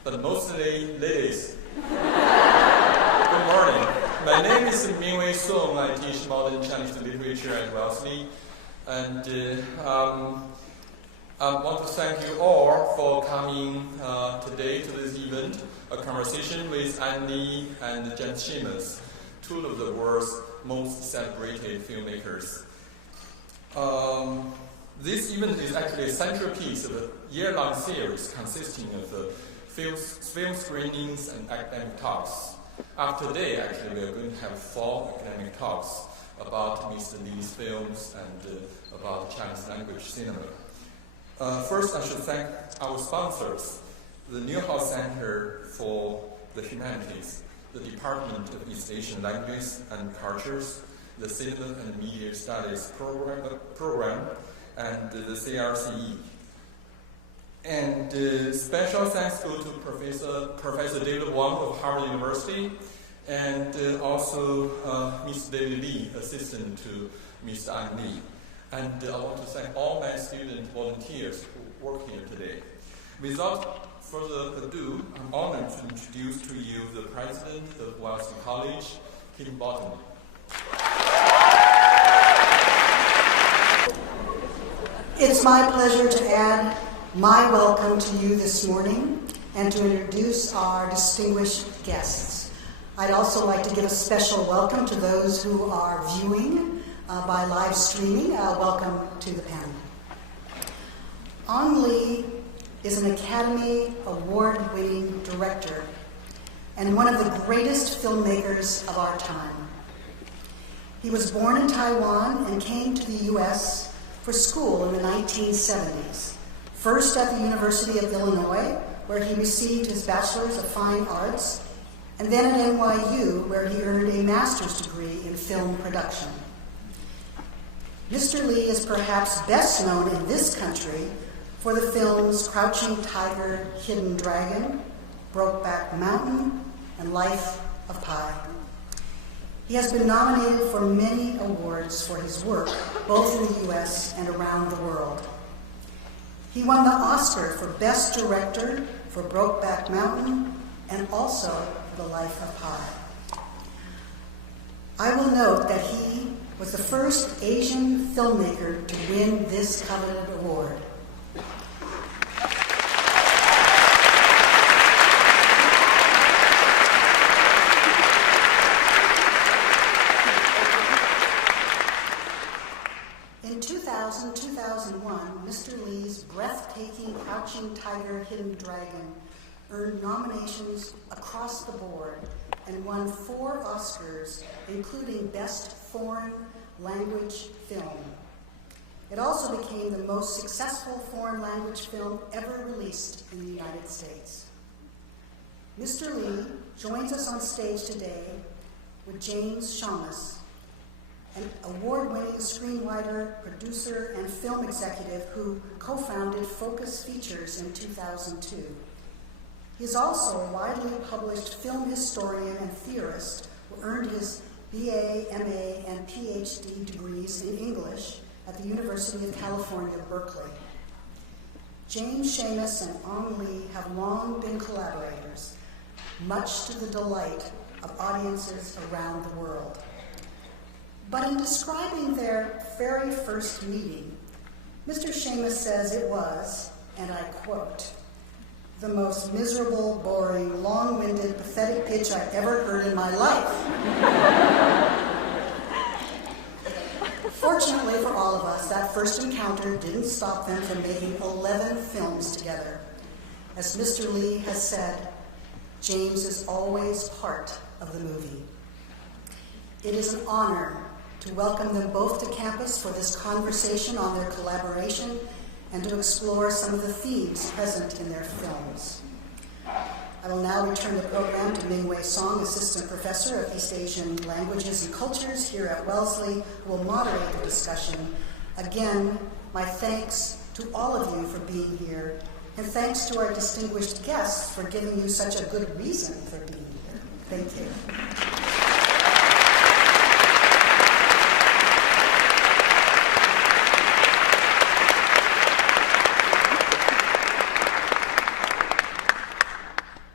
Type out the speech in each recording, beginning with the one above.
but mostly ladies. Good morning. My name is Mingwei Song. I teach modern Chinese literature at Wellesley. And I want to thank you all for coming today to this event, a conversation with Lee and James Schamus, two of the world's most celebrated filmmakers. This event is actually a centerpiece of a year-long series consisting of film screenings and academic talks. After today, actually, we are going to have 4 academic talks about Mr. Lee's films and about Chinese language cinema. First, I should thank our sponsors, the Newhouse Center for the Humanities, the Department of East Asian Languages and Cultures, the Cinema and Media Studies program and the CRCE. And special thanks go to Professor David Wang of Harvard University, and also Mr. David Lee, assistant to Mr. An Lee. And I want to thank all my student volunteers who work here today. Without further ado, I'm honored to introduce to you the president of Wellesley College, Kim Bottom. It's my pleasure to add my welcome to you this morning and to introduce our distinguished guests. I'd also like to give a special welcome to those who are viewing by live streaming. Welcome to the panel. An Lee is an Academy Award-winning director and one of the greatest filmmakers of our time. He was born in Taiwan and came to the U.S. for school in the 1970s, first at the University of Illinois, where he received his Bachelor's of Fine Arts, and then at NYU, where he earned a master's degree in film production. Mr. Lee is perhaps best known in this country for the films Crouching Tiger, Hidden Dragon, Brokeback Mountain, and Life of Pi. He has been nominated for many awards for his work, both in the U.S. and around the world. He won the Oscar for Best Director for Brokeback Mountain and also The Life of Pi. I will note that he was the first Asian filmmaker to win this coveted award. In 2000-2001, Mr. Lee's breathtaking Crouching Tiger, Hidden Dragon earned nominations across the board and won 4 Oscars, including Best Foreign Language Film. It also became the most successful foreign language film ever released in the United States. Mr. Lee joins us on stage today with James Schamus, an award-winning screenwriter, producer, and film executive who co-founded Focus Features in 2002. He is also a widely published film historian and theorist who earned his BA, MA, and PhD degrees in English at the University of California, Berkeley. James Schamus and An Lee have long been collaborators, much to the delight of audiences around the world. But in describing their very first meeting, Mr. Schamus says it was, and I quote, "the most miserable, boring, long-winded, pathetic pitch I've ever heard in my life." Fortunately for all of us, that first encounter didn't stop them from making 11 films together. As Mr. Lee has said, James is always part of the movie. It is an honor to welcome them both to campus for this conversation on their collaboration and to explore some of the themes present in their films. I will now return the program to Mingwei Song, Assistant Professor of East Asian Languages and Cultures here at Wellesley, who will moderate the discussion. Again, my thanks to all of you for being here, and thanks to our distinguished guests for giving you such a good reason for being here. Thank you.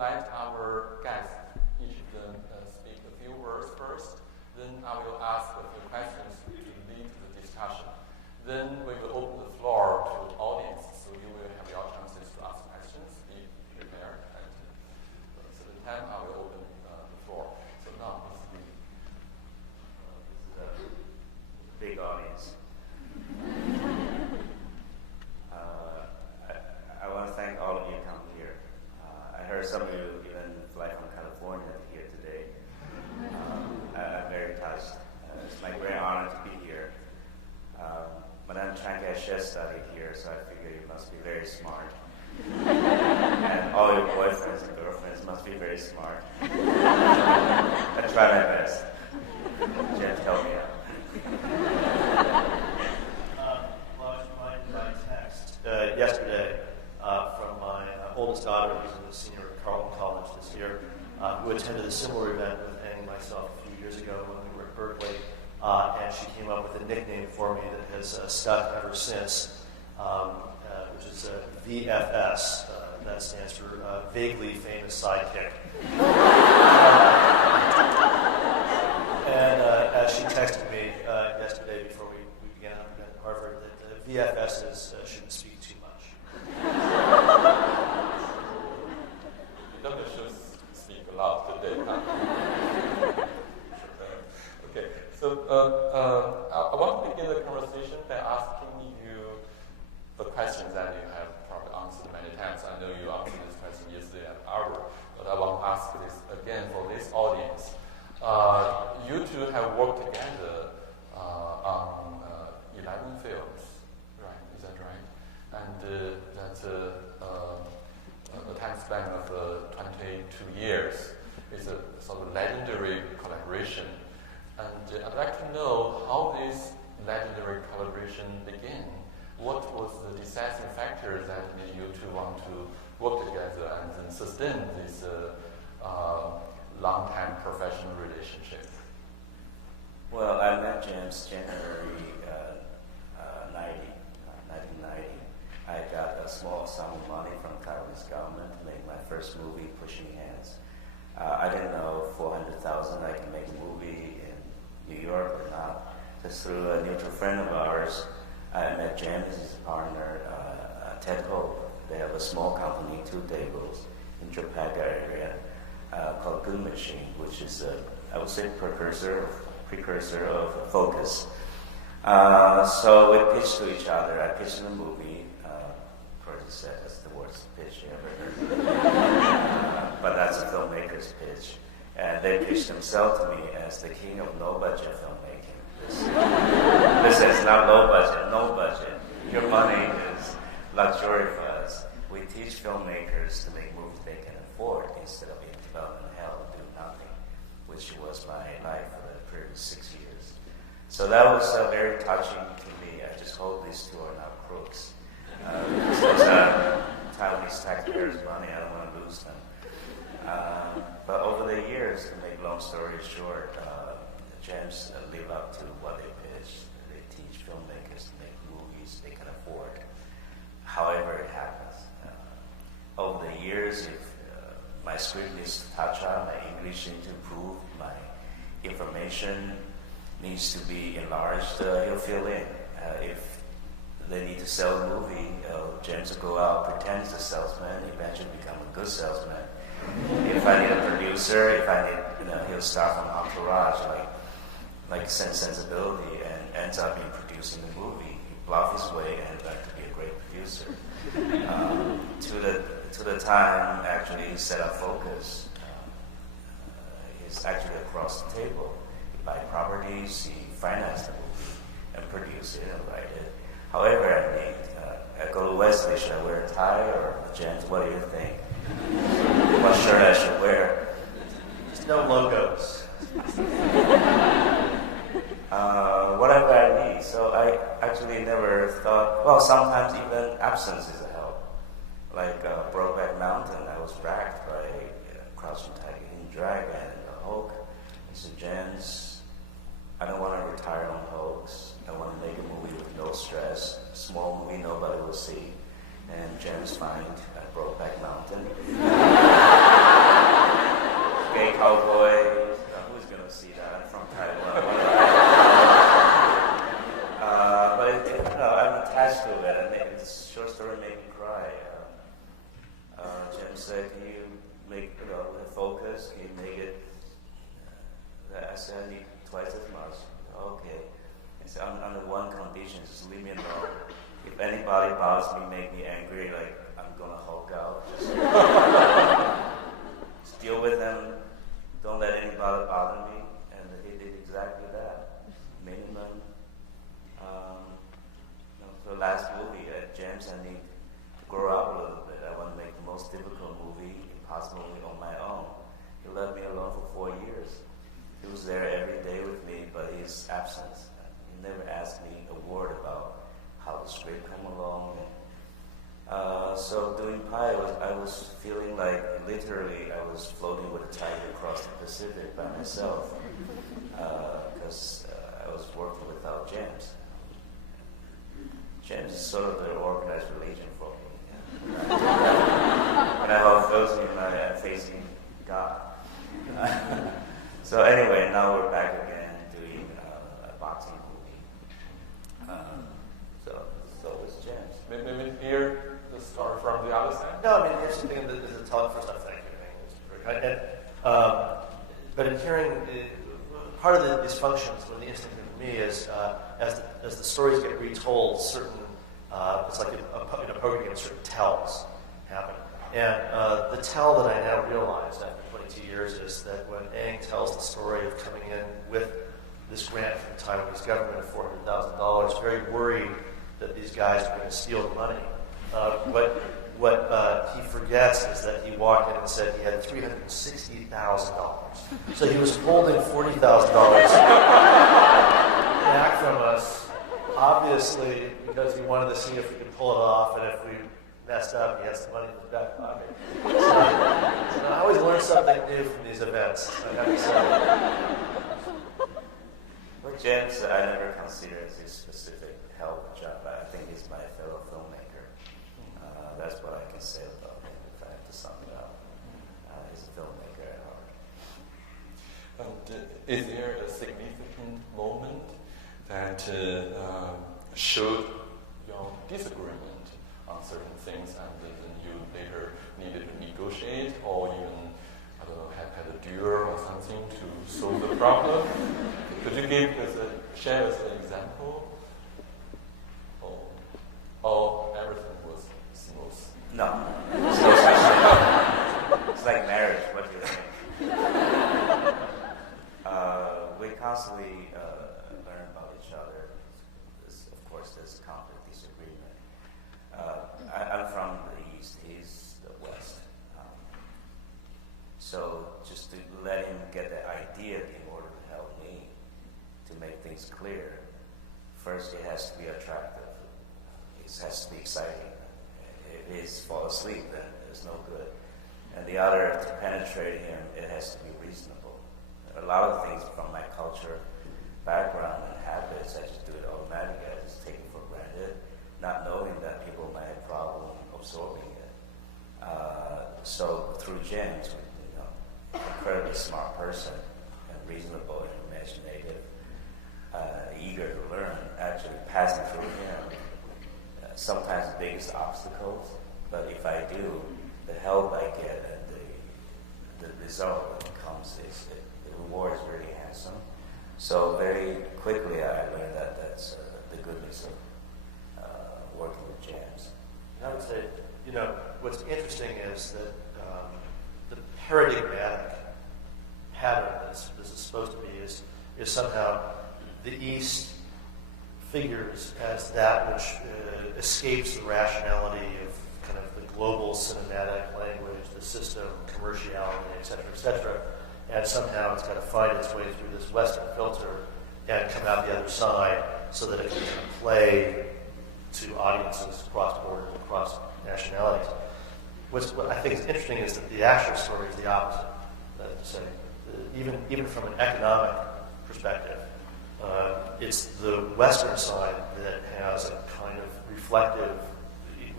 let our guests, each of them, speak a few words first. Then I will ask a few questions to lead the discussion. Then we will open the floor to the audience, so you will have your chances to ask questions. Be prepared. At a certain time, I will open the floor. So now, please. This is a big audience. I want to thank all of you coming here. I heard some of you even fly from California here today. I'm very touched. It's my great honor to be here. But I'm trying to get chef study here, so I figure you must be very smart. And all your boyfriends and girlfriends must be very smart. I try my best. Jeff, help me out. Well, I was reminded by text yesterday from my oldest daughter, who's a senior at Carleton College this year, who attended a similar event with Annie and myself a few years ago when we were at Berkeley. And she came up with a nickname for me that has stuck ever since, which is VFS. That stands for Vaguely Famous Sidekick. And as she texted me yesterday before we began at Harvard, that VFSs shouldn't speak too much. Doctor should speak a lot today. Okay, so I want to begin the conversation by asking you the questions that you have probably answered many times. I know you answered this question yesterday at Harvard, but I want to ask this again for this audience. You two have worked together on 11 films, right? Is that right? And that's a time span of 22 years. It's a sort of legendary collaboration. And I'd like to know how this legendary collaboration began. What was the deciding factor that made you two want to work together and then sustain this long-time professional relationship? Well, I met James January 1990. I got a small sum of money from Taiwanese government to make my first movie, Pushing Hands. I didn't know 400,000 I can make a movie in New York or not. Just through a mutual friend of ours, I met James, his partner, Ted Hope. They have a small company, 2 tables, in Brokeback area, called Good Machine, which is, I would say, precursor of Focus. So we pitched to each other. I pitched in a movie. Of course, he said that's the worst pitch you ever heard. But that's a filmmaker's pitch. And they pitched themselves to me as the king of no-budget filmmaking. This is not low budget, no budget. Your money is luxury for us. We teach filmmakers to make movies they can afford instead of in development hell do nothing, which was my life for the previous 6 years. So that was very touching to me. I just hope these two are not crooks. This was Taiwanese taxpayers' money. I don't want to lose them. But over the years, to make long story short, James live up to what they pitch. They teach filmmakers to make movies they can afford, however it happens. Over the years, if my script needs to touch on, my English needs to improve, my information needs to be enlarged, he'll fill in. If they need to sell a movie, James will go out, pretend he's a salesman, eventually become a good salesman. If I need a producer, if I need, he'll start from Entourage, like Sense Sensibility, and ends up in producing the movie. He bluffed his way and ends up to be a great producer. To the time, actually, he set up Focus. He's actually across the table. He buy properties, he finance the movie, and produce it and write it. However, I go to Wellesley, should I wear a tie or a James? What do you think? What shirt I should wear? Just no logos. Whatever I need. So I actually never thought, well, sometimes even absence is a help. Like Brokeback Mountain, I was racked by Crouching Tiger, Hidden Dragon, and the Hulk. I said, James, I don't want to retire on Hulks. I want to make a movie with no stress, small movie nobody will see. and James find Brokeback Mountain. Gay cowboy, who's going to see that? I'm from Taiwan. I'm attached to it, and this short story made me cry. James said, "Can you make the focus? Can you make it?" I said, "I need twice as much." Okay. I said, "Under one condition, just leave me alone. If anybody bothers me, make me angry, like I'm gonna Hulk out. Just deal with them. Don't let anybody bother me." And he did exactly that. Minimum. For the last movie, James, I need to grow up a little bit. I want to make the most difficult movie possibly on my own. He left me alone for 4 years. He was there every day with me, but his absence. He never asked me a word about how the script came along. So doing Pi, I was feeling like literally I was floating with a tiger across the Pacific by myself because I was working without James. James is sort of the organized religion for me. And I have those facing God. So anyway, now we're back again doing a boxing movie. So is James. Maybe hear the story from the other side? No, I mean, the interesting thing is the talk. First off, thank you. I think it was very kind. But in hearing, part of these functions, one of the interesting thing for me is as the stories get retold, certain it's like in a poker game, certain tells happen. And the tell that I now realize after 22 years is that when Aang tells the story of coming in with this grant from the Taiwanese government of $400,000, very worried that these guys are going to steal the money. What he forgets is that he walked in and said he had $360,000. So he was holding $40,000 back from us, obviously because he wanted to see if we could pull it off, and if we messed up, he had some money in his back pocket. So I always learn something new from these events, I have to say. Well, James, I never considered his specific help job. I think he's my fellow filmmaker. That's what I can say about him, if I have to sum it up. He's a filmmaker at heart. And is there a significant moment that showed your disagreement on certain things, and then you later needed to negotiate, or even, I don't know, had a duel or something to solve the problem? Could you share us an example? Or everything was smooth? No. It's like marriage. What do you think? We constantly learn about each other. Of course, there's conflict, disagreement. I'm from the East, he's the West. So just to let him get the idea in order to help me to make things clear, first it has to be attractive. It has to be exciting. If he's fall asleep, then it's no good. And the other, to penetrate him, it has to be reasonable. A lot of things from my culture, background, and habits, I just do it automatically. I just take it for granted, not knowing that people might have problem absorbing it. So through James, incredibly smart person, and reasonable and imaginative, eager to learn, actually passing through him. Sometimes the biggest obstacles, but if I do, the help I get and the result that comes is the reward is really handsome. So very quickly I learned that that's the goodness of working with James. I would say, what's interesting is that the paradigmatic pattern this is supposed to be is somehow the East figures as that which escapes the rationality of kind of the global cinematic language, the system, commerciality, et cetera, and somehow it's got to find its way through this Western filter and come out the other side so that it can play to audiences across borders, across nationalities. What I think is interesting is that the actual story is the opposite. That is to say, even from an economic perspective, it's the Western side that has a kind of reflective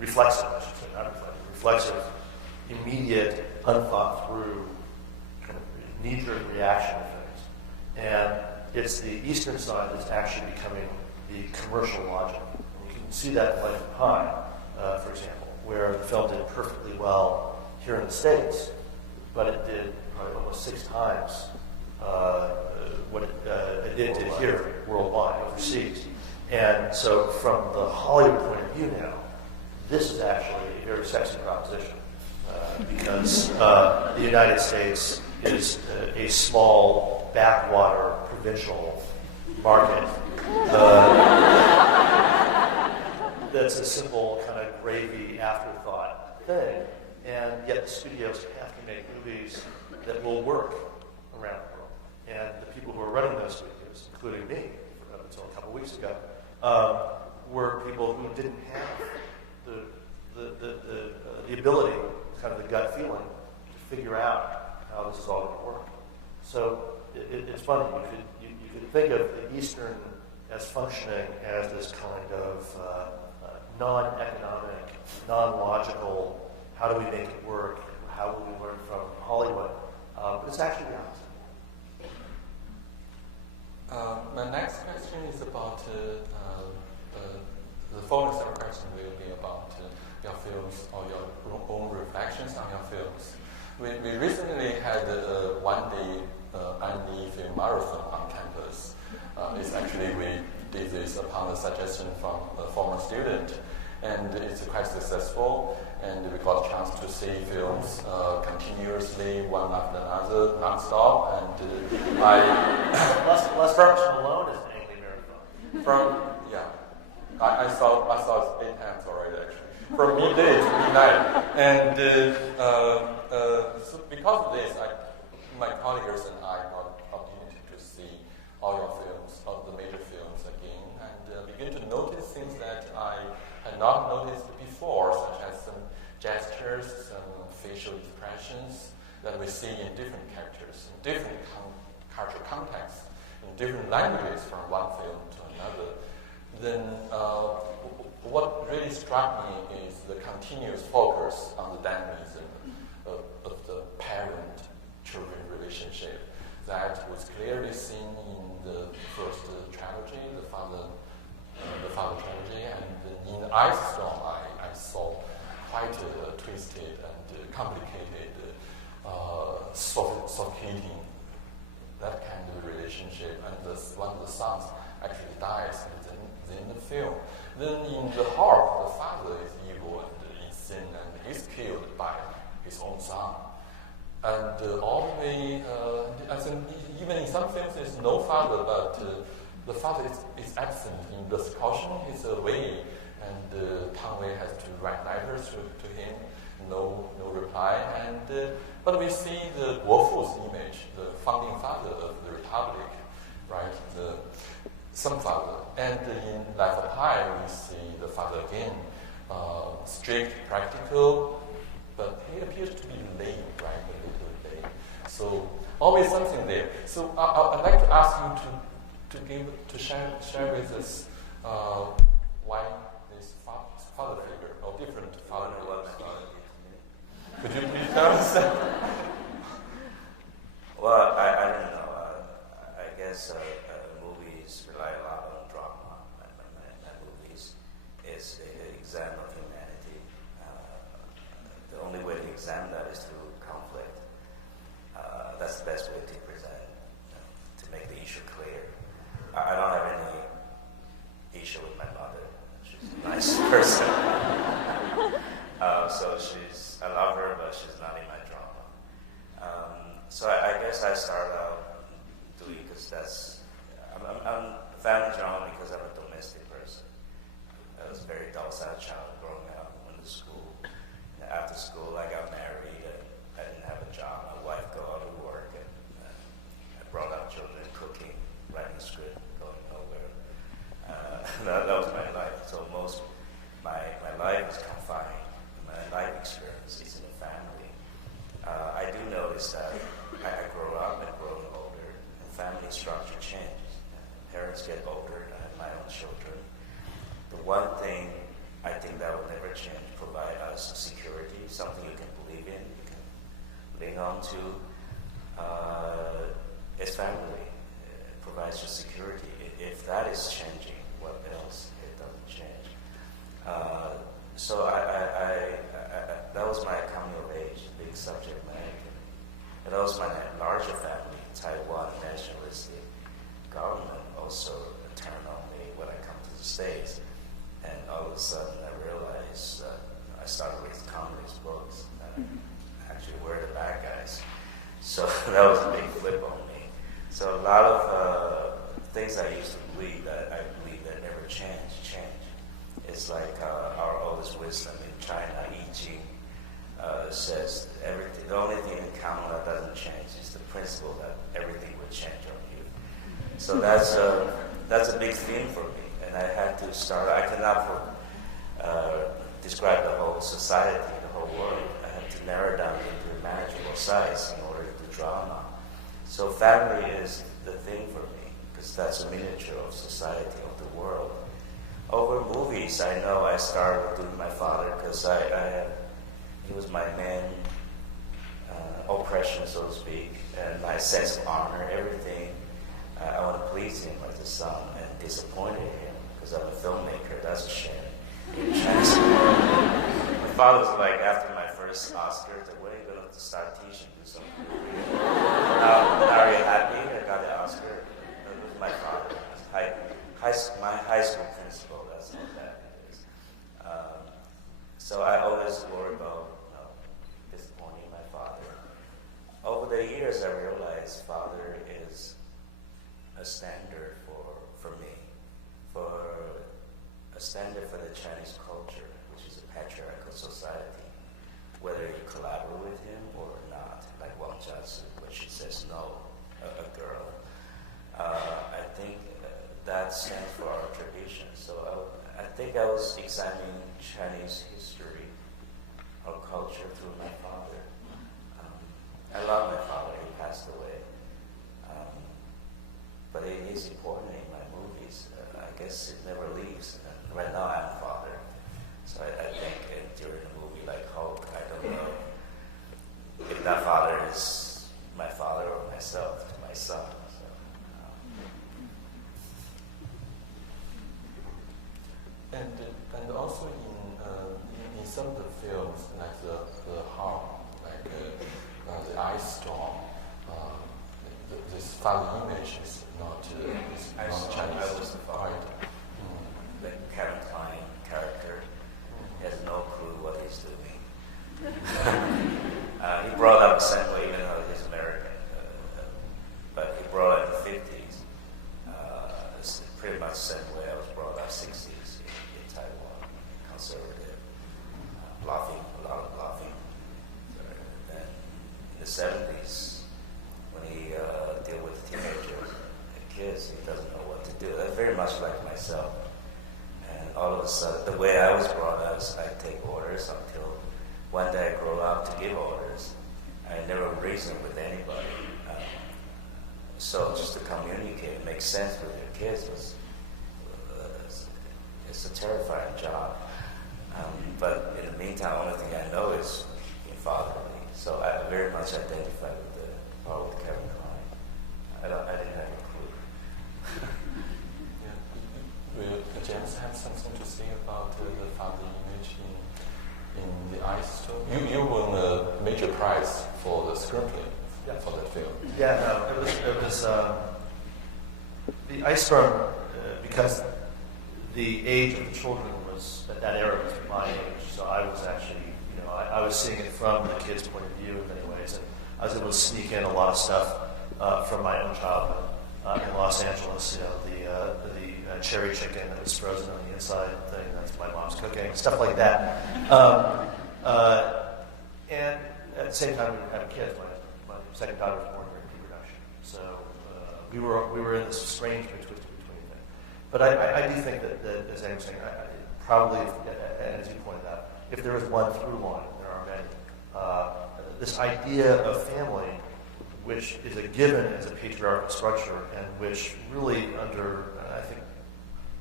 reflexive, I should say, not reflexive, immediate, unthought through, kind of knee-jerk reaction to things. And it's the Eastern side that's actually becoming the commercial logic. And you can see that in Life of Pi, for example, where the film did perfectly well here in the States, but it did probably almost 6 times what it did here worldwide, overseas. And so from the Hollywood point of view now, this is actually a very sexy proposition because the United States is a small backwater provincial market that's a simple kind of gravy afterthought thing, and yet the studios have to make movies that will work around the world. And the people who are running those studios, including me, up until a couple weeks ago, were people who didn't have the ability, kind of the gut feeling, to figure out how this is all going to work. So it's funny. You could think of the Eastern as functioning as this kind of non-economic, non-logical, how do we make it work, how will we learn from Hollywood, but it's actually the opposite. My next question is about the following several questions will be about your films or your own reflections on your films. We recently had a one-day Annie film marathon on campus. It's actually we did this upon a suggestion from a former student, and it's quite successful. And we got a chance to see films continuously, one after another, non-stop. And less from alone is an angry marathon. I saw it 8 times already actually, from midday to midnight. And so because of this, my colleagues and I got the opportunity to see all your films, all the major films again, and begin to notice things that I had not noticed before, such as some gestures, some facial expressions that we see in different characters, in different cultural contexts, in different languages from one film to another. Then what really struck me is the continuous focus on the dynamism of the parent-children relationship that was clearly seen in the first trilogy, the father trilogy, and in Ice Storm I saw quite a twisted and complicated, suffocating, that kind of relationship, and one of the sons actually dies in the film. Then in the heart, the father is evil and in sin, and he's killed by his own son. And all the way, I think even in some films there's no father, but the father is absent in the caution, he's away, and Tang Wei has to write letters to him, no reply. And but we see the Guofu's image, the founding father of the republic, right? The some father. And in Life of Pi, we see the father again, strict, practical, but he appears to be lame, right? A little lame. So always something there. So I'd like to ask you to share with us why this father figure or different father figures. Could you please tell us? Well, I don't know. I guess movies rely a lot on drama. My movies is an exam of humanity. The only way to examine that is through conflict. That's the best way to present, to make the issue clear. I don't have any issue with my mother. She's a nice person. So I love her, but she's not in my drama. So I guess I started out doing, because I'm a family drama because I'm a domestic person. I was a very docile child growing up, went to school. And after school, I got married, and I didn't have a job. My wife go out to work, and I brought up children, cooking, writing a script, going nowhere. That was my life. So my life is confined. My life experience is in a family. I do notice that I grow up and grow older, and family structure changes. Parents get older, and I have my own children. The one thing I think that will never change. Provide us security, something you can believe in, you can lean on to. It's family. It provides you security. If that is changing, what else? It doesn't change. So that was my coming of age, big subject matter. And that was my larger family, Taiwan nationalistic government also turned on me when I come to the States. And all of a sudden I realized I started reading communist books. Actually, we're the bad guys. So that was a big flip on me. So a lot of things I used to believe that I believe that never change. It's like our oldest wisdom in China, I Ching, says everything. The only thing in common that doesn't change is the principle that everything would change on you. So that's a big theme for me, and I had to start. I cannot describe the whole society, the whole world. I had to narrow down into a manageable size in order to draw on. So family is the thing for me, because that's a miniature of society, of the world. Over movies, I know I started with my father, because he was my main oppression, so to speak, and my sense of honor, everything. I want to please him as a son, and disappointed him, because I'm a filmmaker. That's a shame. My father was like, after my first Oscar, he said, when are you going to start teaching? Do something. Now are you happy? I got the Oscar. It was my father. My high school principal. That's how bad it is. So I always worry about disappointing my father. Over the years, I realized father is a standard for me, for a standard for the Chinese culture, which is a patriarchal society. Whether you collaborate with him or not, like Wang Jiazi, when she says no, a girl. I think that stands for our tradition. So I think I was examining Chinese history, our culture through my father. I love my father. He passed away. But it is important in my movies. I guess it never leaves. Right now I'm a father. So I think during a movie like Hulk, I don't know if that father is my father or myself to my son. And also in some of the films, like the Harm, like the Ice Storm, this father image is not Chinese. I was the father. The Kevin Kline character. He has no clue what he's doing. He brought up the same way, even though he's American. But he brought up the 50s. It's pretty much the same way I was brought up, 60s. Taiwan, conservative, bluffing, a lot of bluffing. Then in the 70s, when he deal with teenagers and kids, he doesn't know what to do. That's very much like myself. And all of a sudden, the way I was brought up is I take orders until one day I grow up to give orders. I never reason with anybody. So just to communicate, make sense with your kids was it's a terrifying job. But in the meantime, the only thing I know is being fatherly. So I very much identify with the part with Kevin Kline. I didn't have a clue. Will James have something to say about the father image in the Ice Storm? You won a major prize for the screenplay for that film. Yeah, no, it was the Ice Storm because the age of the children was, at that era, was my age. So I was actually, I was seeing it from the kid's point of view in many ways. And I was able to sneak in a lot of stuff from my own childhood in Los Angeles. The cherry chicken that was frozen on the inside thing, that's my mom's cooking, stuff like that. And at the same time, we were having kids. My second daughter was born during pre-production. So we were in this strange between thing. But I do think that as I was saying, probably, and as you pointed out, if there is one through line, there are many. This idea of family, which is a given as a patriarchal structure, and which really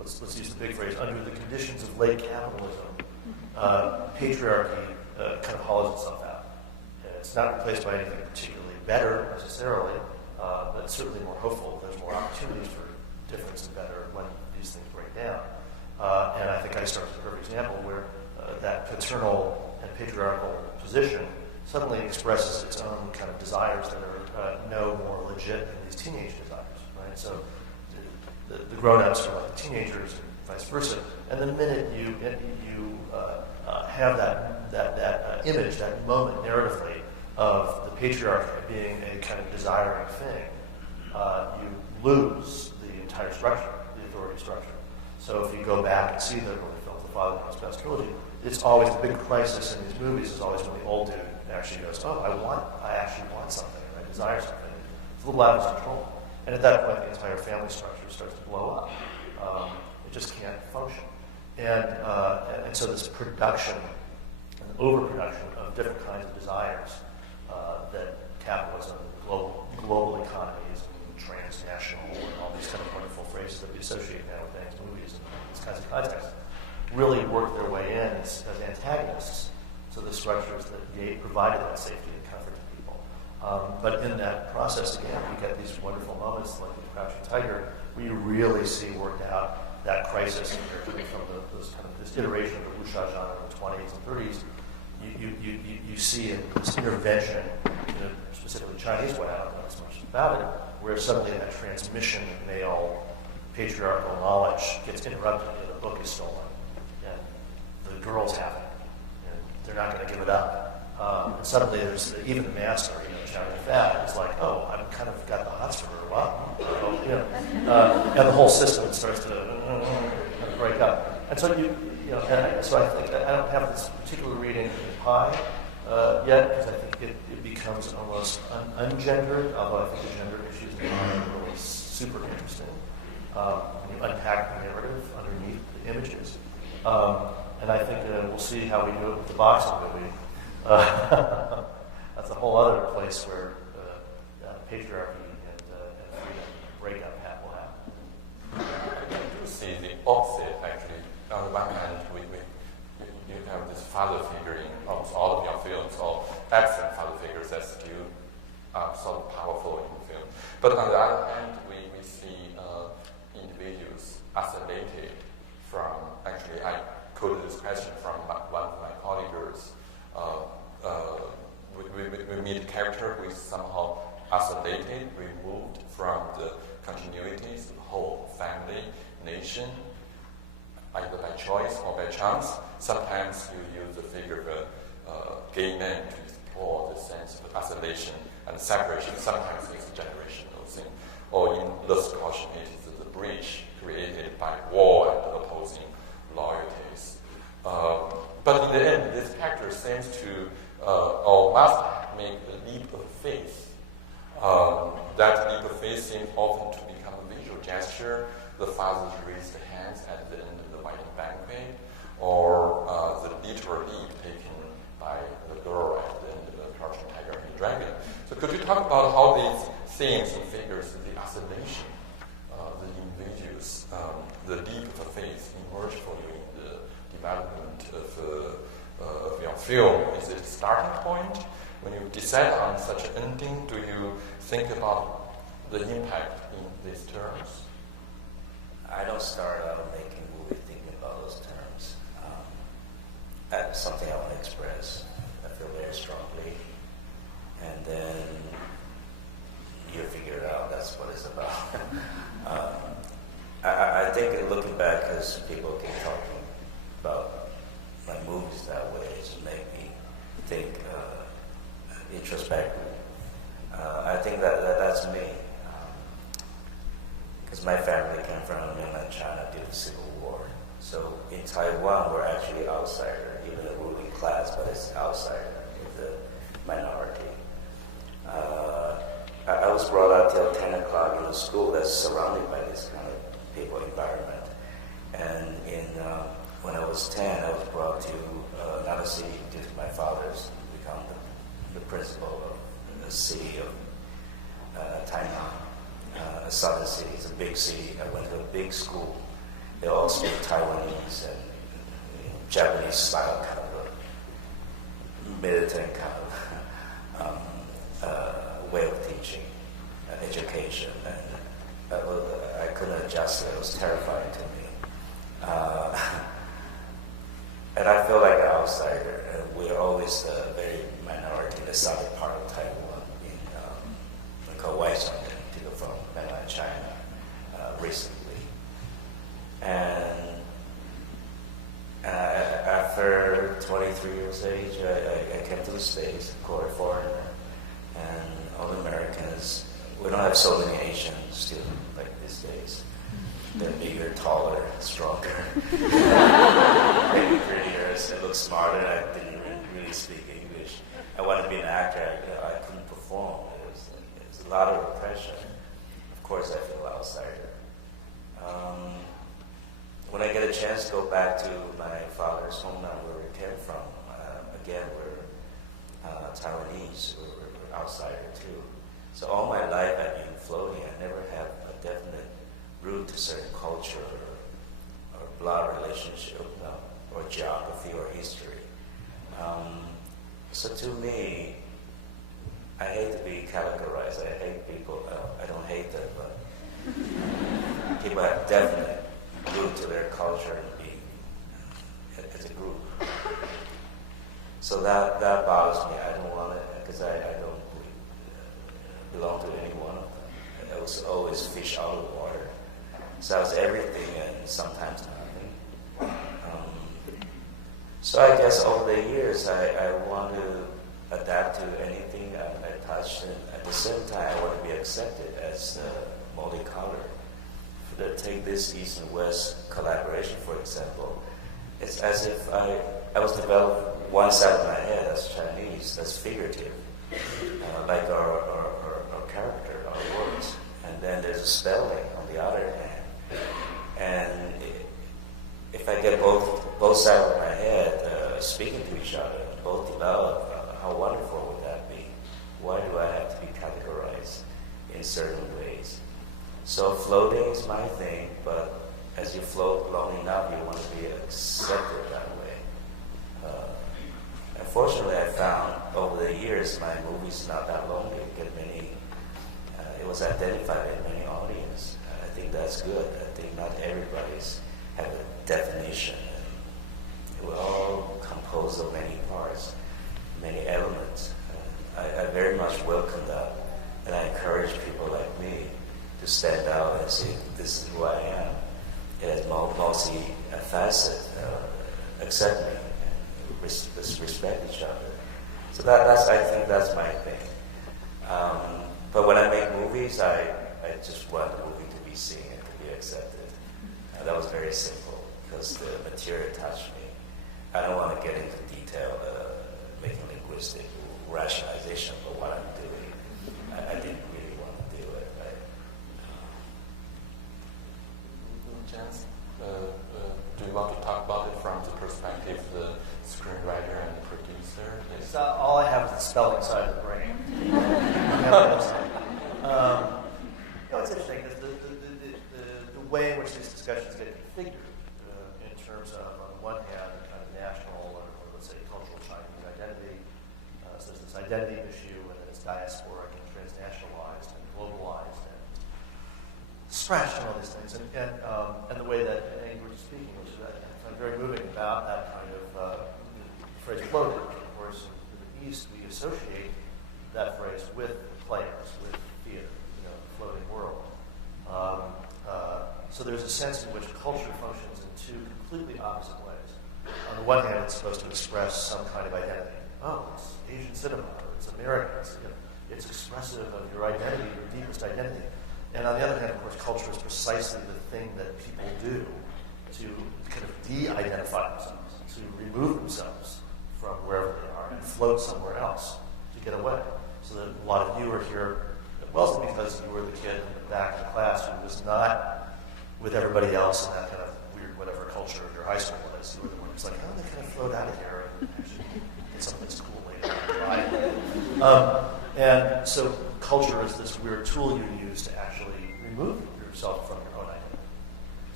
let's use the big phrase, under the conditions of late capitalism, patriarchy kind of hollows itself out. It's not replaced by anything particularly better necessarily, but it's certainly more hopeful. There's more opportunities for difference and better when these things break down. And I think I start with a perfect example where that paternal and patriarchal position suddenly expresses its own kind of desires that are no more legit than these teenage desires, right? So the grown-ups are like the teenagers and vice versa. And the minute you have that image, that moment narratively of the patriarchy being a kind of desiring thing, you lose the entire structure, the authority structure. So if you go back and see the Father Knows Best trilogy, it's always the big crisis in these movies is always when the old dude actually goes, oh, I actually want something, I desire something. It's a little out of control. And at that point, the entire family structure starts to blow up. It just can't function. And so this production, an overproduction of different kinds of desires that capitalism, global economies, and transnational, and all these kind of wonderful phrases that we associate now with things, movies, and these kinds of contexts, really work their way in as antagonists to the structures that provided that safety and comfort to people. But in that process, again, we get these wonderful moments like the Crouching Tiger, where you really see worked out that crisis from this iteration of the wuxia genre in the 20s and 30s. You see this intervention, specifically Chinese way, I don't know as much about it, where suddenly that transmission of male patriarchal knowledge gets interrupted and the book is stolen. And the girls have it. And they're not going to give it up. And suddenly there's even the master, Chow Yun-fat, is like, oh, I've kind of got the hots for her, what? And the whole system starts to kind of break up. And so so I think I don't have this particular reading in Pi yet, because I think it becomes almost ungendered, although I think the gender issues are really super interesting. When you unpack the narrative underneath the images. And I think we'll see how we do it with the boxing movie. That's a whole other place where patriarchy and freedom breakup will happen. I do see the opposite, actually. On the one hand, you have this father figure in almost all of your films, or absent father figures that still are sort of powerful in the film. But on the other hand, we see individuals isolated from, actually, I quoted this question from one of my colleagues. We meet a character who is somehow isolated, removed from the continuities of the whole family, nation, either by choice or by chance. Sometimes you use the figure of a gay man to explore the sense of isolation and separation. Sometimes it's a generational thing. Or in Lust Caution, it is the breach created by war and opposing loyalties. But in the end, this character seems to, or must make a leap of faith. That leap of faith seems often to become a visual gesture. The father's raised hands at the end of the wedding banquet, or the literal leap taken by the girl at the end of the Crouching Tiger and the Dragon. So could you talk about how these themes and figures, the isolation, the individuals, the leap of faith emerge for you in the development of your film? Is it a starting point? When you decide on such an ending, do you think about the impact in these terms? I don't start out making a movie thinking about those terms. That's something I want to express. I feel very strongly. And then you figure it out. That's what it's about. I think looking back, as people keep talking about my movies that way, it just make me think introspective. I think that's me. Because my family came from mainland China due to the Civil War. So in Taiwan, we're actually outsider, even the ruling class, but it's outsider, the minority. I was brought out till 10 o'clock in a school that's surrounded by this kind of people environment. And when I was 10, I was brought to another city due to my father's become the principal of the city of Tainan. A southern city, it's a big city. I went to a big school, they all speak Taiwanese and Japanese style kind of a militant kind of way of teaching education, and I couldn't adjust it. It was terrifying to me. And I feel like an outsider, and we're always a very minority in the southern part of Taiwan, in Kauai-san, people from mainland China, recently. And after 23 years of age, I came to the States, of course, a foreigner, and all the Americans, we don't have so many Asian students like these days. They're bigger, taller, stronger, maybe prettier, they look smarter. I didn't really speak English. I wanted to be an actor. I couldn't perform. It was a lot of repression. Of course, I feel an outsider. When I get a chance to go back to my father's homeland where we came from, again, we're Taiwanese. We're outsider too. So all my life I've been floating. I never have a definite root to certain culture or blood relationship, or geography or history. So to me, I hate to be categorized. I hate people. I don't hate them, but people have definite root to their culture and being as a group. So that bothers me. I don't want it because I don't belong to any one of them. I was always fish out of water. So I was everything and sometimes nothing. So I guess over the years I want to adapt to anything I touch, and at the same time I want to be accepted as multicolored. Take this East and West collaboration, for example. It's as if I was developed one side of my head as Chinese, that's figurative, like our character, our words. And then there's a spelling on the other hand. And if I get both sides of my head speaking to each other, both develop, how wonderful would that be? Why do I have to be categorized in certain ways? So floating is my thing, but as you float long enough, you want to be accepted that way. Unfortunately, I found over the years my movies not that long. They get many. It was identified in many audience. I think that's good. I think not everybody's have a definition. We're all composed of many parts, many elements. I very much welcome that, and I encourage people like me to stand out and say, this is who I am. It has multi-faceted, accept me, and respect each other. So I think that's my thing. But when I make movies, I just want the movie to be seen and to be accepted. That was very simple, because the material touched me. I don't want to get into detail, making linguistic rationalization of what I'm doing. I didn't really want to do it. Chance, do you want to talk about it from the perspective of the screenwriter and the producer? It's all I have is the spelling side of the brain. It's interesting because the way in which these discussions get configured in terms of, on the one hand, kind of national or let's say cultural Chinese identity. So there's this identity issue, and then it's diasporic and transnationalized and globalized and scratched and all these things, and the way that Ingrid was speaking, which I find very moving about that kind of phrase floating. Of course, in the East, we associate that phrase with players, with theater, the floating world. So there's a sense in which culture functions in two completely opposite ways. On the one hand, it's supposed to express some kind of identity. Oh, it's Asian cinema, or it's American. It's expressive of your identity, your deepest identity. And on the other hand, of course, culture is precisely the thing that people do to kind of de-identify themselves, to remove themselves from wherever they are and float somewhere else to get away. So that a lot of you are here at Wellesley because you were the kid in the back of the class who was not with everybody else in that kind of weird whatever culture your high school was. You were the one who's like, oh, they kind of float out of here and actually get something that's cool later. And so culture is this weird tool you use to actually remove yourself from your own identity.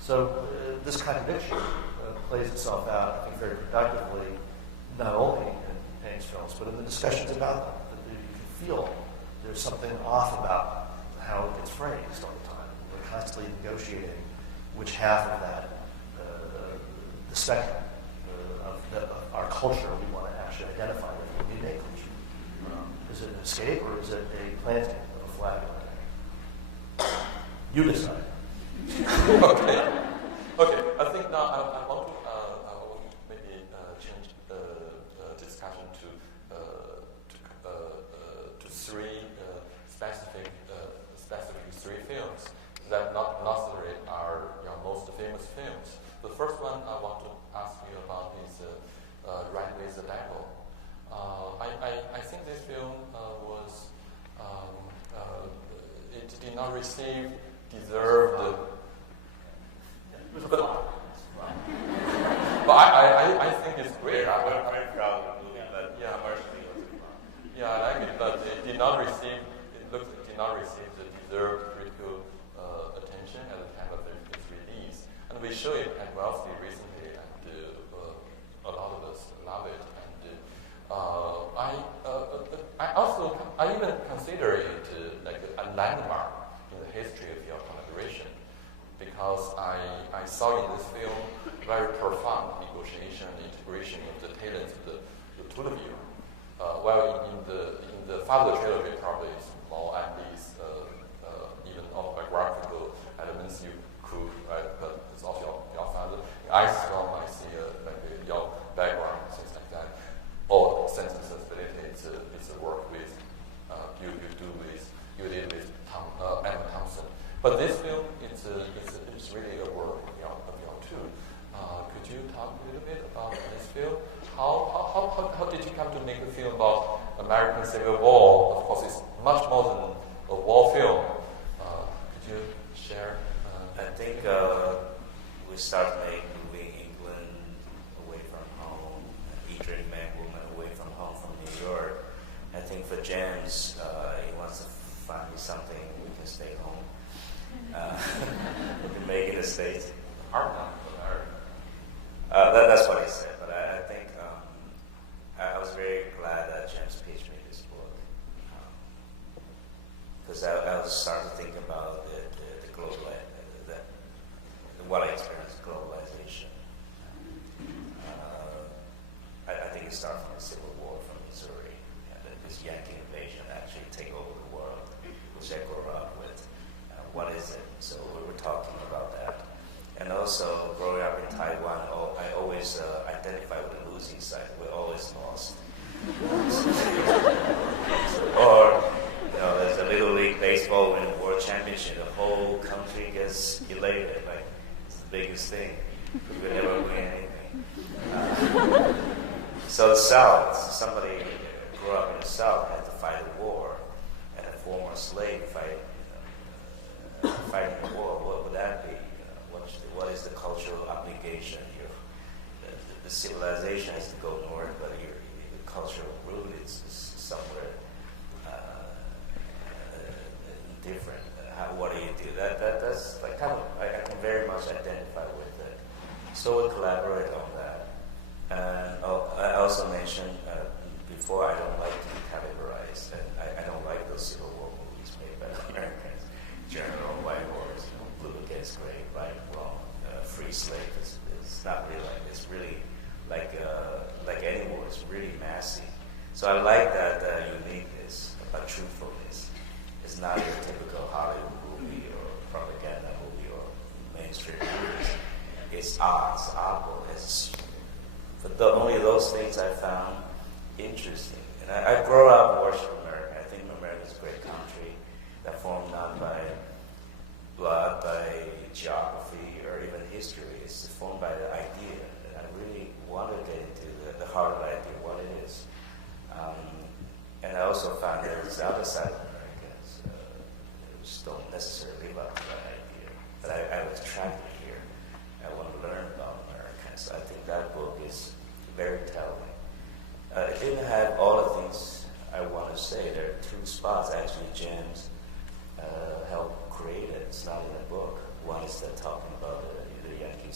So this contradiction plays itself out, I think, very productively, not only in Payne's films, but in the discussions about them. That you can feel there's something off about how it gets phrased all the time. We're constantly negotiating which half of that, the spectrum of our culture we want to actually identify with when we make culture. Is it an escape or is it a planting of a flag? You decide. Okay. I think now I want to maybe change the discussion to three specific three films that not necessarily are your most famous films. The first one I want to ask you about is Right with the Devil. I think this film was it did not receive deserved. But I think it's great. I'm very proud of the movie, but commercially it wasn't fun. Yeah, I like it, but it did not receive. It did not receive the deserved critical attention at the time of its release. And we show it at Wellesley recently, and a lot of us love it. And I even consider it like a landmark in the history of your collaboration, because I saw in this film very profound negotiation and integration of the talents of the two of you. While in the father trilogy probably is more at least even autobiographical elements you could, right? But it's also your father. I see your background, things like that. Or sense of sensibility. It's a work with you did with Emma Thompson. But this film it's really a work of your two. Could you talk a little bit about this film? How did you come to make a film about American Civil War? Of course, it's much more than a war film. Could you share? I think we started making movie England away from home, Eastern Man Woman away from home from New York. I think for James, he wants to find me something we can stay home. We can make it a state. Art not. That's what he said, but I think I was very glad that James pitched me this book, because I was starting to think about the global, what I experienced, globalization. I think it started from the Civil War from Missouri, and this Yankee invasion actually take over the world, which I grew up with. What is it? So we were talking about that. And also, growing up in Taiwan, I always identify with the losing side. We're always lost. Or, there's a Little League Baseball win the World Championship. The whole country gets elated. Like, it's the biggest thing. We never win anything. So the South, somebody grew up in the South, had to fight a war, and a former slave fighting a war. What would that be? What is the cultural obligation here? The civilization has to go north, but the cultural root is somewhere different. What do you do? That's like kind of, I can very much identify with it. So we collaborate on that. And I also mentioned before, I don't like to be categorized, and I don't like those Civil War movies made by the Americans. General, white wars, blue against gray, right and wrong. Free slave is not really like it's really like any war. It's really massy. So I like that uniqueness, but truthfulness. It's not your typical Hollywood movie or propaganda movie or mainstream movies. It's odd, it's oddball. Only those things I found interesting. And I grew up worshiping America. I think America is a great country that formed not by blood, by geography, or even history. It's formed by the idea. And I really want to get into the heart of the idea, what it is. And I also found that there's the other side of Americans who just don't necessarily live up to that idea. But I was attracted here. I want to learn about Americans. So I think that book is very telling. It didn't have all the things I want to say. There are two spots actually James helped create it. It's not in the book. One is that talking about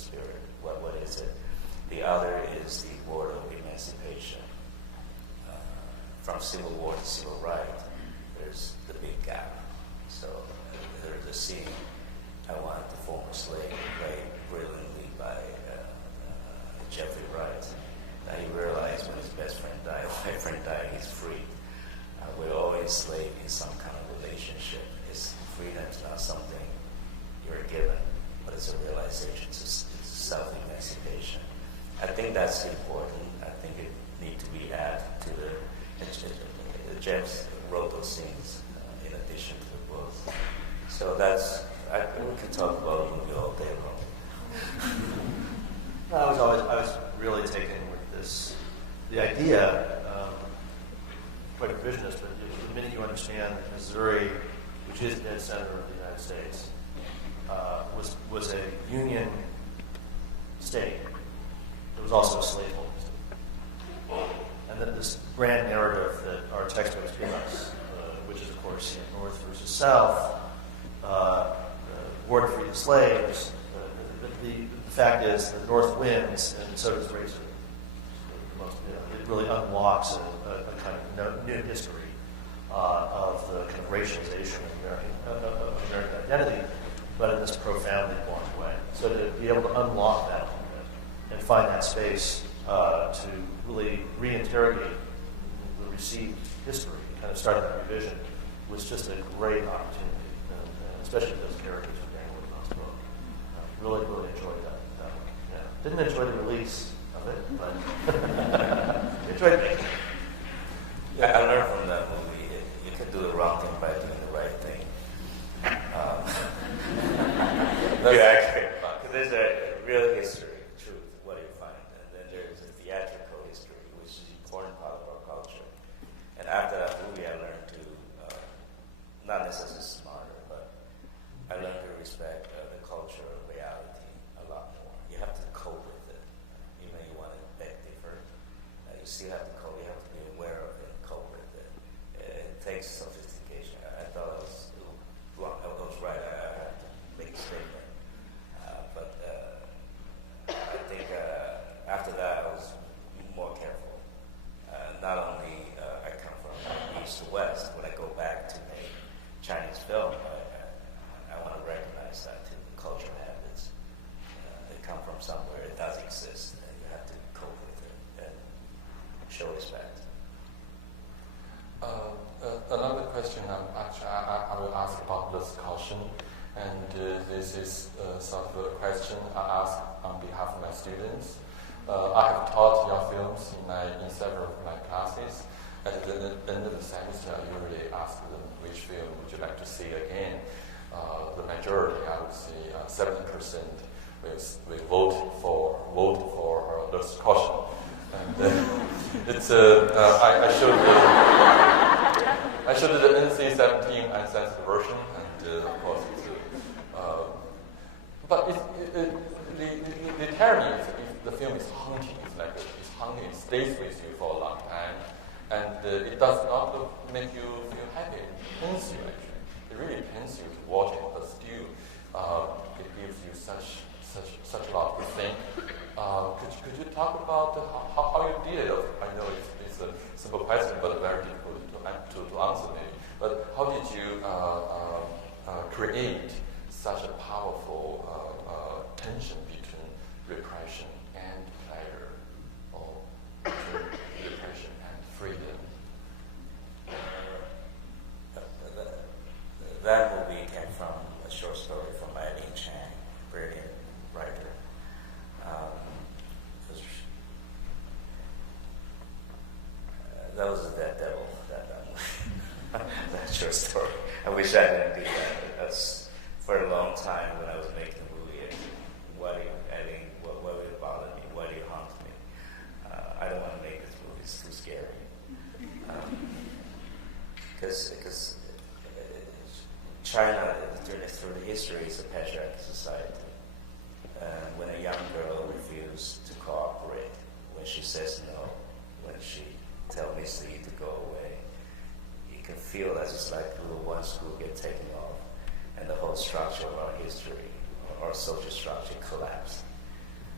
spirit. What is it? The other is the word of emancipation. From civil war to civil right, there's the big gap. So there's a scene I wanted the former slave played brilliantly by Jeffrey Wright. Now he realized when his best friend died, my friend died, he's free. We're always enslaved in some kind of relationship. Freedom is not something you're given, but it's a realization, it's self-emancipation. I think that's important. I think it needs to be added to the James wrote those scenes in addition to the book. So we can talk about the movie all day long. I was really taken with this, the idea, quite revisionist, but the minute you understand that Missouri, which is dead center of the United States, was a Union state. It was also a slaveholding state. And then this grand narrative that our textbooks give us, which is, of course, North versus South, war to free the slaves. The fact is the North wins, and so does racism. It really unlocks a kind of new history of the kind of racialization of American identity, but in this profoundly blunt way. So to be able to unlock that and find that space to really reinterrogate the received history, kind of start that revision, was just a great opportunity, and especially those characters from Daniel Woodhouse book. Really, really enjoyed that one. Yeah. Didn't enjoy the release of it, but enjoyed making it. Yeah, I learned from that movie you can do the wrong thing by doing the right thing. There's a real history, truth, what you find, and then there's a theatrical history, which is an important part of our culture. And after that movie, I learned to, not necessarily smarter, but I learned to respect the culture of reality a lot more. You have to cope with it, even if you want to bet different. You still have to cope. You have to be aware of it and cope with it. It takes sophistication. I thought I was right. I had to make a statement. I think after that I was more careful. Not only I come from east to west, when I go back to make Chinese film, I want to recognize that too, the cultural habits. They come from somewhere, it does exist, and you have to cope with it and show respect. Another question I will ask about this caution, and this is sort of a question I ask on behalf of my students. I have taught your films in several of my classes. At the end of the semester, I usually ask them which film would you like to see again. The majority, I would say 70%, will vote for this caution. And it's I showed the NC-17 uncensored version, and of course it's. But they tell me if the film is haunting, it's haunting, it stays with you for a long time, and it does not make you feel happy. It pains you actually. It really pains you to watch it, but still, it gives you such a lot to think. Could you talk about how you did it? I know it's a simple question, but very difficult to answer maybe. But how did you create such a powerful tension between repression and pleasure, or between repression and freedom? That movie came from a short story from Lee and James, brilliant writer. That was That Devil, that movie. That short story. I wish I didn't do that. That's for a long time when I was making the movie. What would it bother me? Why do you haunt me? I don't want to make this movie. It's too scary. Because China, through the history, is a patriarchal society. And when a young girl refuses to cooperate, when she says no, when she tells Miss Lee to go away, you can feel that it's like little one school get taken off, and the whole structure of our history, our social structure collapsed.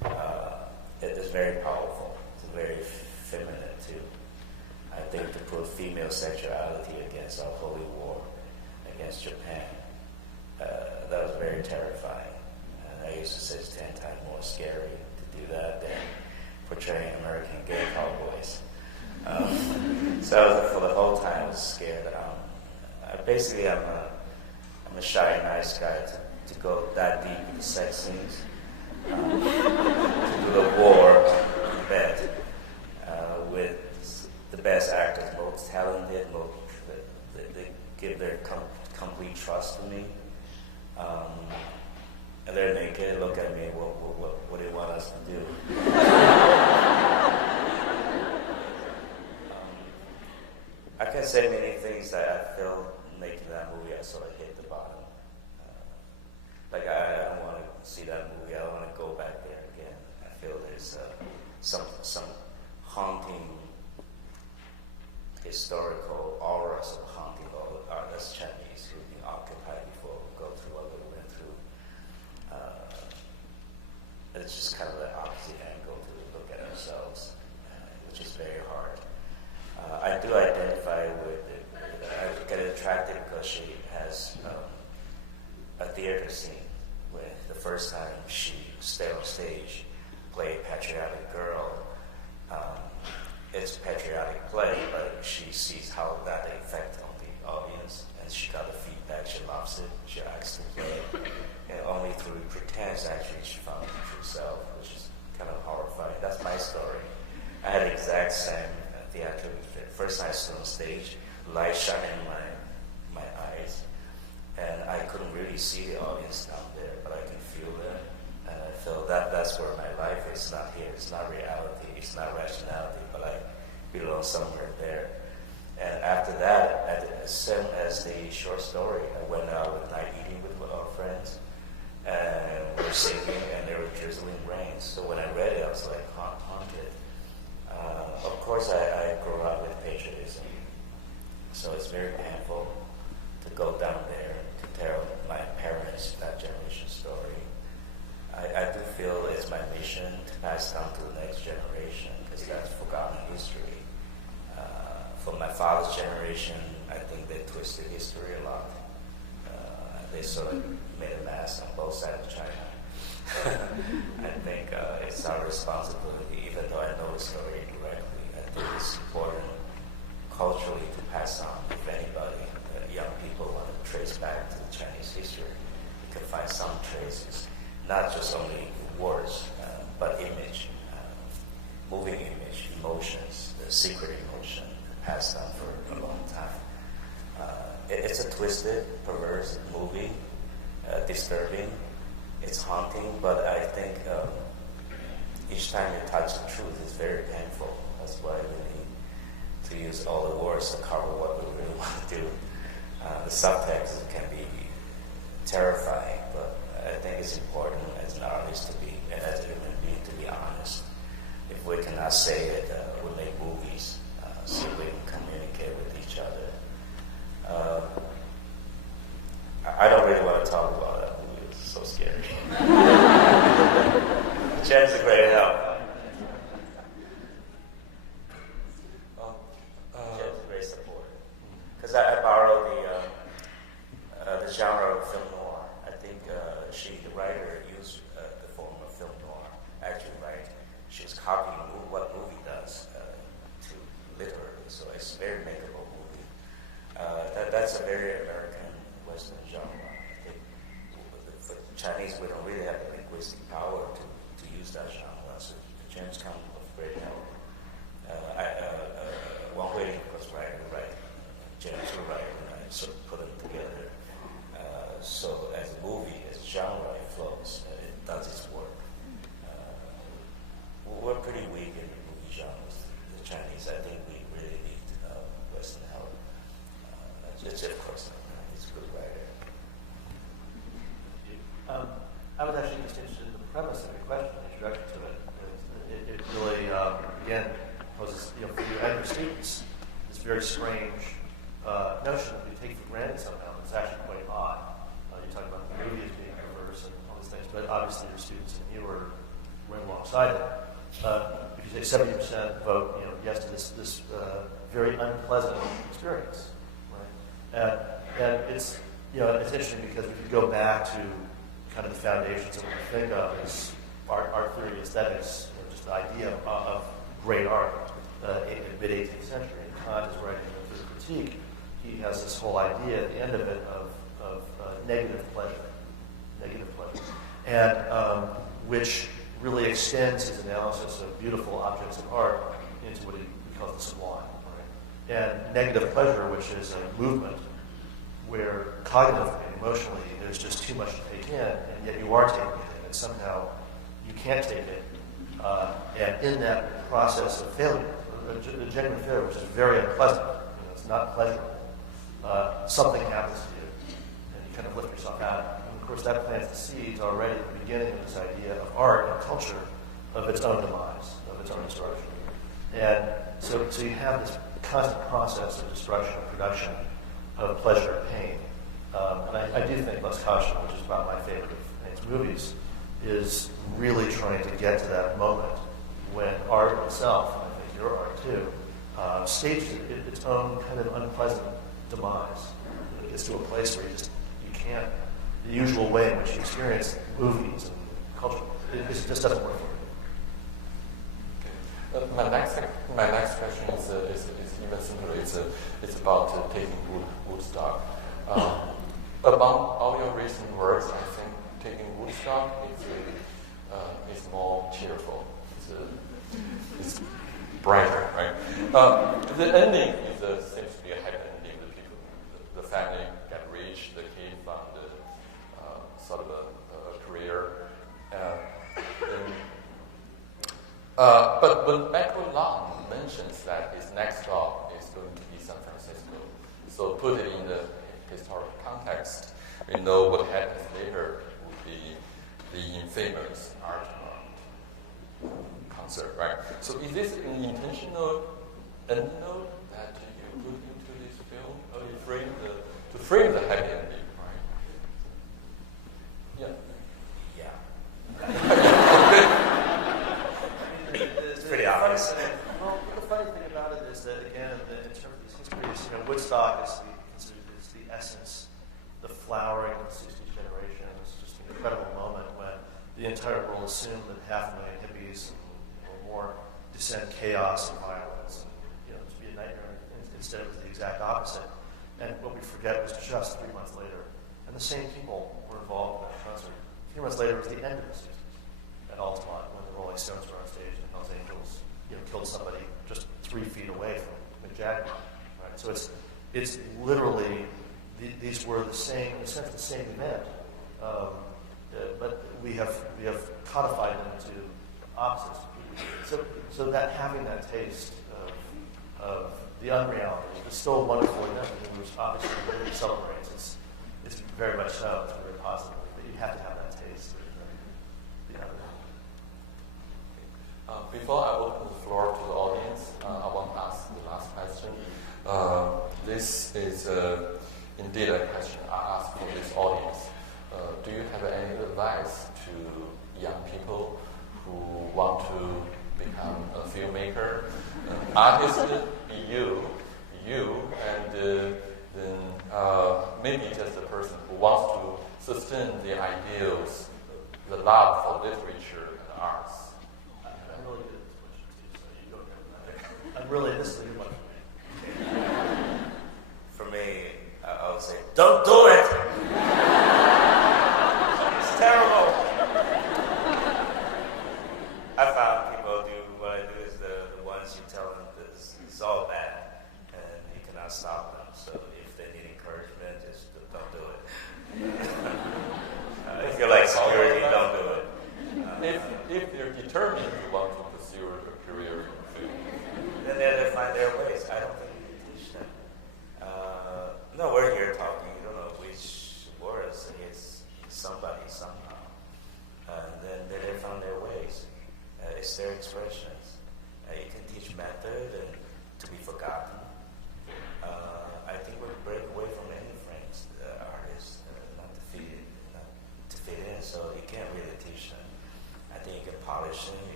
It is very powerful. It's very feminine too. I think to put female sexuality against our holy war against Japan, that was very terrifying. And I used to say it's 10 times more scary to do that than portraying American gay cowboys. So for the whole time I was scared. Basically, I'm a shy, nice guy to go that deep into sex scenes, to do the war on bed with the best actors, most talented, they give their complete trust to me. And they're naked, look at me, what do you want us to do? I can say many things that I feel making that movie, I sort of hit the bottom. Like I don't want to see that movie, I don't want to go back there again. I feel there's some haunting historical auras of haunting all us Chinese who've been occupied before we go through what we went through. It's just kind of the opposite angle to look at ourselves, which is very hard. I do identify with it. I get attracted because she has a theater scene where the first time she stayed on stage, played Patriotic Girl. It's a patriotic play, but she sees how that effect on the audience, and she got the feedback, she loves it, she likes to play, and only through pretense actually she found the true self, which is kind of horrifying. That's my story. I had the exact same theatrical effect. First time I stood on stage, light shining in my eyes, and I couldn't really see the audience down there, but I can feel them, and I feel that's where my life is, not here. It's not reality, it's not rationality, but I belong somewhere there. And after that, same as the short story, I went out with night eating with our friends, and we were singing, and there was drizzling rain. So when I read it, I was like haunted. Of course, I grew up with patriotism, so it's very painful to go down there to tell my parents that generation story. I do feel it's my mission to pass down to the next generation, because that's forgotten history. For my father's generation, I think they twisted history a lot. They sort of made a mess on both sides of China. I think it's our responsibility, even though I know the story directly. I think it's important culturally to pass on. If anybody, young people want to trace back to the Chinese history, you can find some traces, not just only words, but image, moving image, emotions, the secret emotion passed on for a long time. It's a twisted, perverse movie, disturbing. It's haunting, but I think each time you touch the truth, it's very painful. That's why we need to use all the words to cover what we really want to do. The subtext can be terrifying, but I think it's important as an artist to be, and as a human being, to be honest. If we cannot say it, we'll make movies so we can communicate with each other. I don't really want to talk about that movie. It's so scary. Jen's a great help. Jen's a great support. Because I borrowed the genre of film noir. I think the writer, used the form of film noir. Actually, right? She was copying what movie does to literally. So it's a very makeable movie. That's a very American Western genre. I think for Chinese, we don't really have the linguistic power to use that genre. So James come of great help. Wang Huiling was right. James was right, and I sort of put them together. So as a movie, as genre, it flows. It does its work. We're pretty weak in the movie genres. The Chinese, I think we really need Western help. It's of course, he's a good writer. I was actually just interested in the premise of your question, the introduction to it. It really, again, poses, for you and your students, this very strange notion that we take for granted somehow. It's actually quite odd. You talk about the movie as being perverse and all these things, but obviously your students and you are right alongside it. If you say 70% vote, yes to this very unpleasant experience, right? And it's it's interesting because if you go back to kind of the foundations of what we think of as art theory, aesthetics, just the idea of great art in the mid-18th century, and Kant is writing the Critique, he has this whole idea at the end of it of negative pleasure, and which really extends his analysis of beautiful objects of art into what he calls the sublime. Right? And negative pleasure, which is a movement where cognitively, emotionally, there's just too much to take in, and yet you are taking it in, and somehow you can't take it. And in that process of failure, a genuine failure, which is very unpleasant, it's not pleasurable, something happens to you, and you kind of lift yourself out. And of course, that plants the seeds already at the beginning of this idea of art and culture of its own demise, of its own destruction. And so you have this constant process of destruction, of production, of pleasure and pain. And I do think Lust Caution, which is about my favorite of Hane's movies, is really trying to get to that moment when art itself, and I think your art too, stages its own kind of unpleasant demise. It gets to a place where you can't, the usual way in which you experience movies and culture, it just doesn't work for you. My next question is even simpler. It's about taking Woodstock. Among all your recent works, I think taking Woodstock is more cheerful. It's brighter, right? The ending seems to be a happy ending. The family got rich. The kid found sort of a career. But when Michael Long mentions that his next stop is going to be San Francisco, so put it in the historical context, we know what happens later would be the infamous art concert, right? So is this an intentional endnote that you put into this film, or to frame the happy ending, right? Yeah. It's pretty obvious. Well, the funny thing about it is that, again, in terms of these histories, Woodstock is the essence, the flowering of the 60th generation. It's just an incredible moment when the entire world assumed that 500,000 hippies or more descend chaos and violence, and to be a nightmare. Instead, it was the exact opposite. And what we forget was just 3 months later, and the same people were involved in that concert. 3 months later was the end of the 60s at Altamont, when the Rolling Stones were on stage and Hells Angels killed somebody just 3 feet away from Mick Jagger. Right? So it's literally these were the same, in a sense, the same event, but we have codified them into opposites. So that having that taste of the unreality is still a wonderful event, which obviously really celebrates. It's very much so. It's very positive, but you have to have that taste. Before I open the floor to the audience, I want to ask the last question. This is indeed a question I ask for this audience. Do you have any advice to young people who want to become a filmmaker, an artist, you, and then maybe just a person who wants to sustain the ideals, the love for literature and arts? I'm really good at this question, too, so you go ahead. This is a good one. For me, I would say, don't do it! It's terrible! I found people do what I do is the ones you tell them it's all bad, and you cannot stop them. So if they need encouragement, just don't do it. If you like security, don't do it. If they're determined to want to pursue a career in film, then they find their ways. I don't think you can teach them. No, we're here talking. You don't know which words hits somebody somehow. Then they found their ways. It's their expressions. You can teach method and to be forgotten. I think we break away from any frames, artists, not to fit in. So you can't really teach them. I think you can polish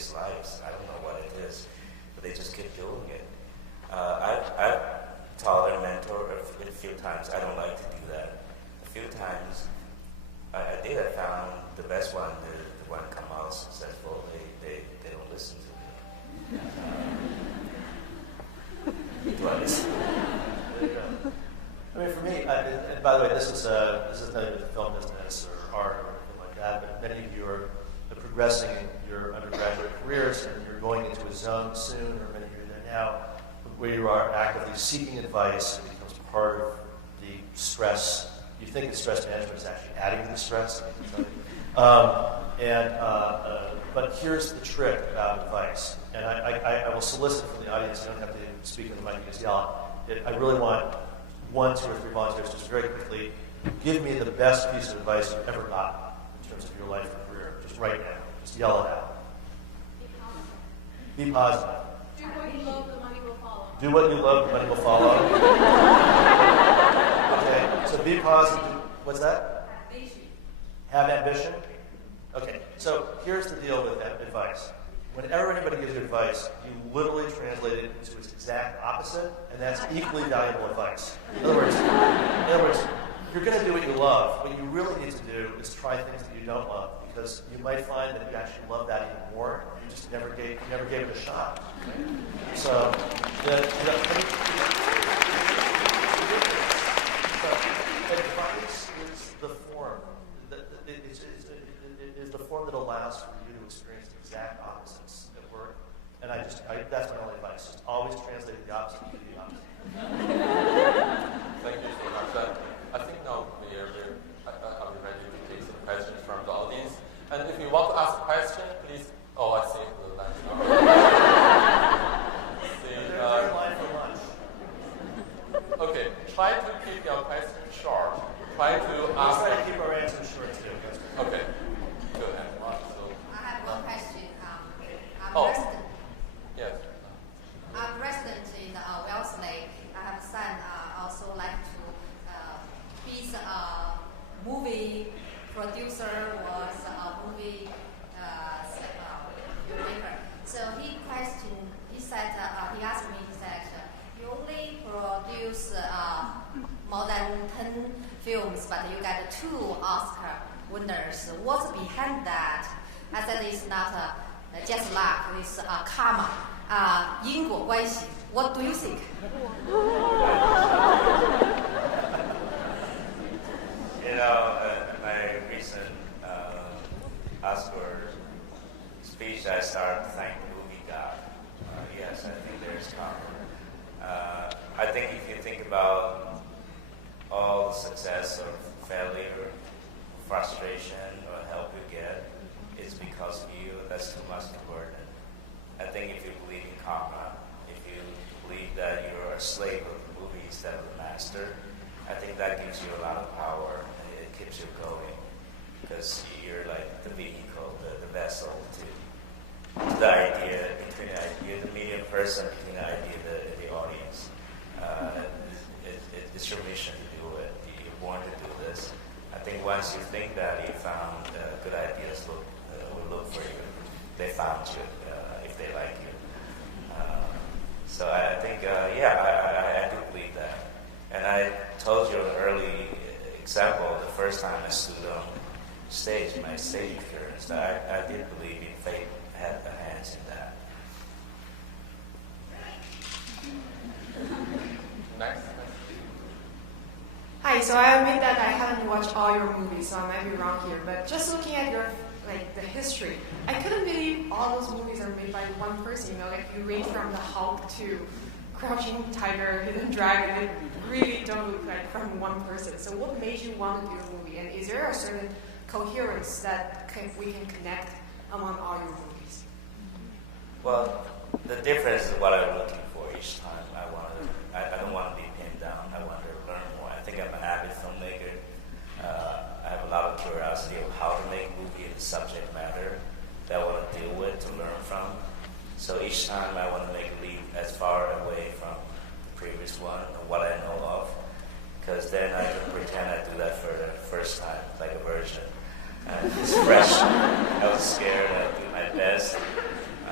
serious lives. I don't know what it is, but they just keep doing it. I've taught and mentored a few times. I don't like to do that. A few times I did. I found the best one, the one come out successful. They don't listen to me. Do I listen? There you go. I mean, for me, and by the way, this is nothing with the film business or art or anything like that, but many of you are progressing in your undergraduate careers, and you're going into a zone soon, or many of you are there now, where you are actively seeking advice. It becomes part of the stress. You think that stress management is actually adding to the stress. But here's the trick about advice, and I will solicit from the audience. You don't have to speak in the mic, you just yell. I really want 1, 2, or 3 volunteers just very quickly give me the best piece of advice you've ever gotten in terms of your life or career. Just right now. Just yell it out. Be positive. Do what you love, the money will follow. Do what you love, the money will follow. Okay, so be positive. What's that? Have ambition. Okay, so here's the deal with advice. Whenever anybody gives you advice, you literally translate it into its exact opposite, and that's equally valuable advice. In other words, you're going to do what you love. What you really need to do is try things that you don't love, because you might find that you actually love that even more. You just never gave it a shot. So, advice is the form. Is the form that allows for you to experience the exact opposites at work. And that's my only advice. Just always translate the opposite to the opposite. Thank you so much. I think now I'll be ready to take some questions from the audience. And if you want to ask a question, please. Oh, I see the line. There's a line for lunch. Okay, try to keep your question short. Try to We'll ask. try to keep our answers short too. Okay. Good. I have one question. I'm Oh. resident. Yes. I'm resident in Wellesley. I have a son also like to. He's a movie producer, was a movie filmmaker. So he said, he asked me, he said, you only produce more than 10 films, but you get 2 Oscar winners. What's behind that? I said it's not just luck, it's karma, 因果关系. What do you think? My recent Oscar speech, I started thanking movie God. Yes, I think there's karma. I think if you think about all the success or failure, frustration, or help you get, it's because of you. That's too much to burden. I think if you believe in karma, if you believe that you're a slave of the movie instead of the master, I think that gives you a lot of power, and it keeps you going, because you're like the vehicle, the vessel to the idea, you're the medium person between the idea and the audience. It's your mission to do it. You're born to do this. I think once you think that you found good ideas will look for you. They found you if they like you. So I think, I do believe that. And I told you an early example, the first time I stood on stage, my stage experience, I did believe in fate had a hands in that. Next. Hi, so I admit that I haven't watched all your movies, so I might be wrong here. But just looking at your the history, I couldn't believe all those movies are made by one person. You read from The Hulk to Crouching Tiger, Hidden Dragon, it really don't look like from one person. So what made you want to do a movie? And is there a certain coherence that we can connect among all your movies? Well, the difference is what I'm looking for each time. I don't want to be pinned down. I want to learn more. I think I'm an avid filmmaker. I have a lot of curiosity of how to make a movie and the subject matter that I want to deal with, to learn from. So each time I want to make a leap as far away from the previous one and what I know of, because then I can pretend I do that for the first time, like a version. It's fresh. I was scared. I do my best.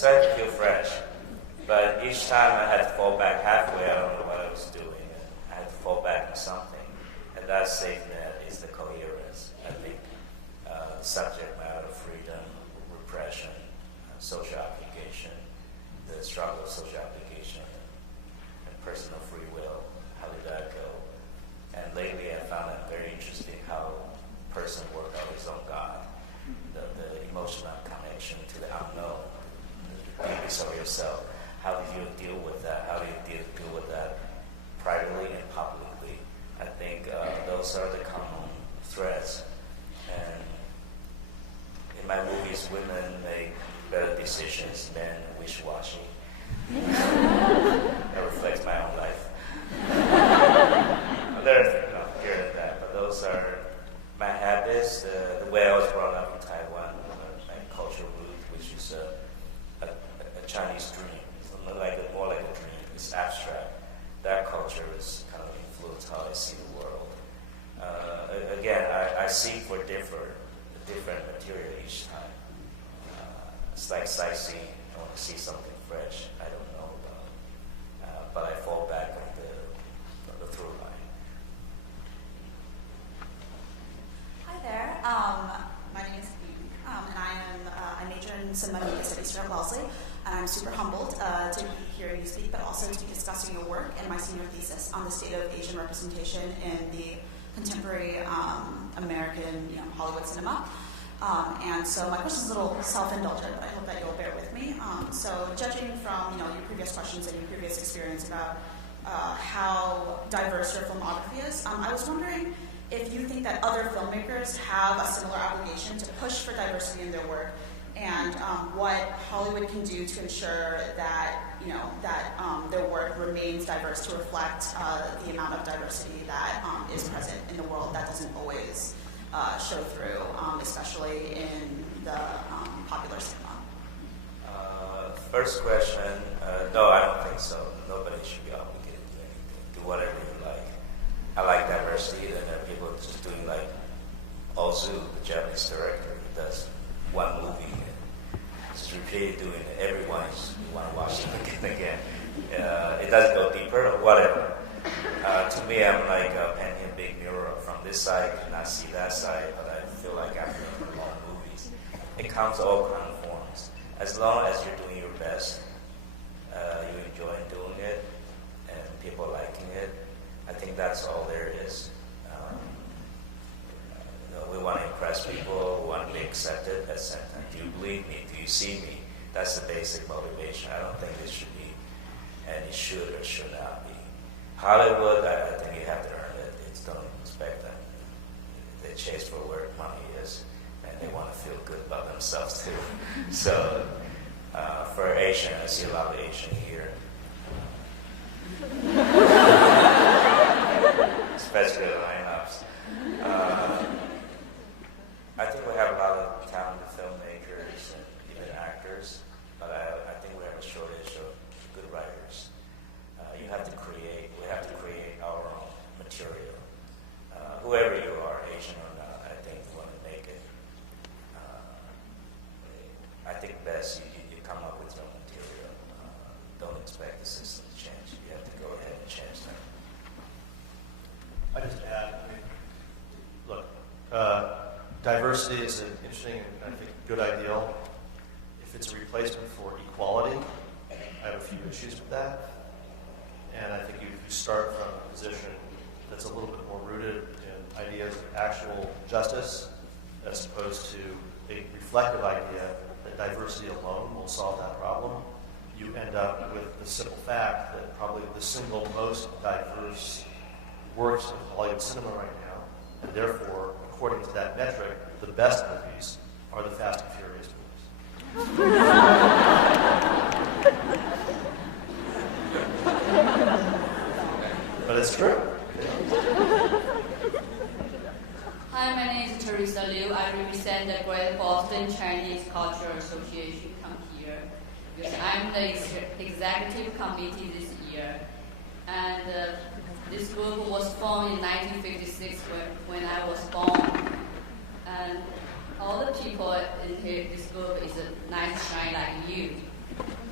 started to feel fresh. But each time I had to fall back halfway, I don't know what I was doing. I had to fall back to something. And that safe net is the coherence, I think. Subject matter, freedom, repression, social application, the struggle of social application, and personal free will. How did that go? And lately I found it very interesting how a person worked out his own God, the emotional connection to the unknown, the deepness of yourself. How did you deal with that? How do you deal with that privately and publicly? I think those are the common threads. And in my movies, women make better decisions, men wishy-washy. That reflects my own life. There here and that, but those are my habits, the way I was brought up in Taiwan, my cultural root, which is a Chinese dream. It's more like a dream. It's abstract. That culture is kind of influenced how I see the world. Again, I seek for different material each time. It's like sightseeing. I want to see something fresh I don't know about, but I fall back on the through line. Hi there. My name is Eve, and I major in cinema media studies here at Wellesley. And I'm super humbled to be hearing you speak, but also to be discussing your work in my senior thesis on the state of Asian representation in the contemporary American Hollywood cinema. And so my question is a little self-indulgent, but I hope that you'll bear with me. So judging from your previous questions and your previous experience about how diverse your filmography is, I was wondering if you think that other filmmakers have a similar obligation to push for diversity in their work, and what Hollywood can do to ensure that their work remains diverse to reflect the amount of diversity that is present in the world that doesn't always show through, especially in the popular cinema. First question, no, I don't think so. Nobody should be obligated to do anything. Do whatever you like. I like diversity, and there are people just doing like Ozu, the Japanese director, who does one movie and just repeatedly doing it. Everyone you want to watch it again and again. It doesn't go deeper or whatever. To me, I'm like painting a big mirror. From this side, I cannot see that side, but I feel like I'm doing long movies. It comes all kind of forms. As long as you're doing your best, you enjoy doing it, and people liking it, I think that's all there is. We want to impress people, we want to be accepted at the same time. Do you believe me? Do you see me? That's the basic motivation. I don't think it should be any should or should not be. Hollywood, I think you have to earn it. Don't expect that. They chase for where money is, and they want to feel good about themselves too. So for Asian, I see a lot of Asian here. Especially the lineups. I think we have a lot of talented filmmakers and even actors, but I think we have a shortage of good writers. We have to create our own material. Whoever you are, Asian or not, I think we want to make it. I think best you come up with your own material. Don't expect the system to change. You have to go ahead and change them. I just add, look, diversity is an interesting and I think good ideal. If it's a replacement for equality, I have a few issues with that. And I think you start from a position that's a little bit more rooted in ideas of actual justice as opposed to a reflective idea that diversity alone will solve that problem. You end up with the simple fact that probably the single most diverse works in Hollywood cinema right now, and therefore, according to that metric, the best movies are the Fast and Furious movies. But it's true. Hi, my name is Teresa Liu. I represent the Great Boston Chinese Cultural Association come here because I'm the executive committee this year. And this group was formed in 1956 when I was born. And all the people in here, this group is a nice shine like you.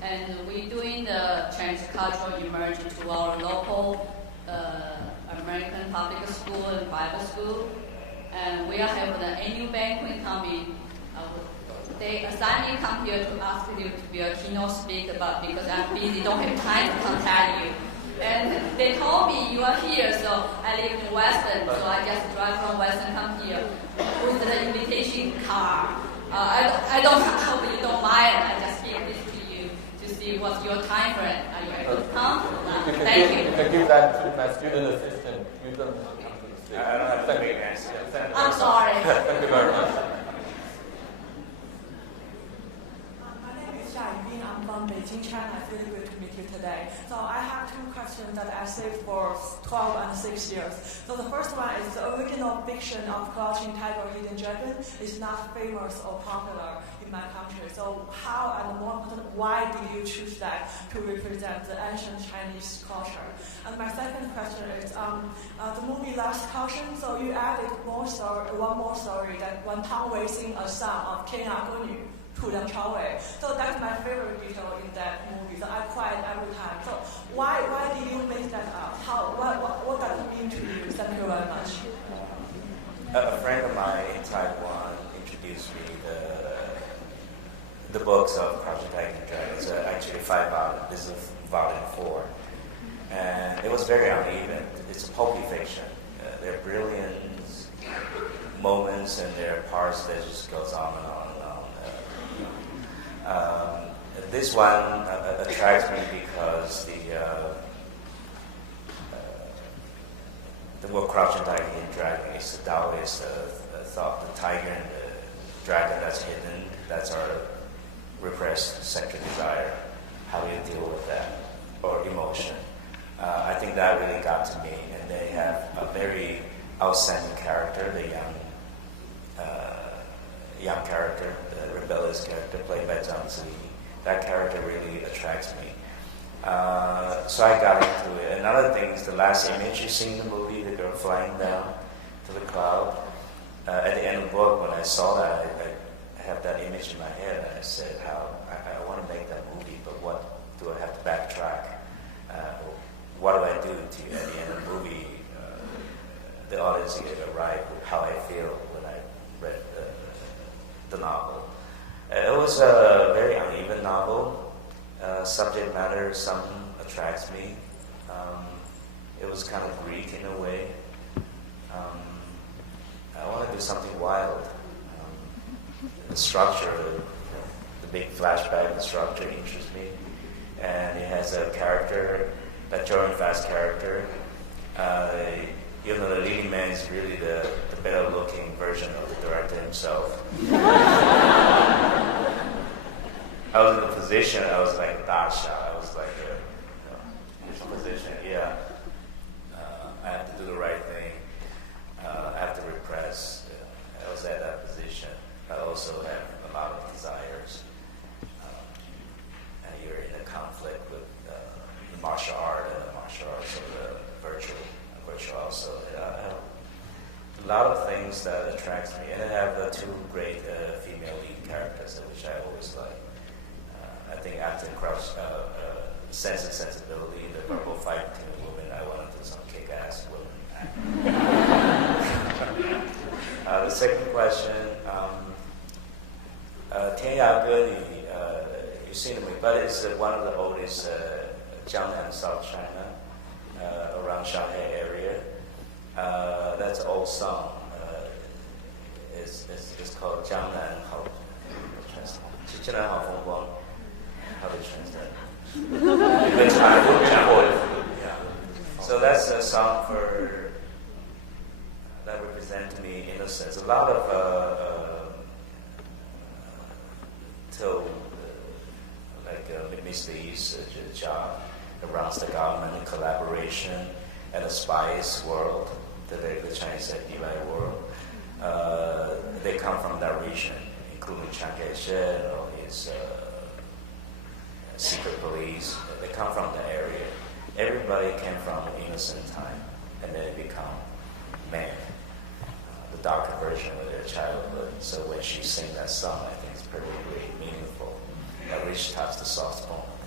and we're doing the Chinese cultural immersion to our local American public school and private school. And we are having the annual banquet coming. They assigned me to come here to ask you to be a keynote speaker, but because I'm busy, don't have time to contact you. And they told me you are here, so I live in Western, so I just drive from Western, come here with the invitation card. I don't hope you don't mind. I just give this to you to see what's your time frame. Are you able to come? Thank you. You can give that to my student assistant. You don't have to come to the stage. I don't have to make an answer. I'm sorry. Thank you very much. I'm from Beijing, China. It's really good to meet you today. So I have two questions that I saved for 12 and 6 years. So the first one is the original fiction of Crouching Tiger, Hidden Dragon is not famous or popular in my country. So how, and more important, why did you choose that to represent the ancient Chinese culture? And my second question is the movie Last Caution. So you added one more story that when Tang Wei sing a song of 天涯歌女 to Liang Chaowei. So that's my favorite detail in that movie. So I cried every time. So why did you make that up? What does it mean to you? Thank you very much. A friend of mine in Taiwan introduced me the books of Crouching Tiger, Hidden Dragon. It's actually 5 volumes. This is volume 4. And it was very uneven. It's pulpy fiction. There are brilliant moments and there are parts that just goes on and on. This one attracts me because the word Crouching Tiger, Hidden Dragon is the Taoist thought. The tiger and the dragon that's hidden, that's our repressed sexual desire. How do you deal with that? Or emotion. I think that really got to me, and they have a very outstanding character, the young character, the rebellious character played by Zhang Ziyi. That character really attracts me. So I got into it. Another thing is the last image you see in the movie, the girl flying down to the cloud. At the end of the book, when I saw that, I have that image in my head, and I said, I want to make that movie, but what do I have to backtrack? What do I do to, at the end of the movie, the audience get it right with how I feel when I read the novel. It was a very uneven novel. Subject matter, some attracts me. It was kind of Greek in a way. I want to do something wild. The structure, the big flashback, the structure interests me. And it has a character, that Jordan Fast character. Even though the leading man is really the better looking version of the director himself. I was in a position, I was like a dasha, I was like in this position, yeah. I have to do the right thing. I have to repress. I was at that position. I also have a lot of desires. And you're in a conflict with the martial art and the martial arts of the virtual also. I have a lot of things that attracts me. And I have 2 great female lead characters, which I always like. I think acting across Sense and Sensibility, the verbal fight between women, I want to do some kick-ass women acting. The second question, 天涯歌女, you've seen the movie, but it's one of the oldest Jiangnan, South China, around Shanghai area. That's an old song. It's called 江南好江南好风光. How do you translate? So that's a song that represents me innocence. A lot of Mr. Yi's job around the government and collaboration and the spice world, the Chinese DI world. They come from that region, including Chiang Kai-shek and all his secret police. They come from the area. Everybody came from innocent time, and then it become man, the darker version of their childhood. So when she sings that song, I think it's pretty meaningful. That really touched the soft spot.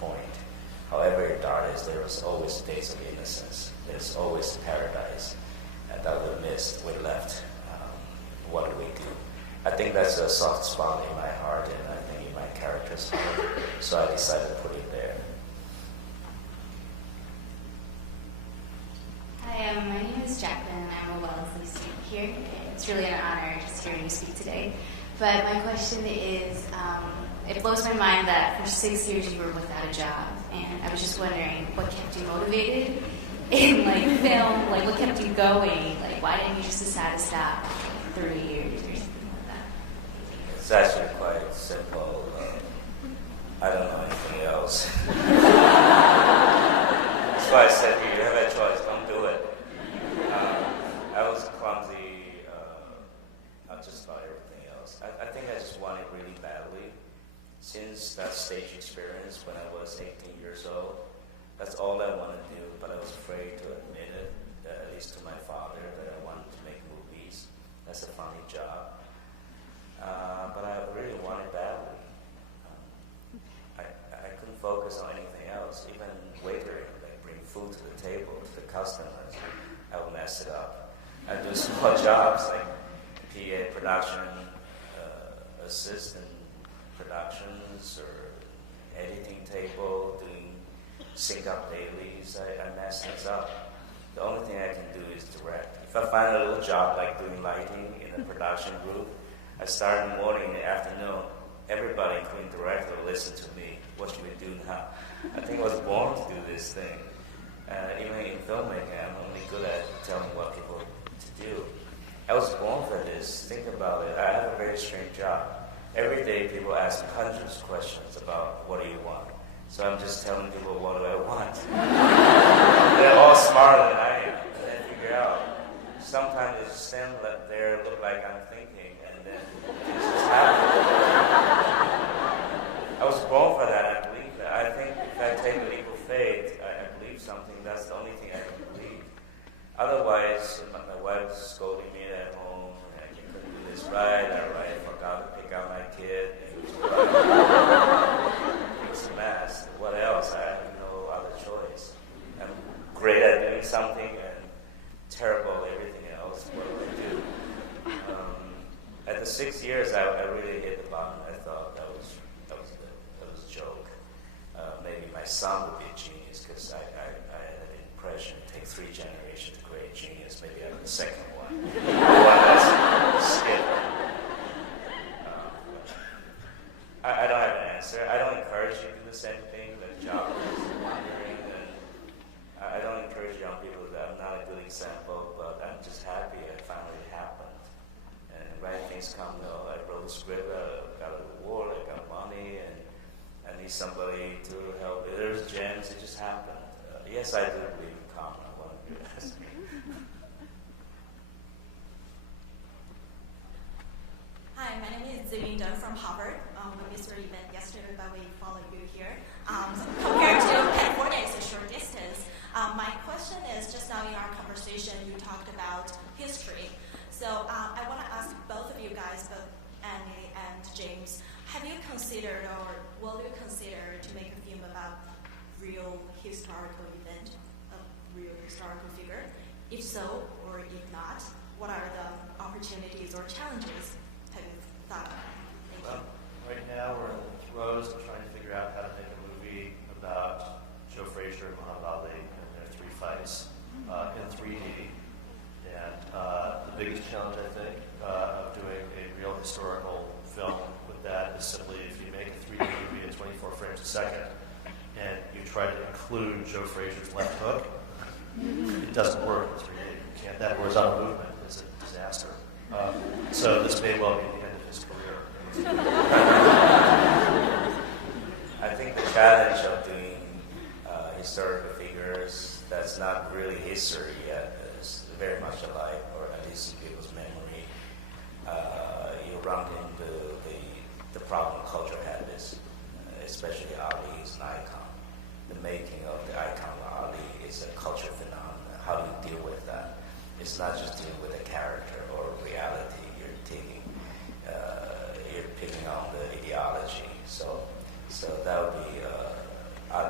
point. However dark is, there is always days of innocence. There's always paradise. And that we missed, we left. What do we do? I think that's a soft spot in my heart, and I think in my character's heart. So I decided to put it there. Hi, my name is Jacqueline. I'm a Wellesley student here. It's really an honor just hearing you speak today. But my question is, it blows my mind that for 6 years you were without a job, and I was just wondering what kept you motivated in film, what kept you going? Why didn't you just decide to stop 3 years or something like that? It's actually quite simple. I don't know anything else. That's why I said you have a choice, don't do it. I was clumsy just about everything else. I think I just wanted really badly. Since that stage experience when I was 18 years old, that's all I wanted to do, but I was afraid to admit it, at least to my father, that I wanted to make movies. That's a funny job. But I really wanted badly. I couldn't focus on anything else, even waitering, bring food to the table, to the customers. I would mess it up. I do small jobs like PA production, assistant productions, or editing table, doing sync up dailies. I mess things up. The only thing I can do is direct. If I find a little job like doing lighting in a production group, I start in the morning, in the afternoon, everybody, including the director, will listen to me. What should we do now? I think I was born to do this thing. Even in filmmaking, I'm only good at telling what people to do. I was born for this. Think about it. I have a very strange job. Every day people ask hundreds of questions about what do you want. So I'm just telling people what do I want. They're all smarter than I am. And then figure out. Sometimes they just stand there, look like I'm thinking, and then it just happens. I was born for that. I believe that. I think if I take a leap of faith, I believe something. That's the only thing I can believe. Otherwise, my wife was scolding me at home. You couldn't do this right. I forgot to pick out my kid. It was a mess. What else? I have no other choice. I'm great at doing something and terrible at everything else. What do I do? At the 6 years, I really hit the bottom. I thought that was a joke. Maybe my son would be a genius because I had an impression it takes 3 generations to create a genius. Maybe I'm the second one. Skip. I don't have an answer. I don't encourage you to do the same thing. The job is wandering, and I don't encourage young people. I'm not a good example, but I'm just happy it finally happened. And right things come. I wrote a script, I got an award, I got money, and I need somebody to help. There's gems. It just happened. Yes, I do believe in karma. I want to do that. Hi, my name is Zimin Dunn from Harvard. We missed your event yesterday, but we followed you here. Compared to California, it's a short distance. My question is, just now in our conversation, you talked about history. So I want to ask both of you guys, both Annie and James, have you considered or will you consider to make a film about real historical event, a real historical figure? If so, or if not, what are the opportunities or challenges have you thought about? Thank you. Right now we're in the throes of trying to figure out how to make a movie about Joe Frazier and Muhammad Ali and their 3 fights in 3D. And the biggest challenge, I think, of doing a real historical film with that is simply if you make a 3D movie at 24 frames a second and you try to include Joe Frazier's left hook, it doesn't work in 3D. You can't. That horizontal movement is a disaster. So this may well be the end of his career. I think the challenge of doing historical figures that's not really history yet is very much alive, or at least in people's memory. You run into the problem culture habits, especially Ali is an icon. The making of the icon of Ali is a cultural phenomenon. How do you deal with that? It's not just dealing with a character or reality. You're picking on the ideology. So that would be. I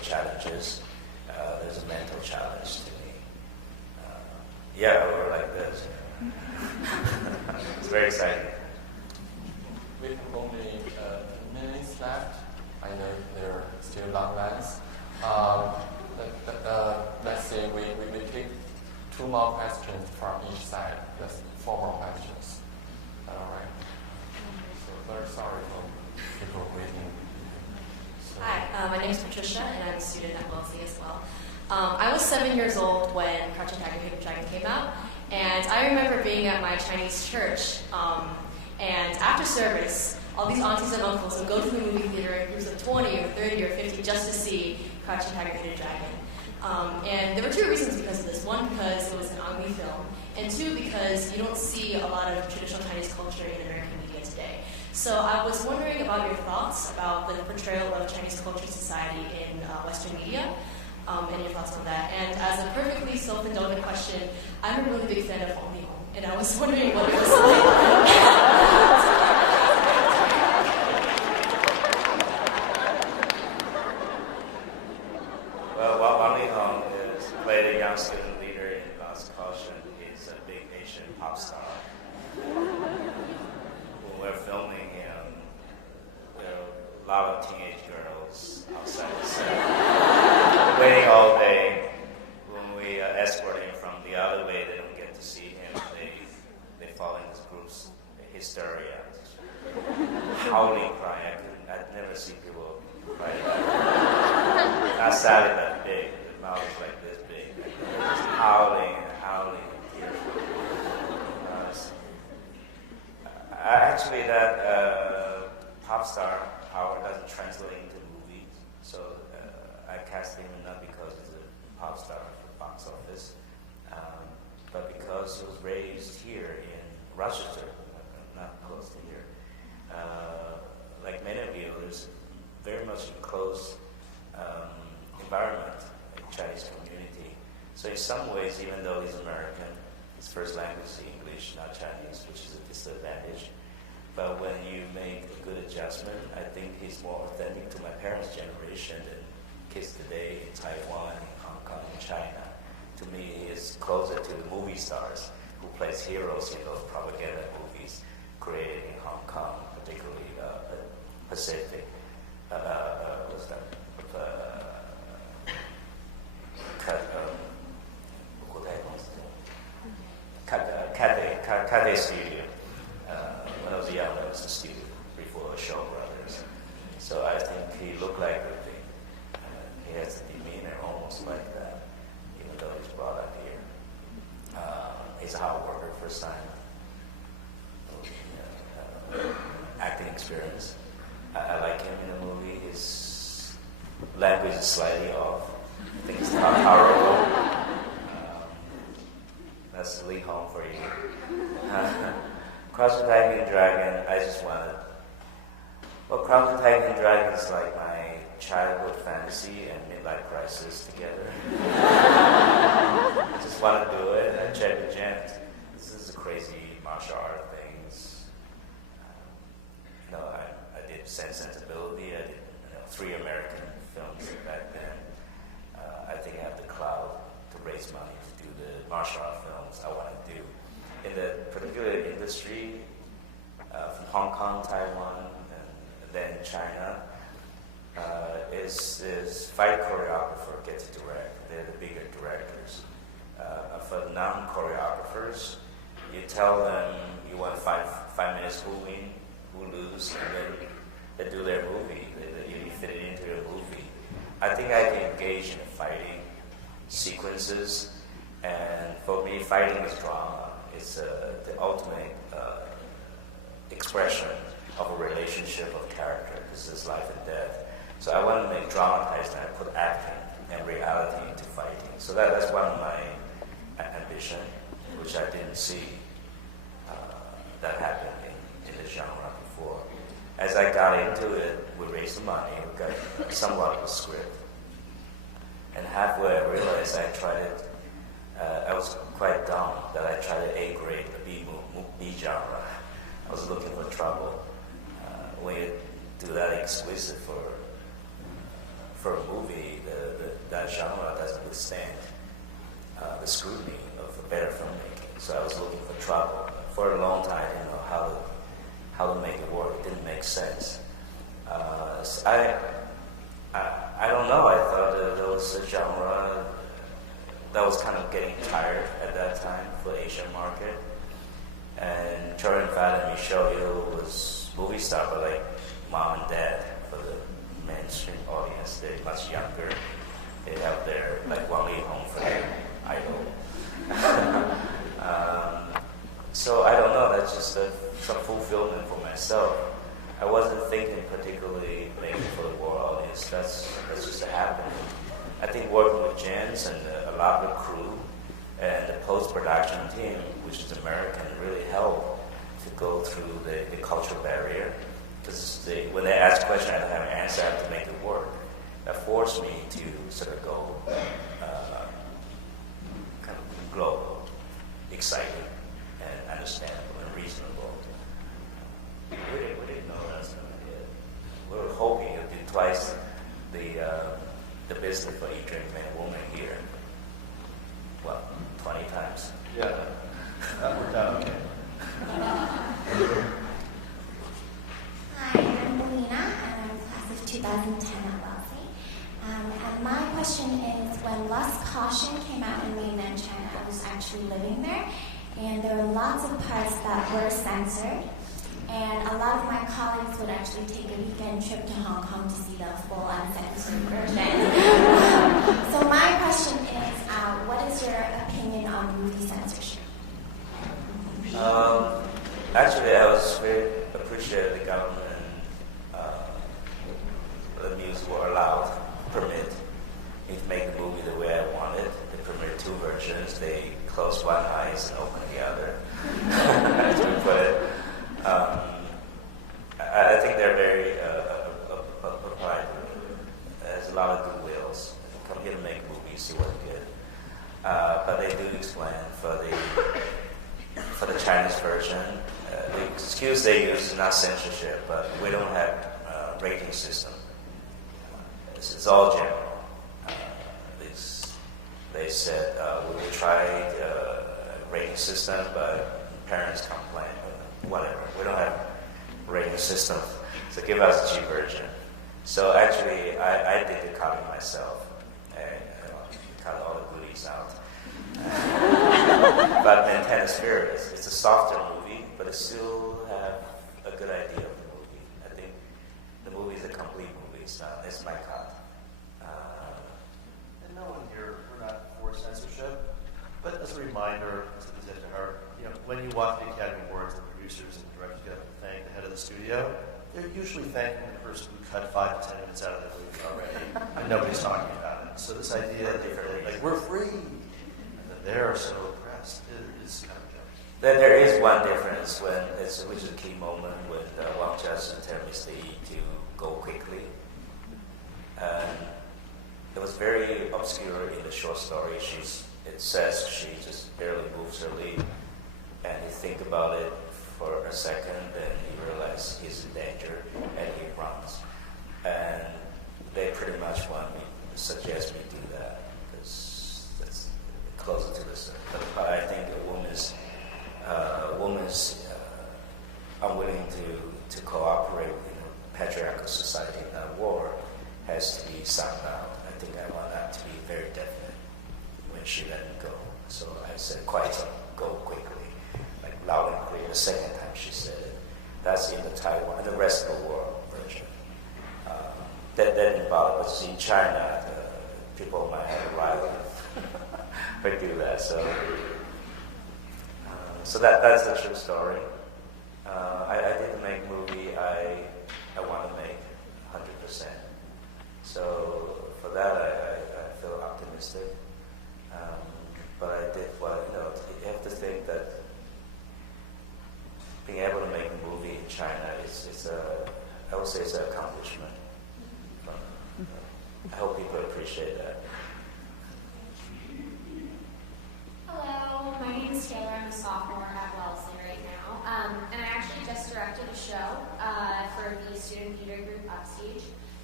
challenges. There's a mental challenge to me. Yeah, we're like this. It's very exciting. We have only 2 minutes left. I know there are still long lines. Let's say we take 2 more questions from each side. That's 4 more questions. Is that all right? So very sorry for people waiting. So. Hi, my name is Patricia, and I'm a student at Wellesley as well. I was 7 years old when Crouching Tiger, Hidden Dragon came out, and I remember being at my Chinese church, and after service, all these aunties and uncles would go to the movie theater in groups of 20 or 30 or 50 just to see Crouching Tiger, Hidden Dragon. And there were 2 reasons because of this. One, because it was an ugly film, and 2, because you don't see a lot of traditional Chinese culture in American media today. So I was wondering about your thoughts about the portrayal of Chinese culture society in Western media, and your thoughts on that. And as a perfectly self-indulgent question, I'm a really big fan of Hong Hong, and I was wondering what it was like. Well, Wang Hong is played a young student leader in Wellesley College, and he's a big Asian pop star. When we're filming him, there are a lot of teenage girls outside the set, waiting all day. When we escort him from the other way, they don't get to see him. They fall in this group's hysteria, howling, crying. I'd never seen people cry like that. Not sadly that big. The mouth is like this big. Just howling and howling and tearful. Actually, that pop star power doesn't translate into movies. So I cast him not because he's a pop star for the box office, but because he was raised here in Rochester, not close to here. Like many of you, there's very much enclosed environment in Chinese community. So in some ways, even though he's American, his first language is English, not Chinese, which is a disadvantage. But when you make a good adjustment, I think he's more authentic to my parents' generation than kids today in Taiwan, in Hong Kong, in China. To me, he is closer to the movie stars who plays heroes in those propaganda movies created in Hong Kong, particularly Pacific. What's that? Cathay Studio. When I was young, I was a student before Shaw Brothers. So I think he looked like the thing. He has a demeanor almost like that, even though he's brought up here. He's a hard worker, first time acting experience. I like him in the movie. His language is slightly off. I think it's not horrible. That's Lee Hong for you. Crouching Tiger, Hidden Dragon, I just wanted... Well, Crouching Tiger, Hidden Dragon is like my childhood fantasy and midlife crisis together. I just want to do it and check with Jen. This is a crazy martial art thing. I did Sense and Sensibility. I did 3 American films back then. I think I have the clout to raise money to do the martial art films I want to do. In the particular industry, from Hong Kong, Taiwan, and then China, is fight choreographer get to direct. They're the bigger directors. For non-choreographers, you tell them you want 5 minutes who win, who lose, and then they do their movie. You fit it into your movie. I think I can engage in fighting sequences, and for me, fighting is drama. It's the ultimate expression of a relationship of character. This is life and death. So I want to make dramatized and I put acting and reality into fighting. So that's one of my ambition, which I didn't see that happen in the genre before. As I got into it, we raised the money, we got somewhat of a script. And halfway I realized I tried it, I was quite dumb that I tried to A-grade the B genre. I was looking for trouble. When you do that explicit for a movie, that genre doesn't withstand the scrutiny of better filmmaking. So I was looking for trouble. For a long time, I didn't know how to make it work. It didn't make sense. So I don't know. I thought there was a genre that was kind of getting tired at that time for the Asian market. And Jordan Fat and Michelle Yeoh was movie star, but like mom and dad for the mainstream audience. They're much younger. They have their like Wang Li Hong for their idol. So I don't know. That's just some fulfillment for myself. I wasn't thinking particularly making for the world audience. That's just happening. I think working with James and a lot of the crew and the post-production team, which is American, really helped to go through the cultural barrier. Because when they ask questions, I don't have an answer. I have to make it work. That forced me to sort of go kind of global, exciting, and understandable and reasonable. We didn't know that's going to be it. We were hoping it would do twice the business for each drink man and woman here. What, 20 times? Yeah, that worked out okay. Hi, I'm Melina, and I'm class of 2010 at Wellesley. And my question is, when Lost Caution came out in mainland China, I was actually living there, and there were lots of parts that were censored. And a lot of my colleagues would actually take a weekend trip to Hong Kong to see the full uncensored version. So my question is, what is your opinion on movie censorship? Actually, I was very appreciative the government, the music were allowed, permit me to make the movie the way I wanted. They permitted 2 versions. They closed one eye and opened the other, as we put it. I think they're very proprietary. There's a lot of goodwills. Come here to make movies, see what's good. But they do explain for the Chinese version. The excuse they use is not censorship, but we don't have a rating system. It's all general. They said we tried a rating system, but parents complain. Whatever. We don't have a rating system, so give us a G version. So actually, I did the copy myself, and cut all the goodies out. But the intent is spirit. It's a softer movie, but it still have a good idea of the movie. I think the movie is a complete movie. It's my cut. And no one here, we're not for censorship, but as a reminder to her, when you watch the Academy Awards, the producers and the directors get up and thank the head of the studio, they're usually thanking the person who cut 5 to 10 minutes out of the movie already, and nobody's talking about it. So this idea that like we're free, and that they're so oppressed, is kind of joke. There is one difference which is a key moment when Wang Justin tells Miss Lee to go quickly. It was very obscure in the short story. It says she just barely moves her lead. And you think about it for a second, then you realize he's in danger, and he runs. And they pretty much suggest me do that, because that's closer to the surface. But I think a woman's unwilling to cooperate in a patriarchal society in that war has to be sound out. I think I want that to be very definite when she let me go. So I said, quiet, go quickly. Loud and clear. The second time she said it, that's in the Taiwan and the rest of the world version. That didn't bother, but in China, people might have a rival but do that. So that's the true story. I didn't make a movie I want to make 100%. So for that, I feel optimistic. But I did you have to think that being able to make a movie in China I would say it's an accomplishment. I hope people appreciate that. Hello, my name is Taylor. I'm a sophomore at Wellesley right now. And I actually just directed a show for the student theater group Upstage.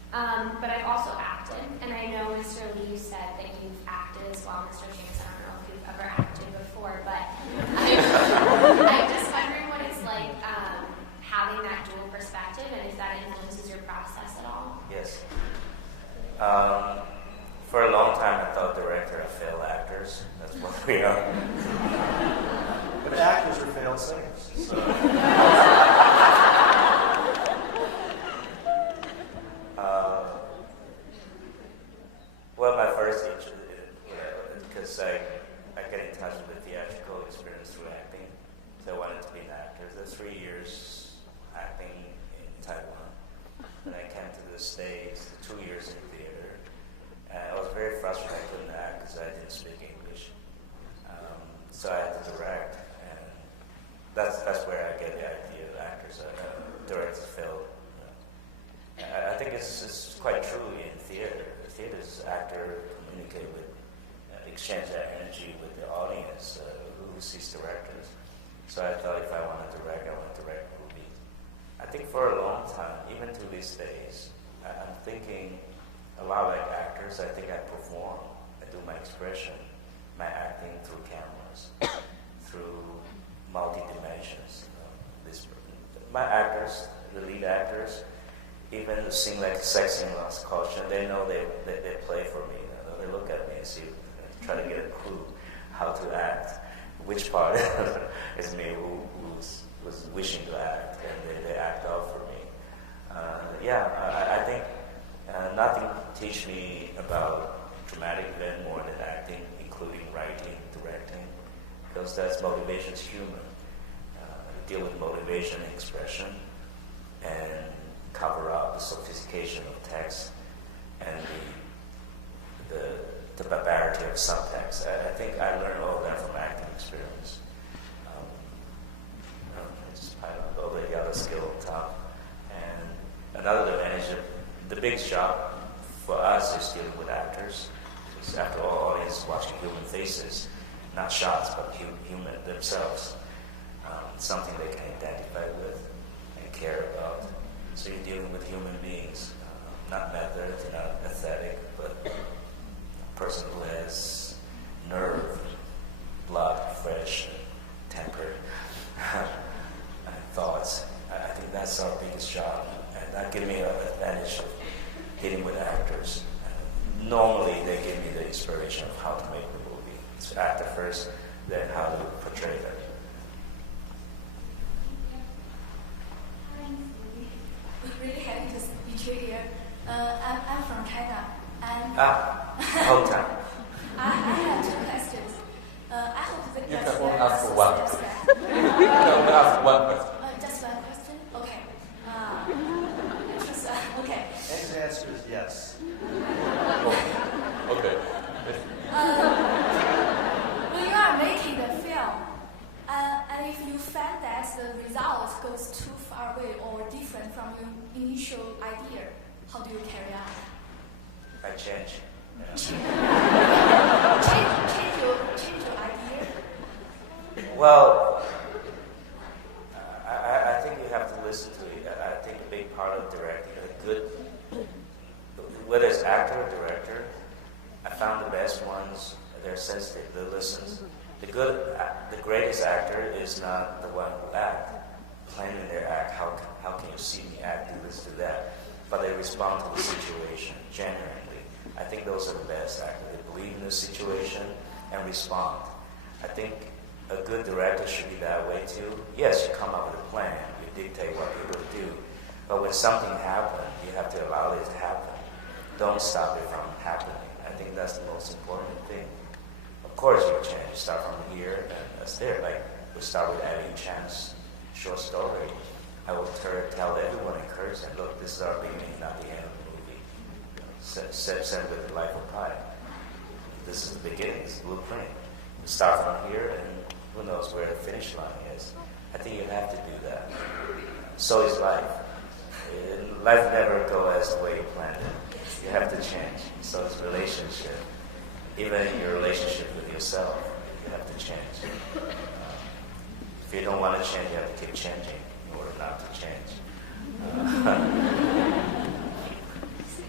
But I've also acted, and I know, Mr. Lee, you said that you've acted as well. Mr. James, I don't know if you've ever acted before, but I'm just wondering what it's like having that dual perspective, and if that influences your process at all. Yes. For a long time, I thought director are failed actors. That's what we are. But actors are failed singers. So. Well, my first teacher, because I got in touch with the theatrical experience through acting, so I wanted to be an actor. So 3 years acting in Taiwan. Then I came to the States, 2 years in theater. And I was very frustrated I couldn't act because I didn't speak English. So I had to direct, and that's where I get the idea of actors. Directors fail. I think it's quite true in theater. Theater's actor communicate with, exchange that energy with the audience who sees directors. So I thought if I want to direct, I want to direct movies. I think for a long time, even to these days, I'm thinking a lot like actors. I think I perform. I do my expression, my acting through cameras, through multi-dimensions. My actors, the lead actors, even who sing like sexy and lost caution, they know they play for me. They look at me and see, try to get a clue how to act, which part is me who was wishing to act, and they act out for me. I think nothing teach me about dramatic event more than acting, including writing, directing, because that's motivation's human. Deal with motivation and expression, and cover up the sophistication of text and the barbarity of subtext. I think I learned all of that from acting experience. Just pile up all the other skill on top. And another advantage of the biggest job for us is dealing with actors. Because after all, audience watching human faces, not shots, but human themselves. Something they can identify with and care about. So you're dealing with human beings, not methods, not aesthetic, but a person who has nerve, blood, fresh, temper, and thoughts. I think that's our biggest job, and that gives me an advantage of dealing with actors. Normally, they give me the inspiration of how to make the movie. It's actor first, then how to portray them. Really happy to meet you here. I'm from China. And Longtime. I have 2 questions. I hope that you can only ask for one. You can only ask one question. Just one question? Okay. Okay. His answer is yes. Okay. When you are making the film, and if you find that the result goes too far away or different from your initial idea, how do you carry on? I change. Change your idea? Well, I think you have to listen to it. I think a big part of directing, whether it's actor or director, I found the best ones, they're sensitive, they listen. The greatest actor is not the one who acts, planning their act, how can you see me act, do this, do that, but they respond to the situation genuinely. I think those are the best actors. They believe in the situation and respond. I think a good director should be that way too. Yes, you come up with a plan, you dictate what you're going to do, but when something happens, you have to allow it to happen. Don't stop it from happening. I think that's the most important thing. Of course, you change. Start from here and that's there. Like we start with adding chance, short story. I will tell everyone, encourage them. Look, this is our beginning, not the end of the movie. Same with the Life of Pi. This is the beginning. It's the blueprint. You start from here, and who knows where the finish line is. I think you have to do that. So is life. Life never goes as the way you planned it. You have to change. So is relationship. Even in your relationship with yourself, you have to change. If you don't want to change, you have to keep changing in order not to change.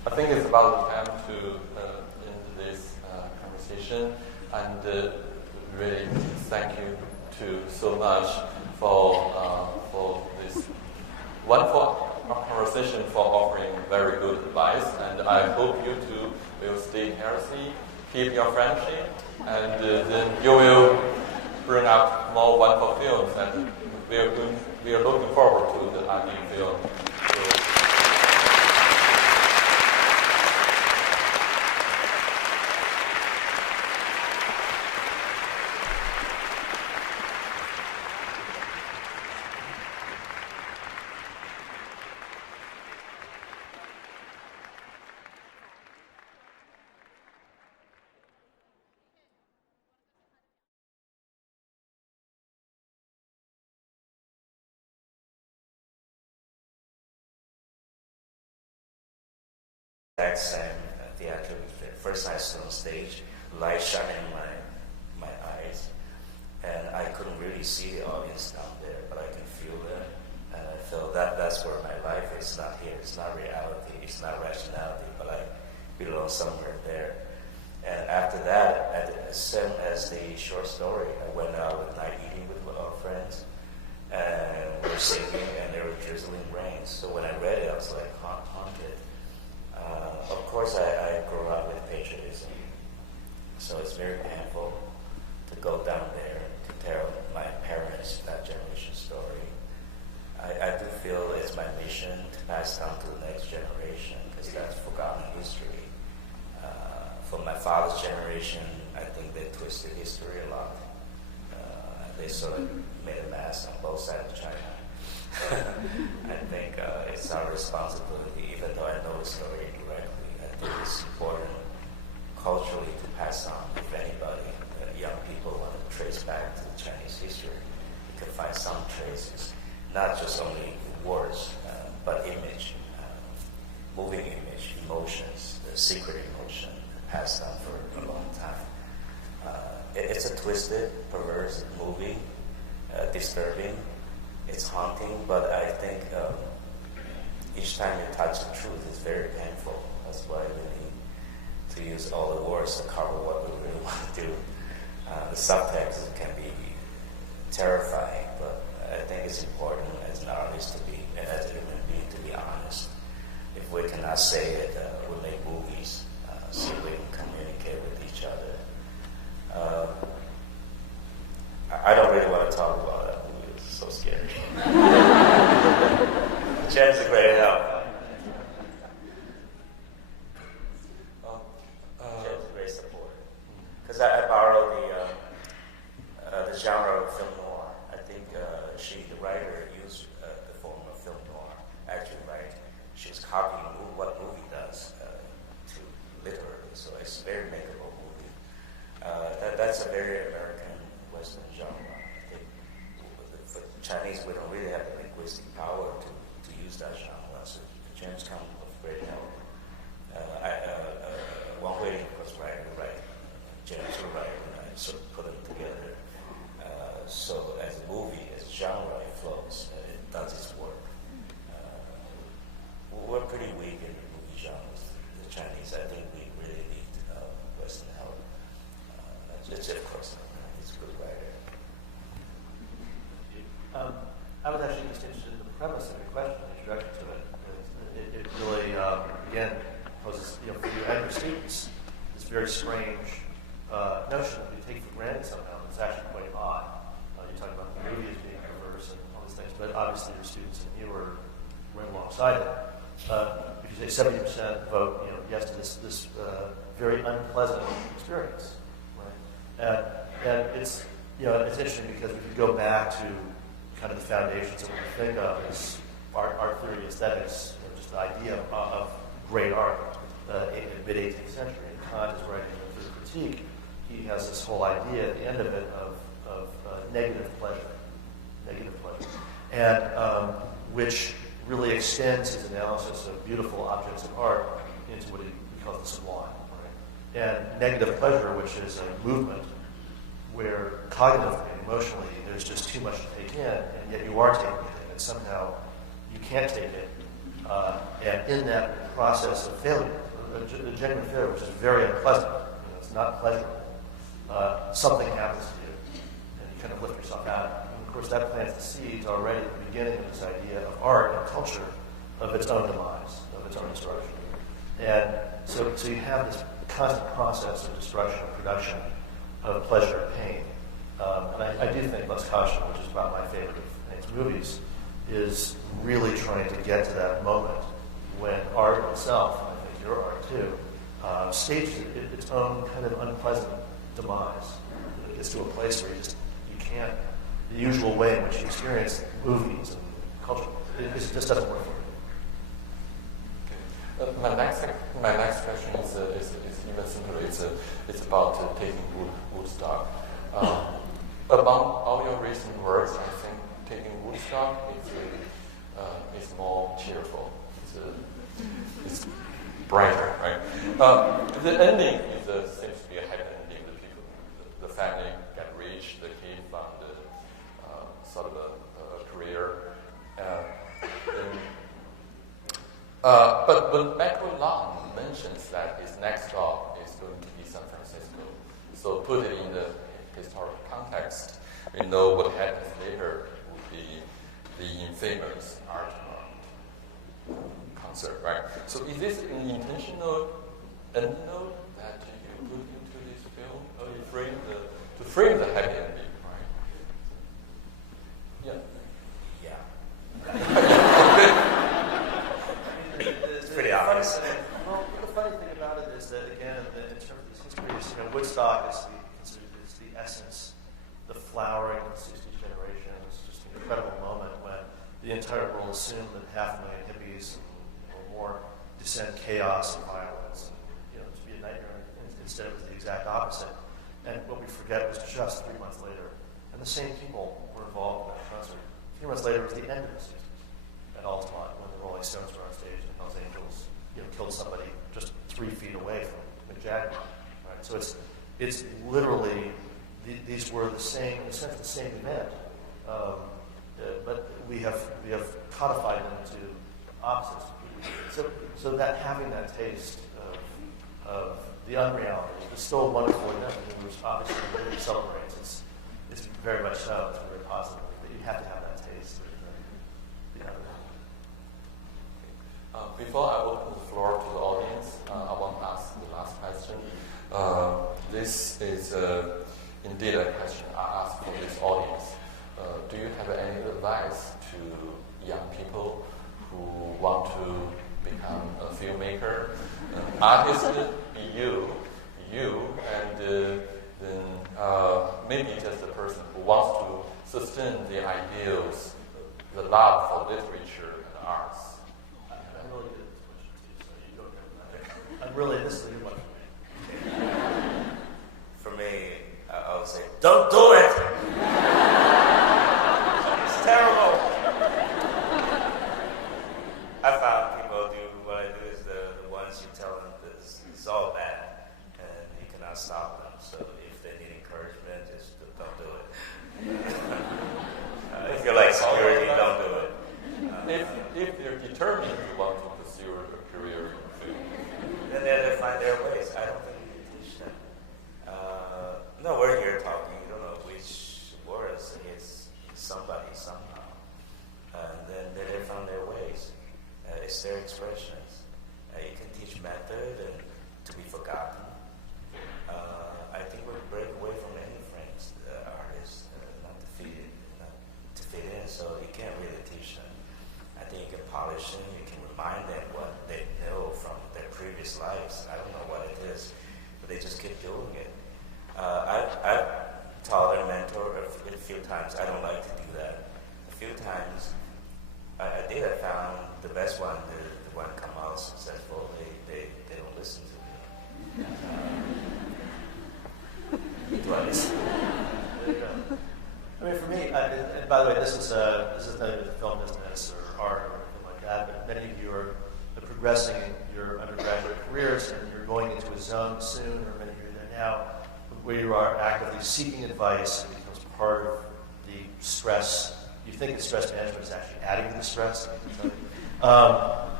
I think it's about time to end this conversation, and really thank you so much for this wonderful conversation, for offering very good advice, and I hope you two will stay healthy, keep your friendship, and then you will bring out more wonderful films, and we are looking forward to the new film. That same theater. First I saw on stage, light shining in my eyes, and I couldn't really see the audience down there, but I can feel them, and I felt that's where my life is. Not here. It's not reality. It's not rationality, but I belong somewhere there. And after that, same as the short story, I went out at night eating with our friends, and we were singing, and there was drizzling rain. So when I read it, I was like haunted. Of course, I grew up with patriotism, so it's very painful to go down there to tell my parents that generation story. I do feel it's my mission to pass down to the next generation, because that's forgotten history. For my father's generation, I think they twisted history a lot. They sort of made a mess on both sides of China. I think it's our responsibility, even though I know the story directly. I think it's important culturally to pass on. If anybody, young people want to trace back to the Chinese history, you can find some traces, not just only words, but image, moving image, emotions, the secret emotion passed on for a long time. It's a twisted, perverse movie, disturbing. It's haunting, but I think each time you touch the truth, it's very painful. That's why we need to use all the words to cover what we really want to do. The subtext can be terrifying, but I think it's important as an artist to be, and as a human being, to be honest. If we cannot say it, we'll make movies so we can communicate with each other. I don't really want to talk about that movie. It's so scary. Jen's a great help. Jen's a great support. Because I borrowed the genre of film noir. I think the writer, used the form of film noir, actually, right? She was copying what movie does to literally, so it's a very makeable movie. That's a very American Western genre. I think for Chinese, we don't really have the linguistic power to use that genre. So James Schamus was great help. Wang Huiling was writing, James was writing, and I sort of put them together. So as a movie, as a genre, it flows, it does its work. We're pretty weak in the movie genres, the Chinese. I think we really need Western help. It's of course, he's a good writer. I was actually just interested in the premise of your question, the introduction to it. It really, again, poses, for you and your students, this very strange notion that we take for granted somehow. It's actually quite odd. You're talking about the movie as being perverse and all these things, but obviously your students and you are right alongside it. If you say 70% vote, yes to this very unpleasant experience, right? And it's it's interesting because if you go back to kind of the foundations of what we think of as art theory, aesthetics, just the idea of great art in the mid-18th century, and Kant is writing through the critique. He has this whole idea at the end of it of negative pleasure, and which really extends his analysis of beautiful objects of art into what he calls the sublime. Right? And negative pleasure, which is a movement where cognitively and emotionally there's just too much to take in, and yet you are taking it in, and somehow you can't take it And in that process of failure, a genuine failure, which is very unpleasant, it's not pleasurable, something happens to you, and you kind of lift yourself out. And of course, that plants the seeds already at the beginning of this idea of art and culture of its own demise, of its own destruction. And so you have this constant process of destruction, of production, of pleasure and pain. And I do think Lust Caution, which is about my favorite of Hank's movies, is really trying to get to that moment when art itself, and I think your art too, stages its own kind of unpleasant demise. It gets to a place where you can't, the usual way in which you experience movies and culture, it just doesn't work for you. My next question is even simpler. It's about taking Woodstock. Among all your recent works, I think taking Woodstock is more cheerful. It's brighter, right? The ending seems to be a happy ending. The family got rich. The kid found sort of a career. But Michael Long mentions that his next stop is going to be San Francisco. So put it in the historical context, we know what happens later would be the infamous art concert, right? So is this an intentional endnote that you put into this film, or you frame the happy ending, right? Yeah. It's pretty obvious. Well, the funny thing about it is that, again, in terms of this history, Woodstock is the essence, the flowering of the 60s generation. It's just an incredible moment when the entire world assumed that 500,000 hippies or more descend chaos and violence, and, to be a nightmare. Instead, it was the exact opposite. And what we forget was just 3 months later, and the same people were involved in that concert. 3 months later was the end of the 60s at Altamont, when the Rolling Stones were on stage and Hells Angels, killed somebody just 3 feet away from Mick Jagger. Right? So it's literally these were the same, in a sense, the same event, but we have codified them to opposites. So that having that taste of the unreality is still a wonderful event, which obviously really celebrates. It's very much so. It's very positive, but you have to have that taste. Before I open the floor to the audience, I want to ask the last question. This is indeed a question I ask for this audience. Do you have any advice to young people who want to become a filmmaker, an artist, you, and then maybe just a person who wants to sustain the ideals, the love for literature and arts? I'm really good at this question too, so you don't know. This is a good one for me. For me, I would say, don't do it! It's terrible! I found people do what I do is the ones you tell them it's all bad, and you cannot stop them. So if they need encouragement, just don't do it. If you like security, don't do it. If they're determined to want to pursue a career in film, then they find their ways. I don't think you can teach them. No, we're here talking. You don't know which words hits somebody somehow, and then they found their ways. It's their expressions. You can teach method and to be forgotten. I think we break away from any frames, artists, not to fit in. So you can't really teach them. I think you can polish them. You can remind them what they know from their previous lives. I don't know what it is, but they just keep doing it. I've taught and mentored a few times. I don't like to do that. A few times I did. I found the best one, the one come out successful. They don't listen to me. Do I listen? There you go. I mean, for me, and by the way, this is not the film business or art or anything like that, but many of you are progressing in your undergraduate careers, and you're going into a zone soon, or many of you are there now, where you are actively seeking advice, and it becomes part of the stress. You think that stress management is actually adding to the stress.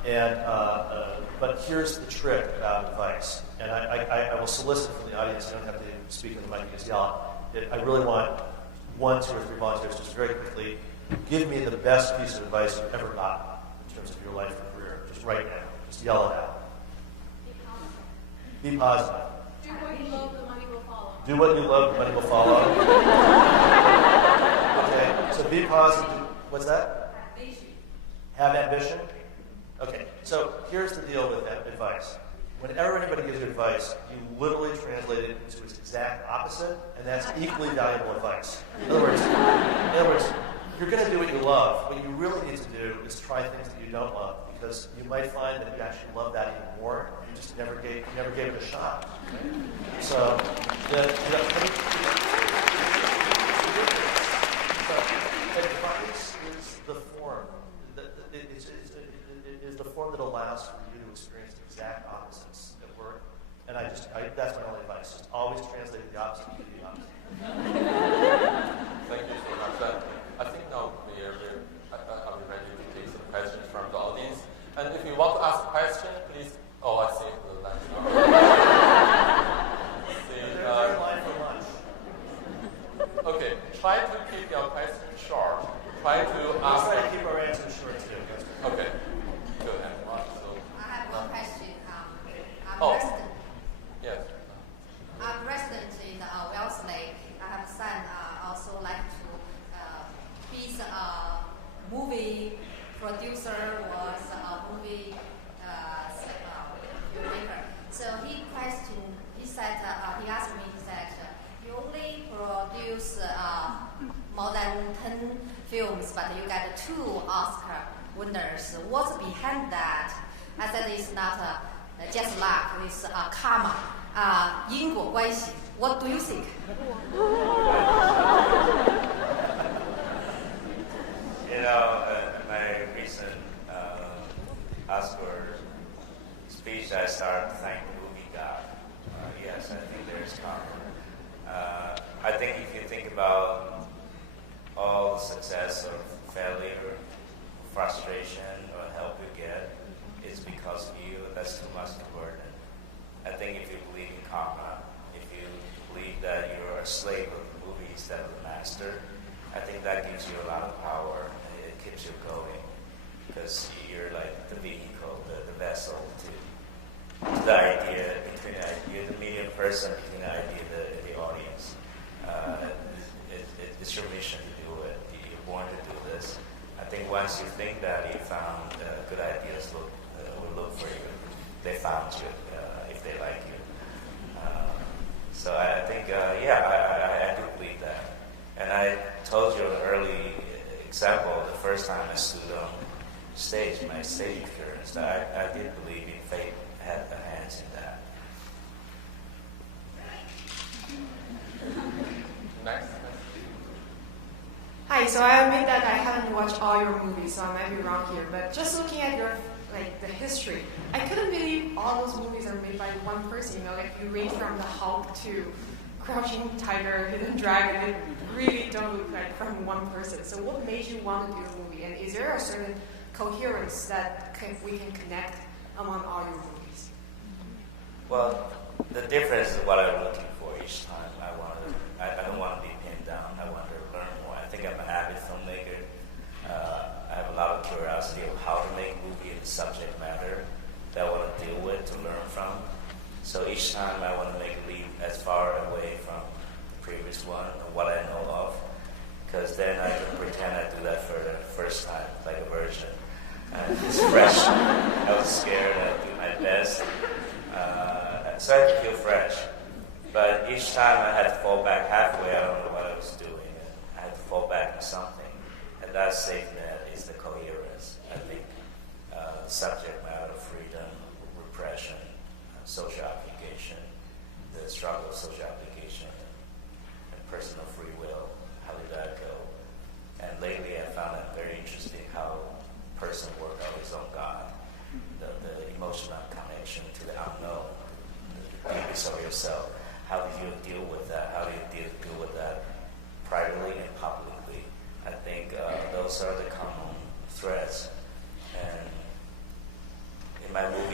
But here's the trick about advice, and I will solicit from the audience. You don't have to speak in the mic, just yell. I really want 1, 2, or 3 volunteers just very quickly give me the best piece of advice you've ever gotten in terms of your life or career, just right now. Just yell it out. Be positive. Do what you love, the money will follow. Do what you love, the money will follow. Okay, so be positive. What's that? Have ambition. Okay, so here's the deal with advice. Whenever anybody gives you advice, you literally translate it into its exact opposite, and that's equally valuable advice. In other words, you're going to do what you love. What you really need to do is try things that you don't love, because you might find that you actually love that even more. You just never gave it a shot. So, advice is the form. Is the form that allows for you to experience the exact opposites at work. And that's my only advice. Just always translate the opposite to the opposite. Thank you so much. I think now I'll be ready to take some questions from the audience. And if you want to ask a question, please. Oh, I see the line. There's line for lunch. Okay, try to keep your question short. Try to ask. Try to keep our answers short too. Okay. Go ahead. I have one question. I'm resident. Yes. I'm resident in Wellesley. I have a son also like to he's a movie producer, was a movie filmmaker. So he said he asked me, he said, you only produce more than 10 films, but you got 2 Oscar winners. What's behind that? I said it's not just luck, it's karma, 因果关系. What do you think? My recent Oscar speech, I started thanking the movie God. Yes, I think there's karma. I think if you think about all the success or failure, frustration, or help you get, it's because of you. That's too much to burden. I think if you believe in karma, if you believe that you're a slave of the movie instead of the master, I think that gives you a lot of power. It keeps you going because you're like the vehicle, the vessel to the idea, you're the medium person between the idea and the audience. It's your mission to do it. You're born to do this. I think once you think that you found good ideas will look for you. They found you if they like you. So I think, I do believe that. And I told you an early example, the first time I stood on stage, my stage appearance, that I did believe in fate had the hands in that. Next. Hi, so I admit that I haven't watched all your movies, so I might be wrong here, but just looking at your, the history, I couldn't believe all those movies are made by one person, you read from The Hulk to Crouching Tiger, Hidden Dragon, it really don't look like from one person. So what made you want to do a movie, and is there a certain coherence that we can connect among all your movies? Well, the difference is what I'm looking for each time. I don't want to be pinned down. I want to learn more. I think I'm an avid filmmaker. I have a lot of curiosity of how to make a movie and the subject matter that I want to deal with, to learn from. So each time I want to make a leap as far away from the previous one and what I know of, because then I can pretend I do that for the first time, like a virgin. It's fresh. I was scared. I do my best. So I had to feel fresh. But each time I had to fall back halfway, I don't know what I was doing. I had to fall back to something. And that safe net is the coherence, I think. Subject matter, freedom, repression, social application, the struggle of social application, and personal free will. How did that go? And lately I found it very interesting how a person worked out his own God, the emotional connection to the unknown, the deepest of yourself. How do you deal with that? How do you deal with that privately and publicly? I think those are the common threads. And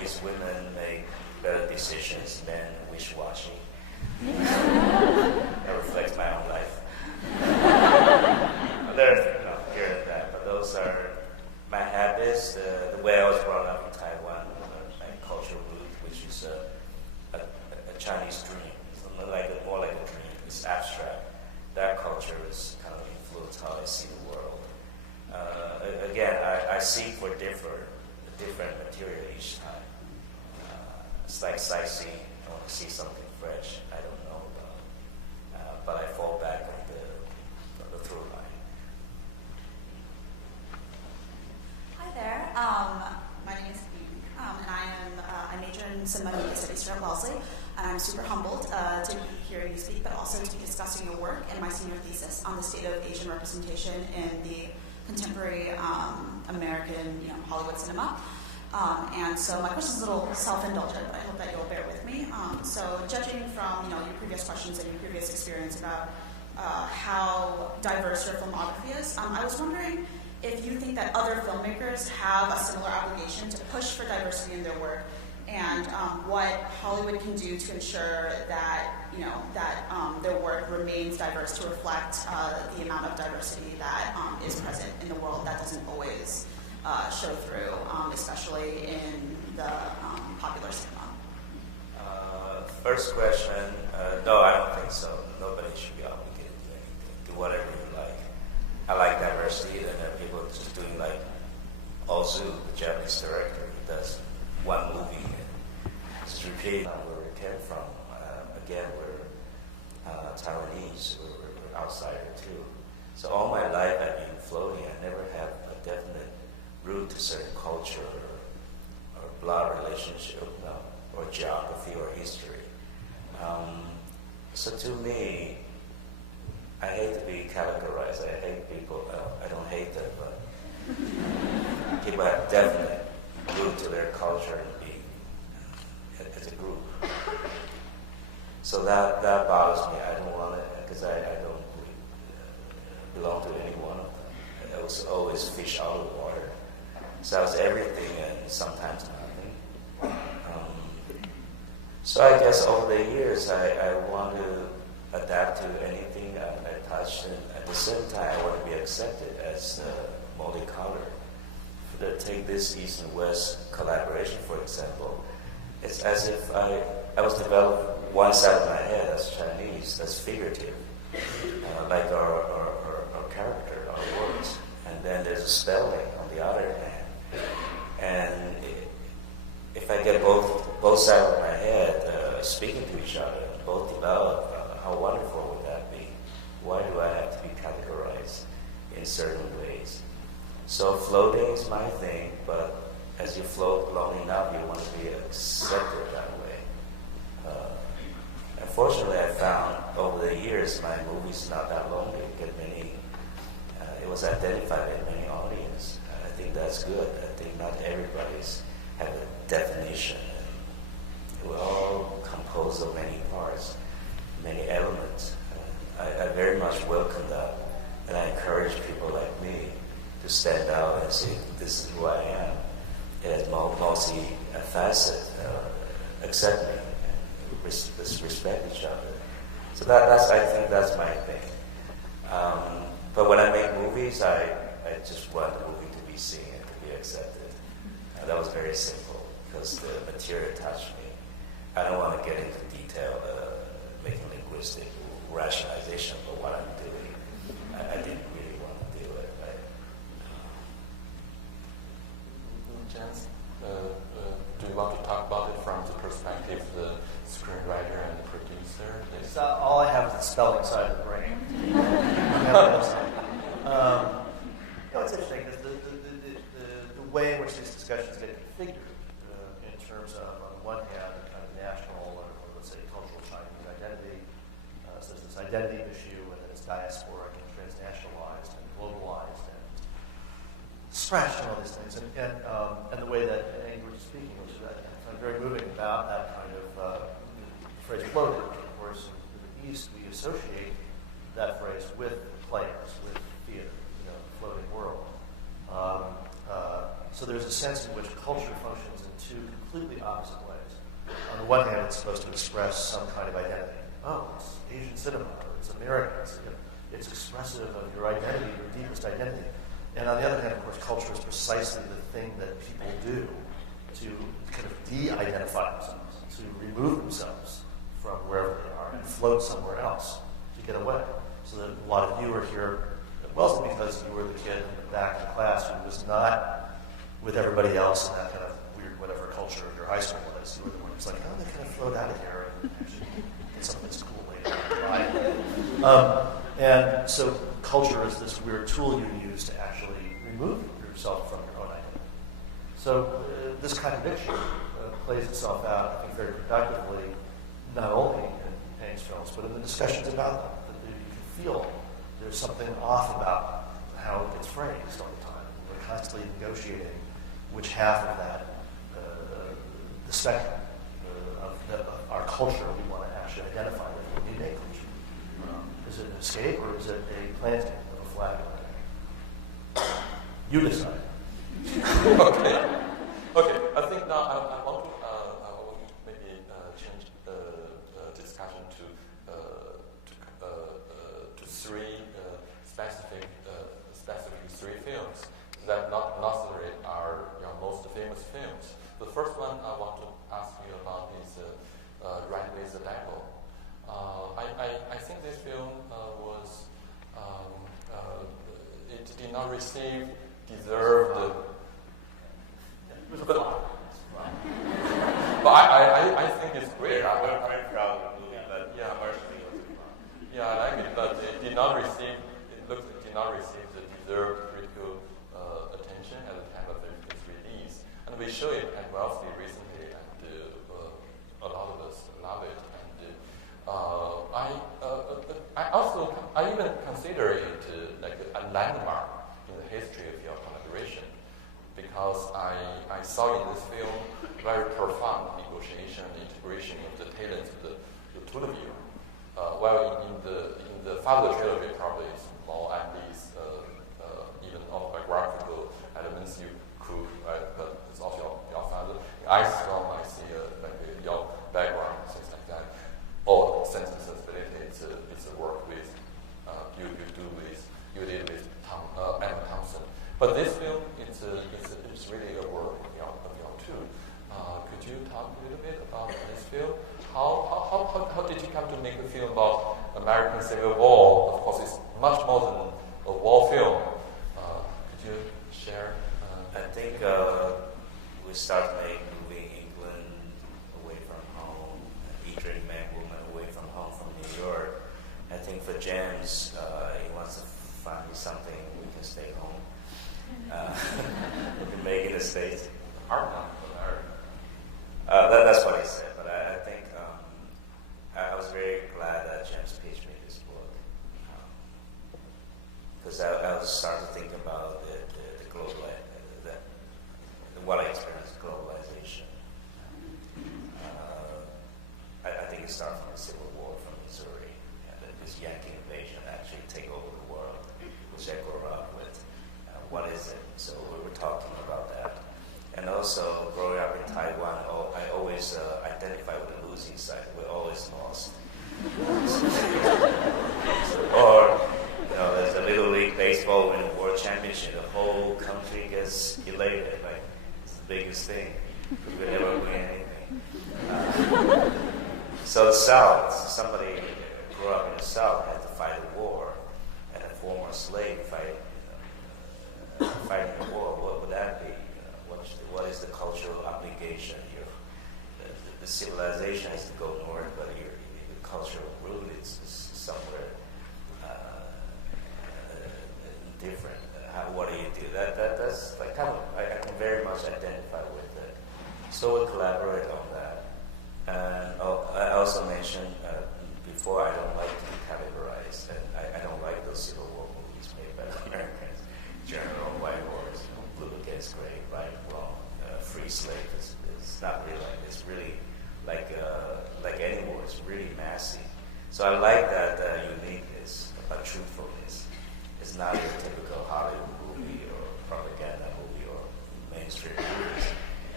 Chinese women make better decisions than wish-washy. That reflects my own life. There's here and that, but those are my habits, the way I was brought up in Taiwan, my cultural root, which is a Chinese dream. It's more like a dream. It's abstract. That culture is kind of influenced how I see the world. Again, I seek for different material each time. It's like sightseeing. I want to see something fresh I don't know about, but I fall back on the through line. Hi there. My name is Lee, and I major in cinema media studies here at Wellesley, and I'm super humbled to be hearing you speak, but also to be discussing your work in my senior thesis on the state of Asian representation in the contemporary American, Hollywood cinema. And so my question is a little self-indulgent, but I hope that you'll bear with me. So judging from your previous questions and your previous experience about how diverse your filmography is, I was wondering if you think that other filmmakers have a similar obligation to push for diversity in their work, and what Hollywood can do to ensure that their work remains diverse to reflect the amount of diversity that is present in the world that doesn't always show through, especially in the popular cinema. First question, no, I don't think so. Nobody should be obligated to do anything. Do whatever you like. I like diversity, and there are people just doing like Ozu, the Japanese director, who does one movie and just repeating where we came from. Again, we're Taiwanese, we're outsider too. So all my life I've been floating. I never have a definite root to certain culture or blood relationship, or geography or history. So to me, I hate to be categorized. I hate people. I don't hate them, but people have definite root to their culture and be as a group. So that bothers me. I don't want it because I don't belong to any one of them. I was always fish out of the water. So I was everything and sometimes nothing. So I guess over the years I want to adapt to anything I touch, and at the same time I want to be accepted as multicolored. Take this East and West collaboration, for example. It's as if I was developed one side of my head as Chinese, that's figurative, like our character, our words, and then there's a spelling on the other hand. And if I get both sides of my head speaking to each other, both develop, how wonderful would that be? Why do I have to be categorized in certain ways? So floating is my thing, but as you float long enough, you want to be accepted that way. Unfortunately, I found over the years my movies not that long. They get many. It was identified in many audience. I think that's good. I think not everybody's have a definition. We're all composed of many parts, many elements. I very much welcome that, and I encourage people like me to stand out and say, this is who I am. It has multi-facet. Accept me. Let's respect each other. So I think that's my thing. But when I make movies, I just want the movie to be seen and to be accepted. That was very simple because the material touched me. I don't want to get into detail, making linguistic rationalization of what I'm doing. I didn't really want to do it. James, do you want to talk about it from the perspective of the screenwriter and the producer? So all I have is the spelling side of the brain. It's interesting because the way in which these discussions get configured in terms of, on the one hand, kind of national or let's say cultural Chinese identity. So there's this identity issue, and then it's diasporic and transnationalized and globalized and scratched and all these things. And the way that you were speaking, which I find very moving about that kind of phrase floating. Of course, in the East, we associate that phrase with players, with theater, the floating world. So there's a sense in which culture functions in two completely opposite ways. On the one hand, it's supposed to express some kind of identity. Oh, it's Asian cinema, or it's American. It's expressive of your identity, your deepest identity. And on the other hand, of course, culture is precisely the thing that people do to kind of de-identify themselves, to remove themselves from wherever they are and float somewhere else to get away. So that a lot of you are here at Wellesley because you were the kid in the back of the class who was not with everybody else in that kind of weird whatever culture of your high school was. You were the one who's like, oh, they kind of float out of here and actually get something that's cool later on. And so culture is this weird tool you use to actually remove yourself from your own identity. So this contradiction plays itself out, I think, very productively, not only in Pang's films, but in the discussions about them. That you can feel there's something off about how it gets phrased all the time. We're constantly negotiating which half of that, the spectrum of our culture we want to actually identify with when we make culture. Is it an escape or is it a planting of a flag? You decide. Okay. I think now I want to maybe change the discussion to three specific three films that not necessarily are your most famous films. The first one I want to ask you about is Right with the Devil. I think this film it did not receive deserved. But I think it's great. I'm very proud of the movie, but commercially it wasn't fun. Yeah, I like it, but it did not receive. It did not receive the deserved critical attention at the time of its release. And we show it at Wellesley recently, and a lot of us love it. I even consider it like a landmark in the history of your collaboration, because I saw in this film very profound negotiation and integration of the talents of the two of you. While in the father trilogy, probably it's more at least even autobiographical elements you could, right? But it's also your father. I see like your background, things like that. Or Sense and Sensibility, it's a work with you did with Emma Thompson. But this film, it's really a work of your two. Could you talk a little bit about this film? How did you come to make a film about American Civil War? Of course, it's much more than a war film. Could you share? I think we started moving England away from home, Eastern man, woman away from home, from New York. I think for James, he wants to find me something we can stay home. We can make it a state. Hard not, but that's what he said. But I think I was very glad that James pitched me this book, because I was starting to think about the what I experienced, globalization. I think it started from the Civil War from Missouri, and this Yankee invasion actually take over the world, which I grew up with. What is it? So we were talking about that. And also, growing up in Taiwan, I always identify with the losing side. We're always lost. Or, there's a Little League Baseball win a world championship. The whole country gets elated. Like, it's the biggest thing. We never win anything. So the South, somebody who grew up in the South had to fight a war, and a former slave fighting a war. What would that be? What is the cultural obligation here? The civilization has to go north, but your cultural root is somewhere different. What do you do? That's like kind of, I can very much identify with it. So we collaborate on that. And I also mentioned before, I don't like to be categorized, and I don't like those Civil War movies made by the Americans. General, white wars, blue against gray, right, wrong, free slave. It's not really like it's really like any war. It's really massy. So I like that uniqueness, but truthfulness. It's not your typical Hollywood movie or propaganda movie or mainstream movies.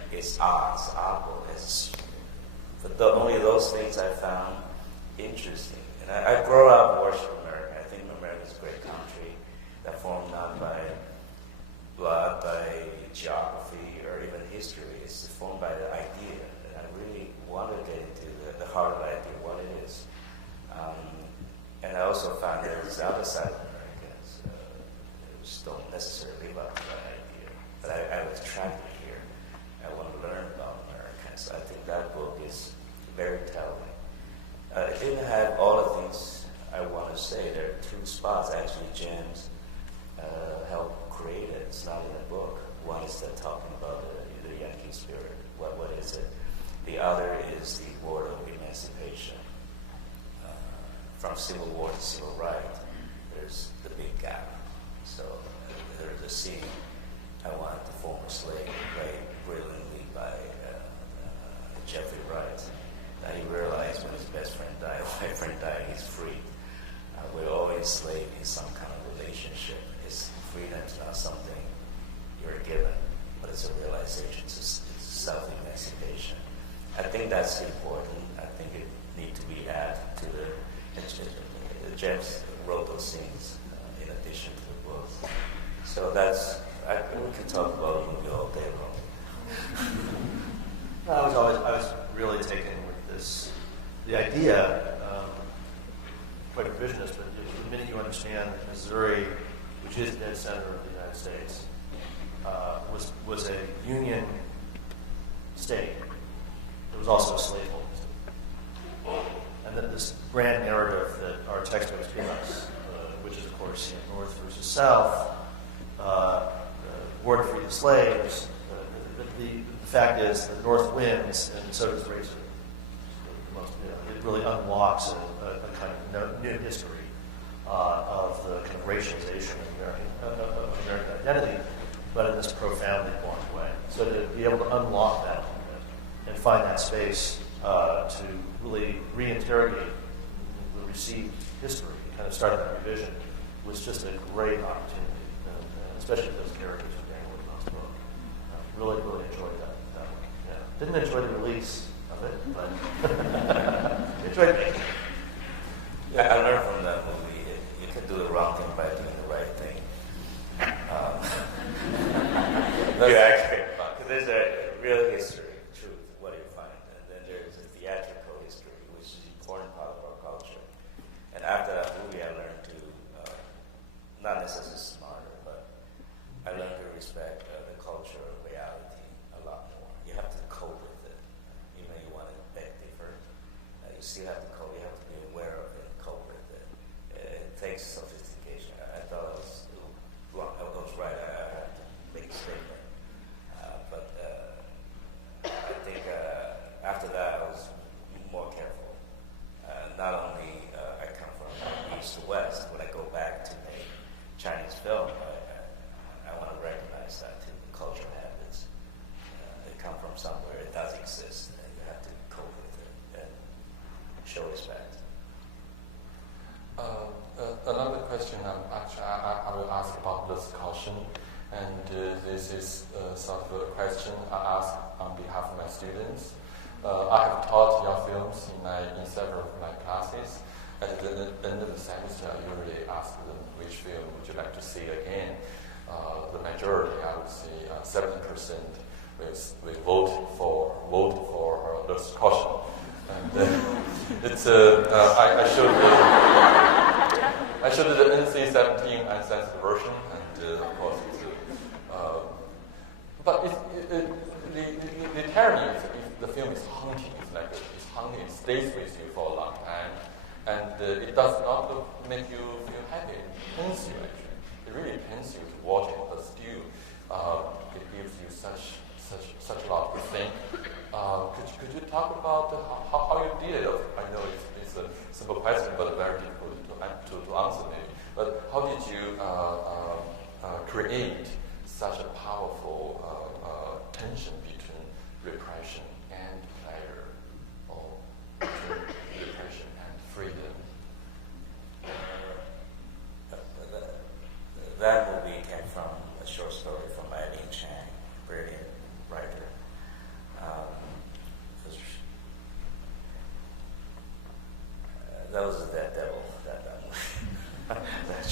it's oddball. But only those things I found interesting. And I grew up worshiping America. I think America is a great country that formed not by blood, by geography, or even history. It's formed by the idea. And I really want to get into the heart of the idea, what it is. And I also found there's other side of Americans who don't necessarily live up to that idea. But I was attracted here. I want to learn about Americans. So I think that book is very telling. It didn't have all the things I want to say. There are two spots actually James helped create it. It's not in the book. One is talking about the Yankee spirit. What is it? The other is the word of emancipation. From civil war to civil rights, there's the big gap. So there's a scene I wanted the former slave played brilliantly by Jeffrey Wright. Now he realized when his best friend died, my friend died, he's free. We're always slave in some kind of relationship. Freedom is not something you're given, but it's a realization. It's self-emancipation. I think that's important. I think it needs to be added to the. James wrote those scenes in addition to the book. So we can talk about the movie all day long. I was really taken with this, the idea, quite revisionist, but the minute you understand that Missouri, which is the dead center of the United States, was a Union state. It was also a slaveholding state. And then this grand narrative that our textbooks give us, which is, of course, North versus South, war to free the slaves. The fact is the North wins, and so does racism. It really unlocks a kind of new history of the kind of racialization of American identity, but in this profoundly blunt way. So to be able to unlock that and find that space to really reinterrogate the received history, kind of start that revision, was just a great opportunity, especially those characters from Daniel Woodmont's book. Really, really enjoyed that one. Yeah. Didn't enjoy the release of it, but enjoyed making it. Yeah, I learned from that movie you can do the wrong thing by doing the right thing. Because there's a real history, truth, what you find, and then there's a theatrical history, which is an important part of our culture. And after that movie, I learned to, not necessarily smarter, but I learned to respect the culture of reality a lot more. You have to cope with it. Even though you want to bet different, you still have to cope. You have to be aware of it and cope with it. It takes sophistication. I thought I was wrong. I was right. I had to make a statement. I think after that, I was more careful. Not only I come from east to west, when I go back to make Chinese film, I want to recognize that too, the cultural habits. They come from somewhere, it does exist, and you have to cope with it and show respect. Another question, I will ask about this caution, and this is sort of a question I ask on behalf of my students. I have taught your films in several of my classes. At the end of the semester, I usually ask them which film would you like to see again. The majority, I would say 70%, will vote for this caution. And it's I showed the NC-17 uncensored version, and of course, but the tyranny is the film is haunting. It's haunting. It stays with you for a long time, and it does not make you feel happy. It pains you actually. It really pains you to watch it, but still, it gives you such a lot to think. Could you talk about how you did it? I know it's a simple question, but very difficult to answer maybe. But how did you create such a powerful tension between repression and pleasure, or between repression and freedom? That movie came from a short story from Lee and James, brilliant writer.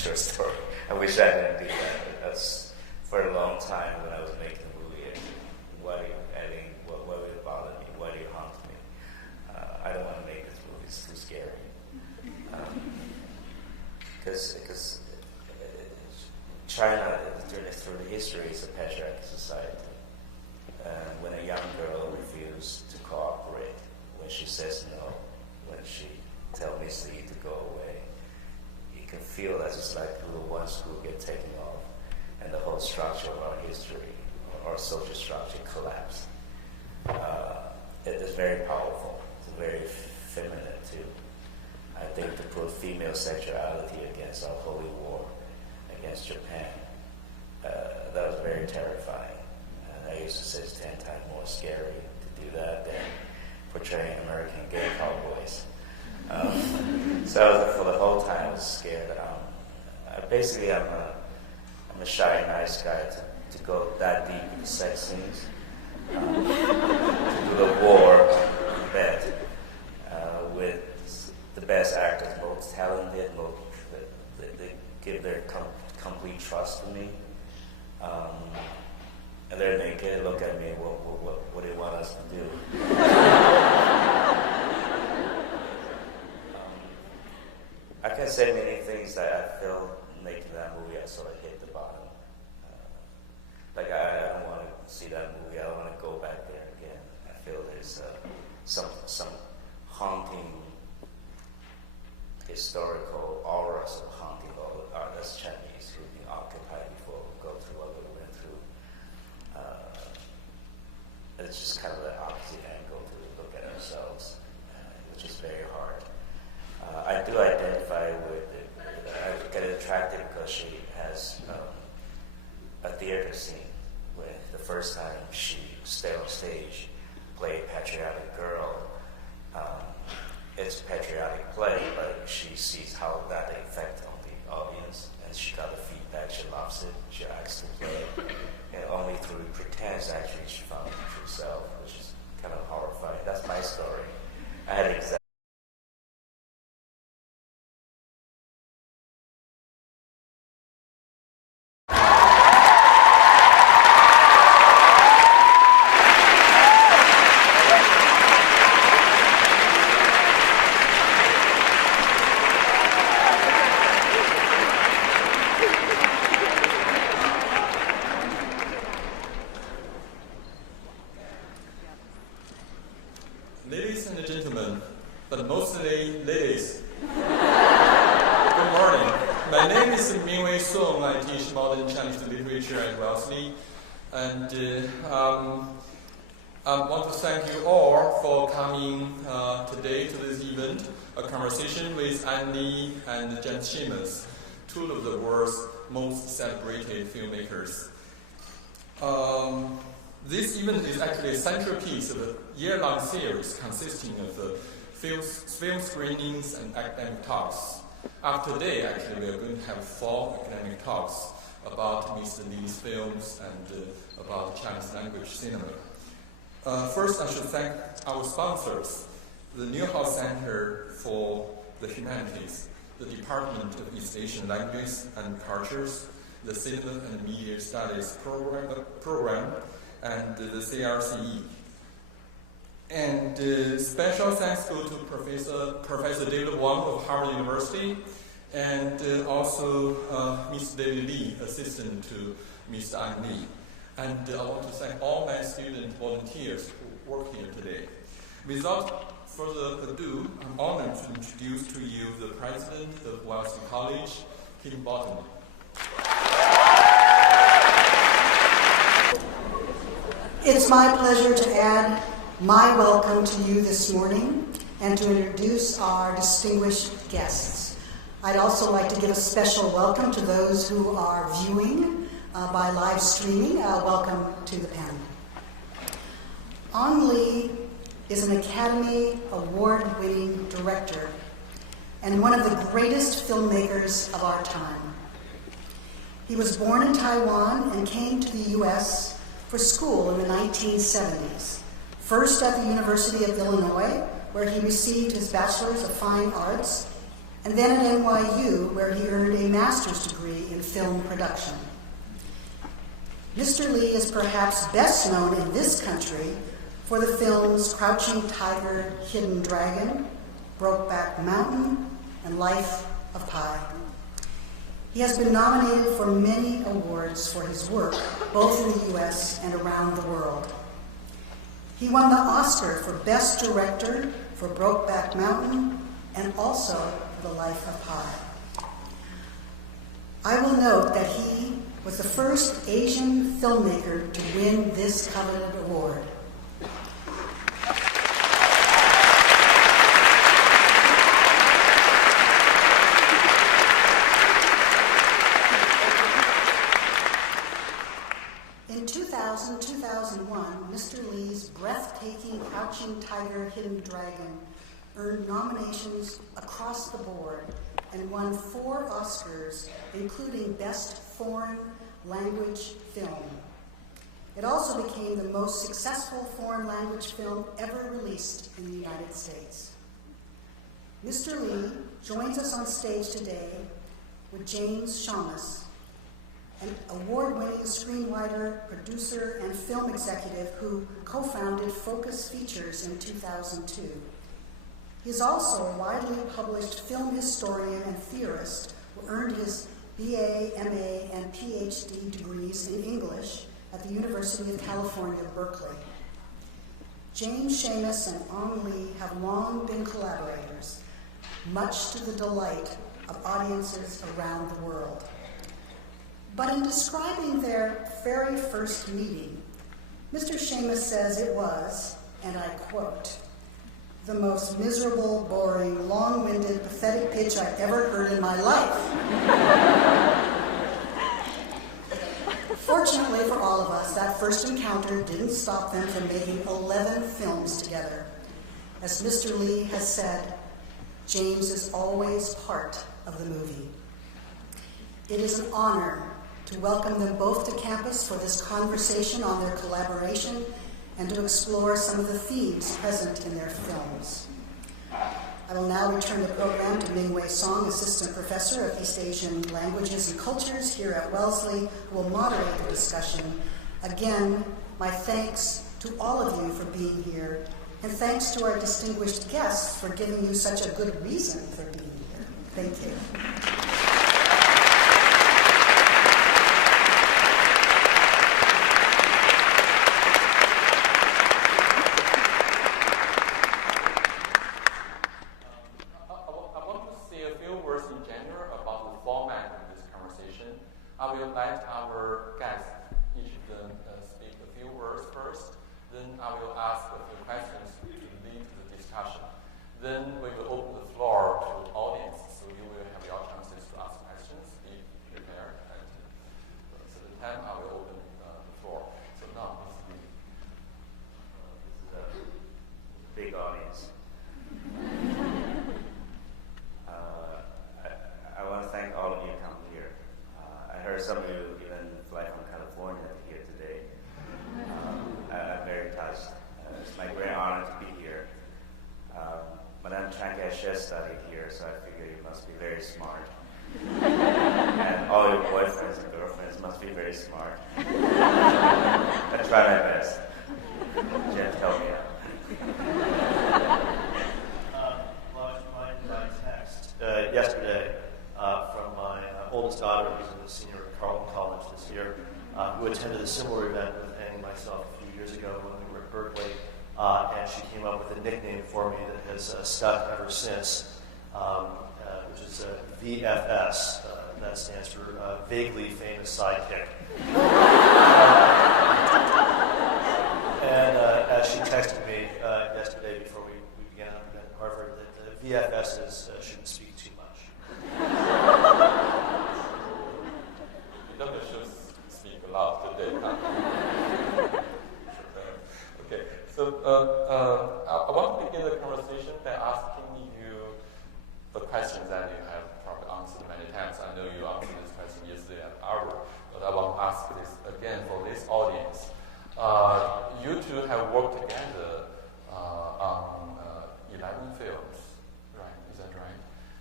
short story. I wish I didn't do that. That's for a long time when I was making the movie. Why do you adding? What would it bother me? Why do you haunt me? I don't want to make this movie. It's too scary. Because China, through the history, is a patriarchal society. And when a young girl refuses to cooperate, when she says no, when she tells Miss Lee to go away, you can feel that it's like little one school get taken off, and the whole structure of our history, our social structure, collapse. It is very powerful. It's very feminine too. I think to put female sexuality against our holy war, against Japan, that was very terrifying. And I used to say it's 10 times more scary to do that than portraying American gay cowboys. So for the whole time I was scared. Basically, I'm a shy, nice guy to go that deep into sex scenes, to do the war on bed with the best actors, most talented, they give their complete trust to me. And they're naked, look at me, what do you want us to do? I can say many things that I feel making that movie, I sort of hit the bottom. I don't want to see that movie, I don't want to go back there again. I feel there's some haunting historical auras of haunting all us Chinese who've been occupied before we go through what we went through. It's just kind of the opposite angle to look at ourselves, which is very hard. I do identify with it. I get attracted because she has a theater scene where the first time she stayed on stage, played Patriotic Girl. It's a patriotic play, but she sees how that affects on the audience, and she got the feedback, she loves it, she likes the play, and only through pretense actually she found her true self, which is kind of horrifying. That's my story. I had exactly Ladies and gentlemen, but mostly ladies. Good morning. My name is Mingwei Song. I teach modern Chinese literature at Wellesley. And I want to thank you all for coming today to this event, a conversation with Lee and James Schamus, two of the world's most celebrated filmmakers. This event is actually a centerpiece of a year-long series consisting of film screenings and academic talks. After today, actually, we are going to have 4 academic talks about Mr. Lee's films and about Chinese language cinema. First, I should thank our sponsors, the Newhouse Center for the Humanities, the Department of East Asian Languages and Cultures, the Cinema and Media Studies program and the CRCE. And special thanks go to Professor David Wang of Harvard University, and also Mr. David Lee, assistant to Mr. An Lee. And I want to thank all my student volunteers who work here today. Without further ado, I'm honored to introduce to you the president of Wellesley College, Kim Bottom. It's my pleasure to add my welcome to you this morning and to introduce our distinguished guests. I'd also like to give a special welcome to those who are viewing by live streaming. Welcome to the panel. An Lee is an Academy Award-winning director and one of the greatest filmmakers of our time. He was born in Taiwan and came to the U.S. for school in the 1970s, first at the University of Illinois, where he received his Bachelor's of Fine Arts, and then at NYU, where he earned a master's degree in film production. Mr. Lee is perhaps best known in this country for the films Crouching Tiger, Hidden Dragon, Brokeback Mountain, and Life of Pi. He has been nominated for many awards for his work, both in the US and around the world. He won the Oscar for Best Director for Brokeback Mountain and also for The Life of Pi. I will note that he was the first Asian filmmaker to win this coveted award. In 2001, Mr. Lee's breathtaking Crouching Tiger, Hidden Dragon earned nominations across the board and won 4 Oscars, including Best Foreign Language Film. It also became the most successful foreign language film ever released in the United States. Mr. Lee joins us on stage today with James Schamus, an award-winning screenwriter, producer, and film executive who co-founded Focus Features in 2002. He is also a widely published film historian and theorist who earned his BA, MA, and PhD degrees in English at the University of California, Berkeley. James Schamus and Ong Lee have long been collaborators, much to the delight of audiences around the world. But in describing their very first meeting, Mr. Schamus says it was, and I quote, "the most miserable, boring, long-winded, pathetic pitch I've ever heard in my life." Fortunately for all of us, that first encounter didn't stop them from making 11 films together. As Mr. Lee has said, James is always part of the movie. It is an honor to welcome them both to campus for this conversation on their collaboration and to explore some of the themes present in their films. I will now return the program to Ming-Wei Song, Assistant Professor of East Asian Languages and Cultures here at Wellesley, who will moderate the discussion. Again, my thanks to all of you for being here, and thanks to our distinguished guests for giving you such a good reason for being here. Thank you. I will let our guests, each of them, speak a few words first. Then I will ask a few questions to lead the discussion. Then we will open the floor to the audience, so you will have your chances to ask questions. Be prepared. At a certain time, I will open the floor. So now, Ms. Lee. This is a big audience. I want to thank all of you coming here. I heard some of you even fly from California here today. I'm very touched. It's my great honor to be here. Madame Chang Kai-shek studied here, so I figure you must be very smart. And all your boyfriends and girlfriends must be very smart. I try my best. Jeff, help me out. Well, I was reminded by text yesterday from my oldest daughter, who's a senior at Wellesley College this year, who attended a similar event with Annie and myself a few years ago when we were at Berkeley, and she came up with a nickname for me that has stuck ever since, which is VFS. That stands for Vaguely Famous Sidekick. And as she texted me yesterday before we began at Harvard, that VFSs shouldn't speak too much. Doctor should speak a lot today. Huh? Okay, so I want to begin the conversation by asking you the questions that you have probably answered many times. I know you answered this question yesterday at Harvard, but I want to ask this again for this audience. You two have worked together on 11 films, right? Is that right?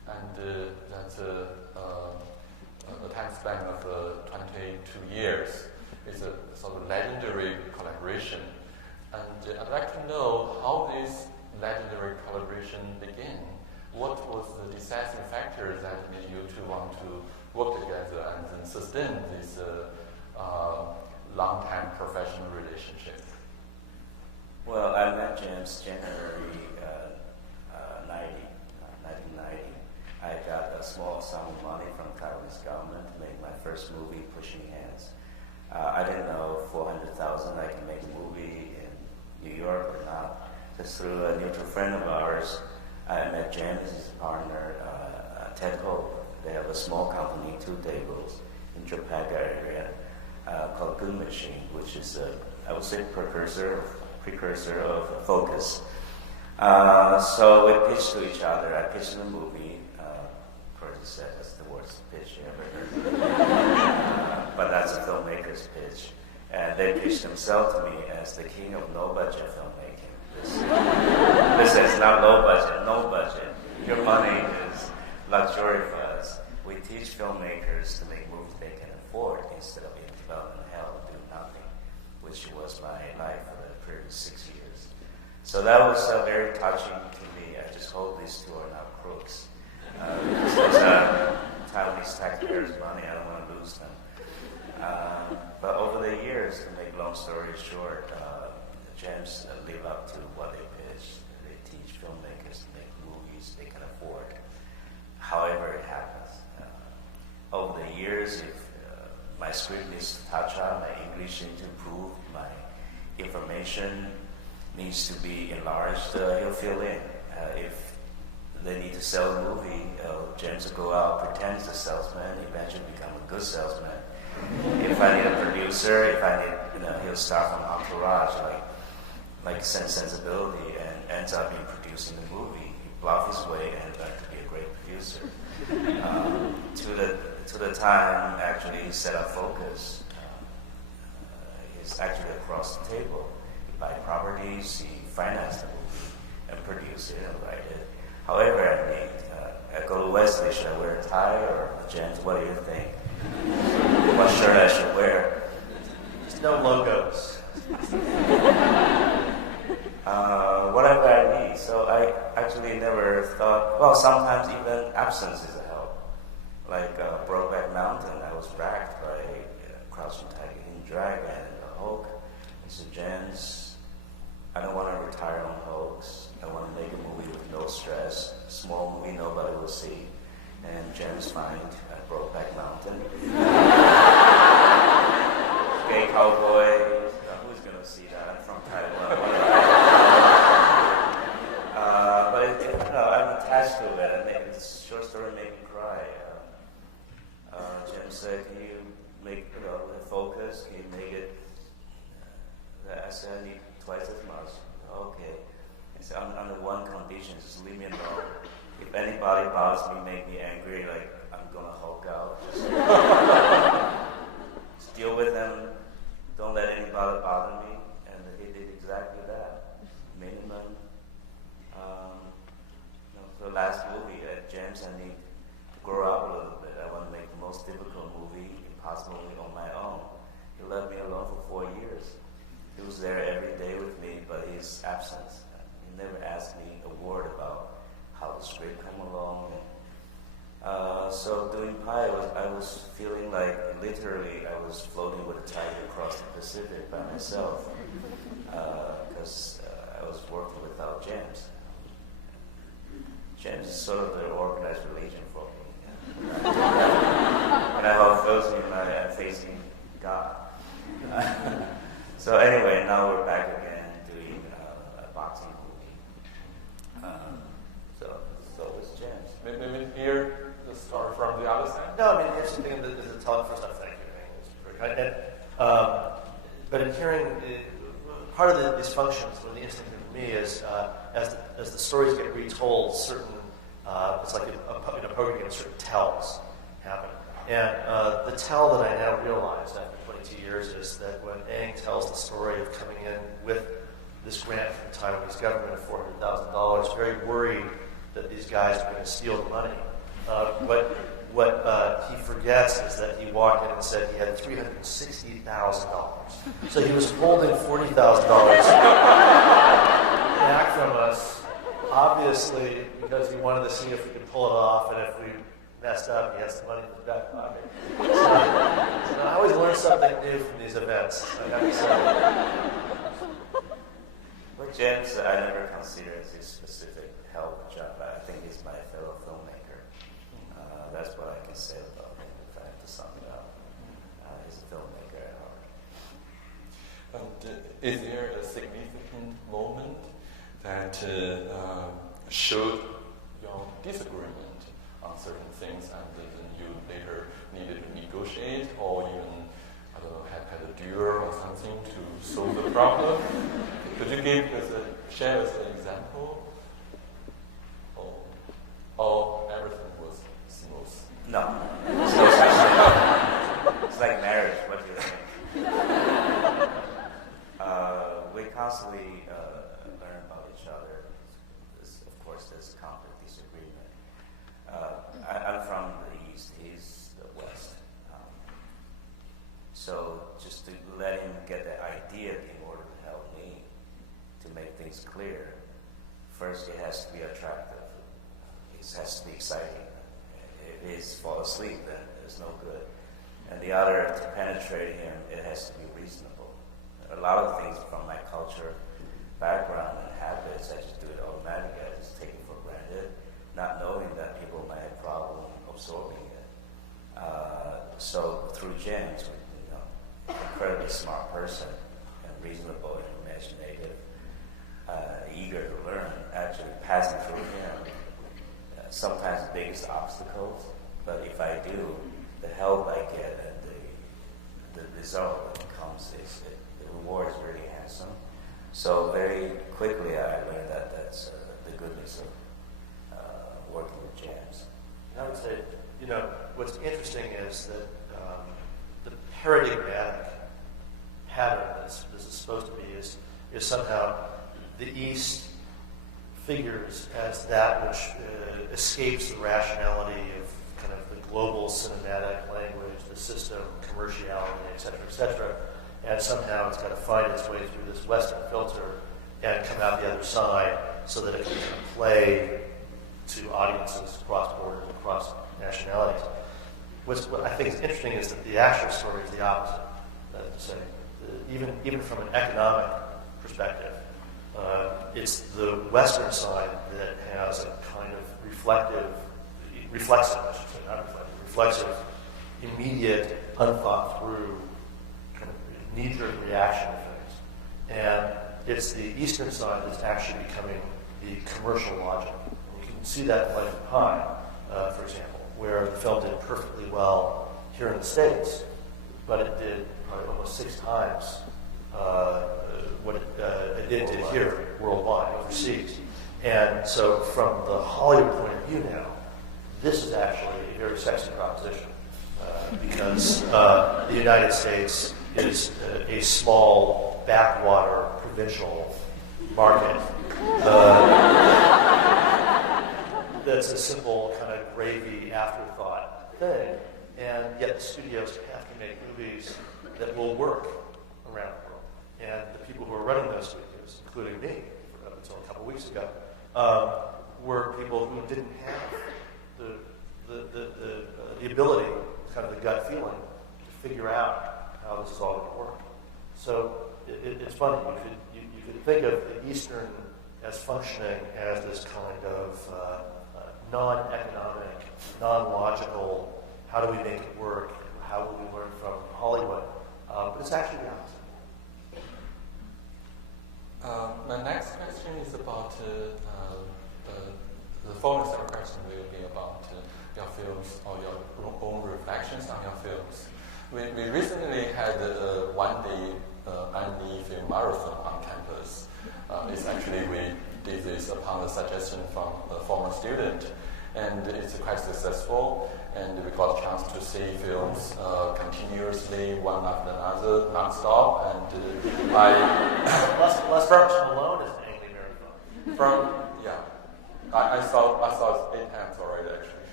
and that's a time span of 22 years. It's a sort of legendary collaboration. And I'd like to know how this legendary collaboration began. What was the deciding factor that made you two want to work together and then sustain this long-time professional relationship? Well, I met James January 1990. I got a small sum of money from Taiwanese government to make my first movie, Pushing Hands. I didn't know 400,000 I can make a movie in New York or not. Just through a mutual friend of ours, I met James, his partner, Ted Ho. They have a small company, 2 tables, in Japan area, called Good Machine, which is, I would say, precursor of Focus. So we pitched to each other. I pitched the movie. Of course, he said that's the worst pitch you ever heard. But that's a filmmaker's pitch. And they pitched themselves to me as the king of no-budget filmmaking. This is not low budget, no budget. Your money is luxury for us. We teach filmmakers to make movies they can afford instead of in development hell and do nothing, which was my life for the previous 6 years. So that was very touching to me. I just hope these two are not crooks. Those are Taiwanese taxpayers' money. I don't want to lose them. But over the years, to make long story short, James live up to what they pitch. They teach filmmakers to make movies they can afford, however it happens. Over the years, if my script needs to touch on, my English needs to improve, my information needs to be enlarged, he'll fill in. If they need to sell a movie, James will go out, pretend he's a salesman, eventually become a good salesman. If I need a producer, if I need, he'll start from Entourage, like Sensibility, and ends up in producing the movie. He bluffed his way and got to be a great producer. To the time, actually, he set up Focus. He's actually across the table. He buy properties, he finance the movie, and produce it and write it. However, I go to Wellesley, should I wear a tie or James, what do you think? What shirt I should wear? Just no logos. Whatever I need. So I actually never thought, well, sometimes even absence is a help. Like Brokeback Mountain, I was racked by Crouching Tiger, Hidden Dragon, and the Hulk. I said, James, I don't want to retire on Hulks. I want to make a movie with no stress, a small movie nobody will see. And James find Brokeback Mountain. Gay cowboy. Who's going to see that? I'm from Taiwan. But I'm attached to it. And the short story made me cry. James said, "Can you make Focus? Can you make it?" I said, "I need twice as much." Okay. He said, "Under one condition, just leave me alone. If anybody bothers me, make me angry, like I'm gonna Hulk out. Just deal with them. Don't let anybody bother me." And he did exactly that. Minimum. For the last movie, James, I need to grow up a little bit. I want to make the most difficult movie possibly on my own. He left me alone for 4 years. He was there every day with me, but his absence. He never asked me a word about how the script came along. And, so doing Pi, I was feeling like literally I was floating with a tiger across the Pacific by myself because I was working without James. James is sort of the organized religion for me. And I have those in my facing God. So anyway, now we're back again doing a boxing movie. So it's James. Maybe hear the story from the other side? No, I mean, the interesting thing is the talk first off, thank you. It's very kind. But in hearing, part of these functions, the interesting thing for me is as the stories get retold, certain, it's like in a program, certain tells happen. And the tell that I now realize after 22 years is that when Aang tells the story of coming in with this grant from the Taiwanese government of $400,000, very worried that these guys are going to steal the money. What he forgets is that he walked in and said he had $360,000. So he was holding $40,000 back from us, obviously because he wanted to see if we could pull it off, and if we messed up, he had some money in his back pocket. So I always learn something new from these events, I have to say. Well, James, I never considered his specific help job. I think he's my fellow filmmaker. That's what I can say about him, if I have to sum it up. He's a filmmaker at heart. And is there a significant moment that showed your disagreement on certain things and then you later needed to negotiate or even, I don't know, had a duel or something to solve the problem? Could you share us an example? Or everything was smooth? No. It's like marriage. What do you think? We constantly learn about each other. Of course, there's conflict, disagreement. I'm from the East. He's the West. So just to let him get the idea in order to help me to make things clear, first it has to be attractive. It has to be exciting. If he's fall asleep, then it's no good. And the other, to penetrate him, it has to be reasonable. A lot of things from my culture, background, and habits, I just do it automatically. I just take it for granted, not knowing that people might have problem absorbing it. So through James, incredibly smart person, and reasonable and imaginative, eager to learn, actually passing through him. Sometimes the biggest obstacles, but if I do, the help I get and the result that comes the reward is really handsome. So very quickly I learned that that's the goodness of working with James. I would say, what's interesting is that the paradigmatic pattern this is supposed to be is somehow the East figures as that which escapes the rationality of kind of the global cinematic language, the system, commerciality, et cetera, and somehow it's got to find its way through this Western filter and come out the other side so that it can play to audiences across borders, across nationalities. What I think is interesting is that the actual story is the opposite. That is to say, even from an economic perspective, it's the Western side that has a kind of reflexive, immediate, unthought through, kind of knee-jerk reaction to things. And it's the Eastern side that's actually becoming the commercial logic. And you can see that in Life of Pi, for example, where the film did perfectly well here in the States, but it did probably almost 6 times what it did here worldwide, overseas. And so from the Hollywood point of view now, this is actually a very sexy proposition because the United States is a small backwater provincial market that's a simple kind of gravy afterthought thing. And yet the studios have to make movies that will work around the world. And the people who are running those studios, including me, up until a couple weeks ago, were people who didn't have the ability, kind of the gut feeling, to figure out how this is all going to work. So it's funny. You could think of the Eastern as functioning as this kind of non-economic, non-logical, how do we make it work? How will we learn from Hollywood? But it's actually the opposite. My next question is about the following question will be about your films or your own reflections on your films. We recently had a one-day anime film marathon on campus. It's actually we did this upon the suggestion from a former student, and it's quite successful. And we got a chance to see films continuously, one after another, non-stop. And Les Malone is an anime marathon. I saw it 8 times already, actually.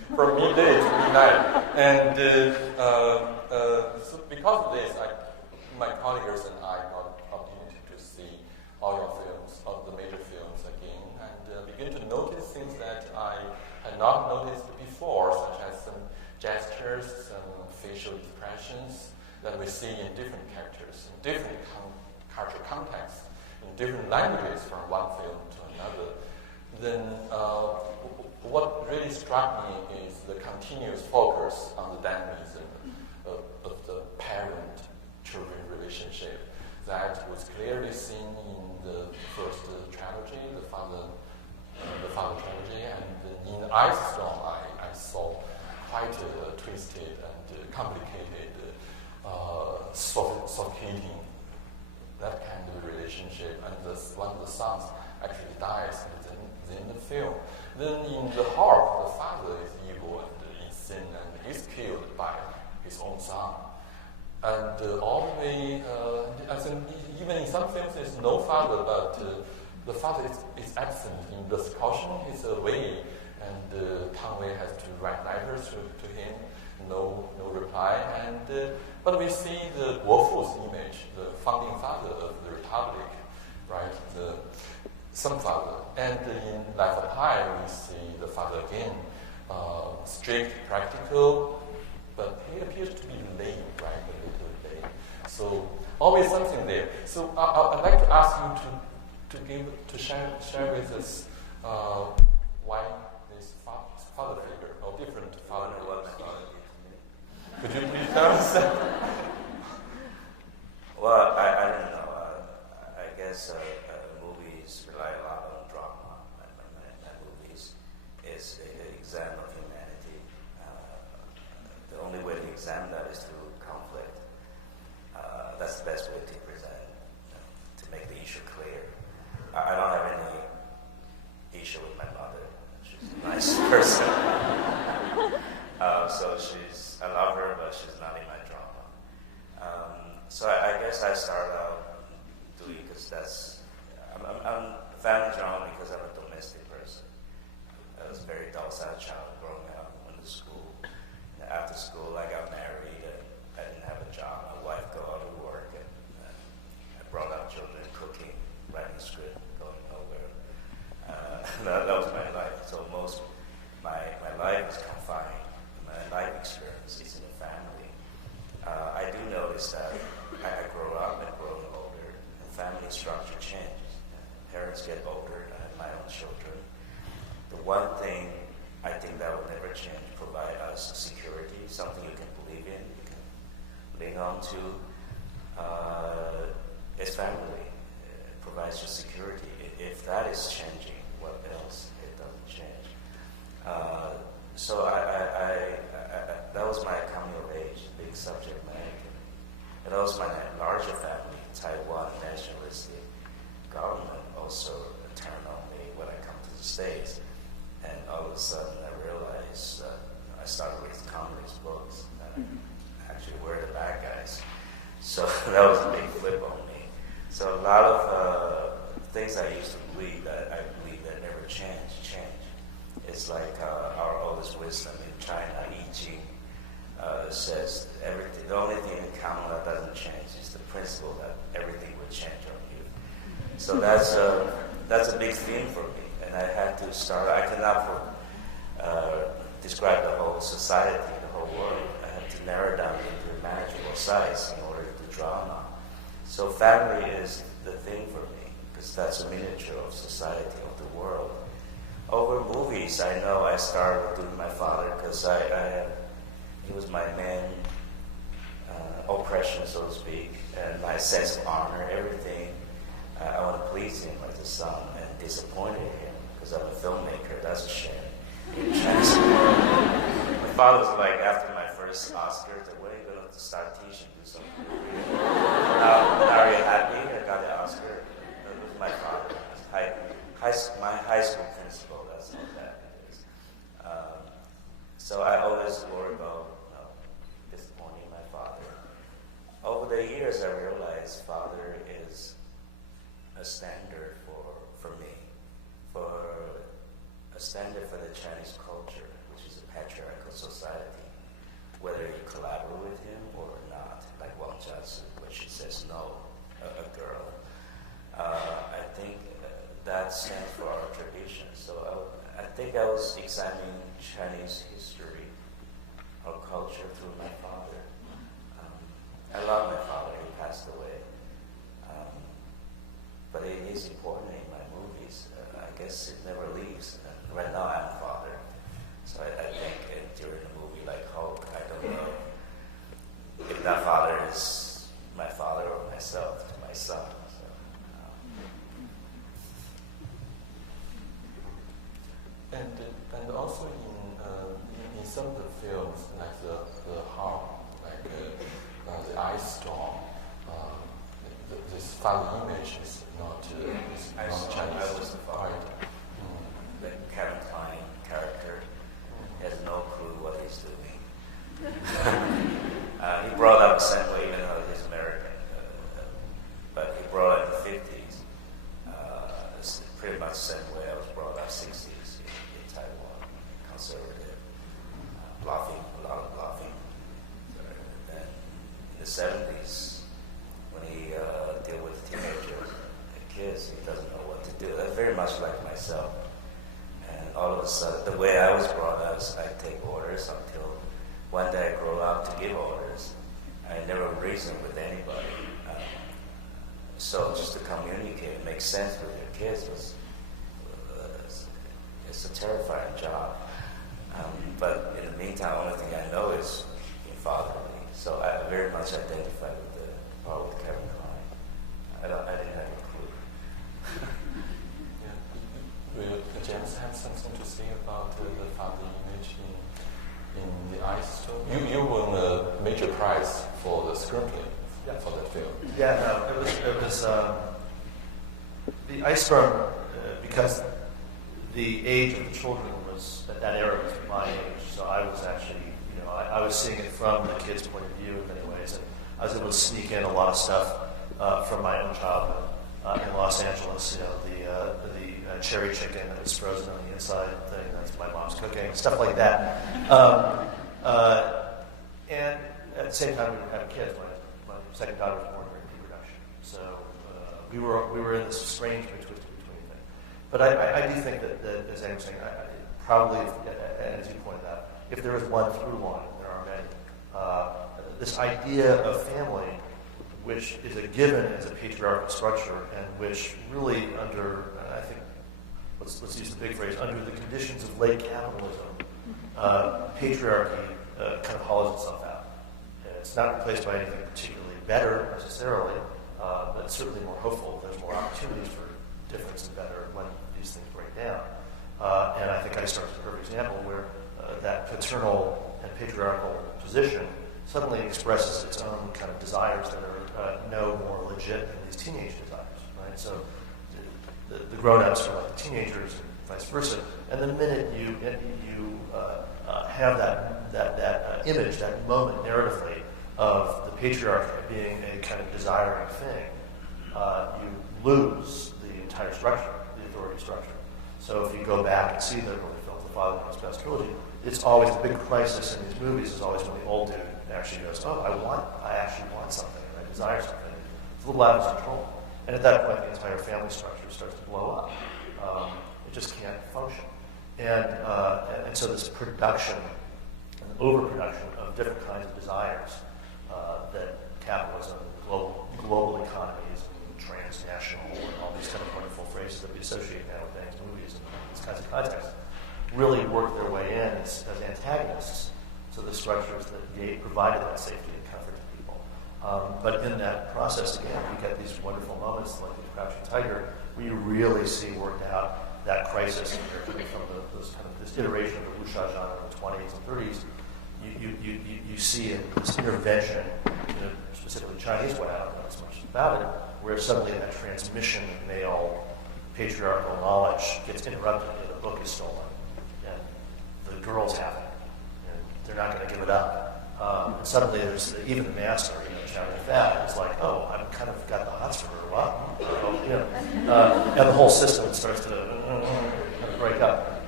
from midday to midnight. And so because of this, my colleagues and I got the opportunity to see all your films, all the major films again, and begin to notice things that I had not noticed before, such as some gestures, some facial expressions that we see in different characters, in different cultural contexts, in different languages from one film to another. Then what really struck me is the continuous focus on the dynamism of the parent-children relationship that was clearly seen in the first trilogy, the father trilogy, and in Ice Storm I saw quite a twisted and complicated, suffocating, that kind of relationship, and one of the sons actually dies in the film. Then in The Harp, the father is evil and in sin, and he's killed by his own son. And all the way, I think even in some films there's no father, but the father is absent. In The Caution, he's away, and Tang Wei has to write letters to him, no reply. And but we see the Guofu's image, the founding father of the republic, right? Some father. And in Life of Pi, we see the father again, strict, practical, but he appears to be lame, right? A little lame. So always something there. So I'd like to ask you to share with us why this father figure or different father figures. Could you please tell us? Well, I don't know. I guess movies rely a lot on drama. My movies is an exam of humanity. The only way to examine that is through conflict. That's the best way to present, to make the issue clear. I don't have any issue with my mother. She's a nice person. So I love her, but she's not in my drama. So I guess I started out doing, because I'm a family drama because I'm a domestic person. I was a very docile child growing up, went to school. And after school, I got married, and I didn't have a job. My wife go out to work, and I brought up children, cooking, writing script, going nowhere. That was my life. So my life is confined. My life experience is in a family. I do notice that I grow up and grow older, and family structure changes. Parents get older, I have my own children. The one thing I think that will never change, provide us security, something you can believe in, you can lean on to, is family. It provides you security. If that is changing, what else? It doesn't change. So that was my coming of age, big subject matter. And also my larger family, Taiwan nationalistic government, also turned on me when I come to the States. And all of a sudden I realized I started reading communist books. Actually, we're the bad guys. So that was a big flip on me. So a lot of things I used to believe that I believe that never change. It's like our oldest wisdom in China, I Ching, says everything. The only thing in common that doesn't change is the principle that everything would change on you. So that's a big theme for me, and I had to start. I cannot describe the whole society, the whole world. I had to narrow down into manageable size in order to draw on. So family is the thing for me, because that's a miniature of society, of the world. Over movies, I know I started with my father because he was my main oppression, so to speak, and my sense of honor, everything. I want to please him as a son, and disappointed him because I'm a filmmaker. That's a shame. My father was like, after my first Oscar, when are you going to start teaching? Do something. Are you happy? I got the Oscar. It was my father. My high school principal. That's how bad it is. So I always worry about disappointing my father. Over the years, I realized father is a standard for me, for a standard for the Chinese culture, which is a patriarchy. society, whether you collaborate with him or not. Like Wang Jiazi, when she says no, a girl. I think that stands for our tradition. So I think I was examining Chinese history, our culture through my father. I love my father. He passed away. But it is important in my movies. I guess it never leaves. Right now I'm a father. So I think during a movie like Hulk, I don't know if that father is my father or myself to my son. So, and also in some of the films, like the Hulk, like the Ice Storm, this father image is not Chinese. I was the father. The Kevin Kline character has no clue what he's doing. He brought up the same way, even though he's American, but he brought up the 50s. Pretty much the same way I was brought up 60s in Taiwan, conservative, bluffing, a lot of bluffing. Then in the 70s, when he deal with teenagers and kids, he doesn't know what to do. That's very much like myself. And all of a sudden, the way I was brought up is I take orders until one day I grow up to give orders. I never reasoned with anybody. So just to communicate, make sense with your kids it's a terrifying job. But in the meantime, the only thing I know is being fatherly. So I very much identify with the part with Kevin Kline. I didn't have a clue. Will James have something to say about the father image in the Ice Storm? You won a major prize for the screenplay for that film. Yeah, no, it was the Ice Storm because the age of the children was at that era was my age, so I was actually I was seeing it from the kid's point of view in many ways, and I was able to sneak in a lot of stuff from my own childhood in Los Angeles. The cherry chicken that was frozen on the inside thing that's my mom's cooking, stuff like that. And at the same time, we were having kids. My second daughter was born during pre-production, so we were in this strange between thing. But I do think that as Amy was saying, probably, as you pointed out, if there is one through one, there are many. This idea of family, which is a given as a patriarchal structure, and which really under, I think, let's use the big phrase, under the conditions of late capitalism, patriarchy kind of hollows itself out. And it's not replaced by anything particularly better necessarily, but it's certainly more hopeful. There's more opportunities for difference and better when these things break down. And I think I started a perfect example where that paternal and patriarchal position suddenly expresses its own kind of desires that are no more legit than these teenage desires, right? So the grown-ups are like the teenagers and vice versa. And the minute you have that image, that moment narratively of the patriarchy being a kind of desiring thing, you lose the entire structure, the authority structure. So if you go back and see the early films, the Father Knows Best trilogy, it's always the big crisis in these movies is always when the old dude actually goes, I actually want something, I desire something. It's a little out of control. And at that point, the entire family structure starts to blow up. It just can't function. And so this production and overproduction of different kinds of desires that capitalism, global economies, and transnational, and all these kind of wonderful phrases that we associate now with things, movies, and these kinds of contexts, really work their way in as antagonists to the structures that provided that safety and comfort to people. But in that process, again, you get these wonderful moments like the Crouching Tiger, where you really see worked out that crisis from this iteration of the wuxia genre in the 20s and 30s. You see this intervention, specifically Chinese way, I don't know as much about it, where suddenly that transmission of male patriarchal knowledge gets interrupted and the book is stolen. And the girls have it. And they're not going to give it up. And suddenly there's even the master, Chow Yun-fat, is like, I've kind of got the hots for her, what? And the whole system starts to kind of break up.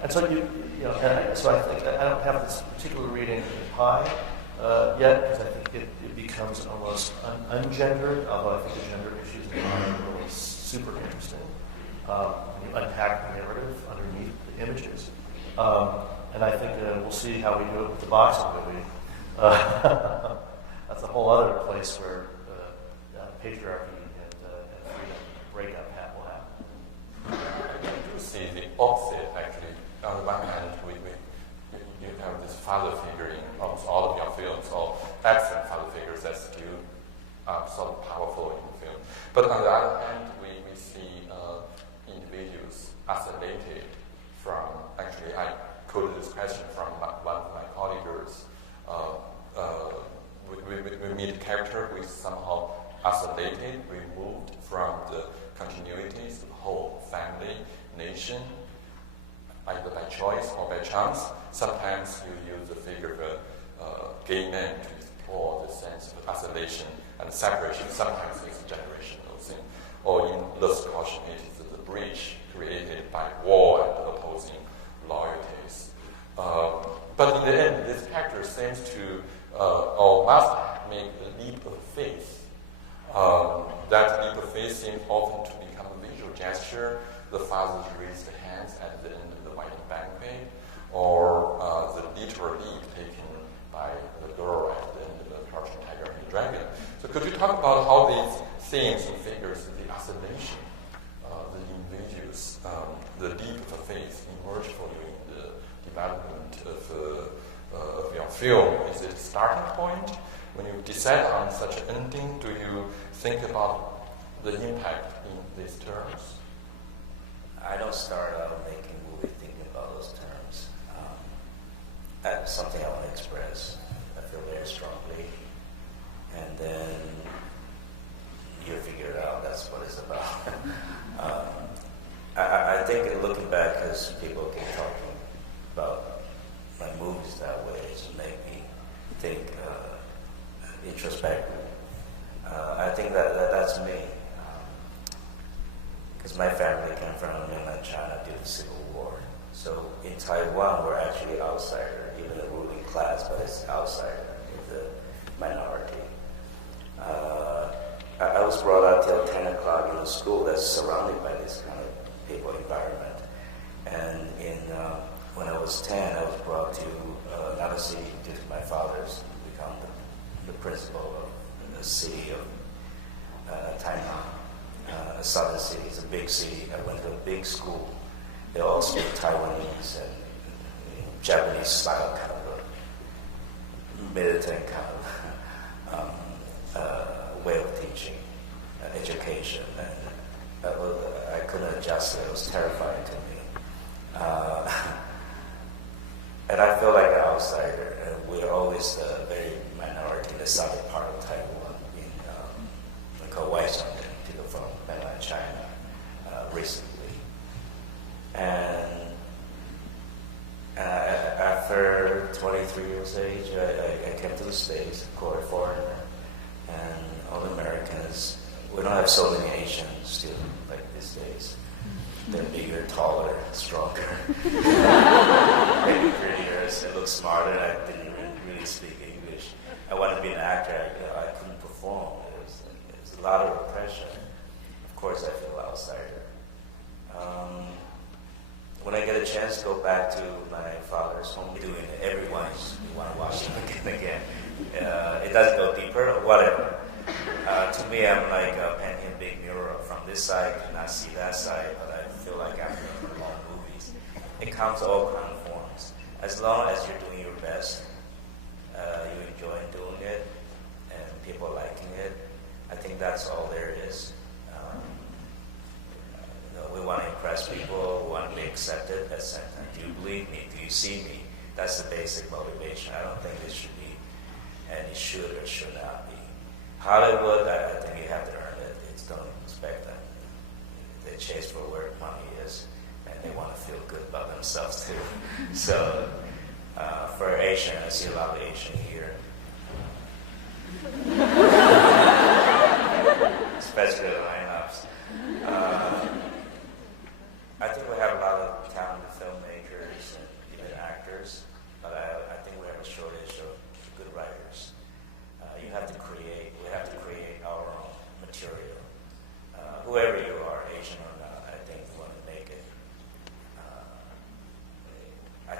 And so so I think I don't have this particular reading high yet, because I think it becomes almost ungendered, although I think the gender issues are really super interesting. When you unpack the narrative underneath the images. And I think we'll see how we do it with the boxing movie. That's a whole other place where patriarchy and freedom breakup will happen. I do see the opposite, actually. On the one hand, you have this father figure in almost all of your films, or absent father figures that still are sort of powerful in the film. But on the other hand, we see individuals isolated from, actually, I quoted this question from one of my colleagues. We meet a character who is somehow isolated, removed from the continuities of the whole family, nation, either by choice or by chance. Sometimes you use the figure of a gay man to explore the sense of isolation and separation. Sometimes it's a generational thing. Or in Lost Caution, it is the breach created by war and opposing loyalties. But in the end, this character seems to, or must make a leap of faith. That leap of faith seems often to become a visual gesture. The father's raised hands at the end of the wedding banquet, or the literal leap taken by the girl at the end of the Crouching Tiger and the Dragon. So could you talk about how these themes and figures, the isolation, the individuals, the leap of faith emerge for you in the development of your film? Is it a starting point? When you decide on such an ending, do you think about the impact in these terms? I don't start out making a movie thinking about those terms. That's something I want to express. I feel very strongly. And then you figure it out. That's what it's about. I think looking back, as people keep talking about my movies that way, to make me think introspectively. I think that's me. Because my family came from mainland China due to the Civil War. So in Taiwan, we're actually outsider, even the ruling class, but it's outsider, the minority. I was brought out till 10 o'clock in a school that's surrounded by this kind of people environment. And when I was 10, I was brought to another city due to my father's become the principal of the city of Tainan. A southern city, it's a big city. I went to a big school. They all speak Taiwanese and Japanese style, kind of a militant kind of way of teaching, education. And I couldn't adjust it. It was terrifying to me. And I feel like an outsider. And we're always a very minority in the southern part of Taiwan, in Kauai, from mainland China recently. And after 23 years of age, I came to the States, of course, a foreigner, and all the Americans, we don't have so many Asians still like these days. They're bigger, taller, stronger, maybe prettier, they look smarter. I didn't really speak English. I wanted to be an actor, I couldn't perform. It was a lot of repression. Of course, I feel outsider. When I get a chance to go back to my father's home, doing it, everyone you want to watch them again and again. It doesn't go deeper, whatever. To me, I'm like painting a big mural. From this side, I cannot see that side, but I feel like I'm doing long movies. It comes all kind of forms. As long as you're doing your best, you enjoy doing it, and people liking it, I think that's all there is. We want to impress people, we want to be accepted at the same time. Do you believe me? Do you see me? That's the basic motivation. I don't think it should be any should or should not be. Hollywood, I think you have to earn it. Don't expect them. They chase for where money is, and they want to feel good about themselves too. So for Asian, I see a lot of Asian here. Especially the lineups. I think we have a lot of talented filmmakers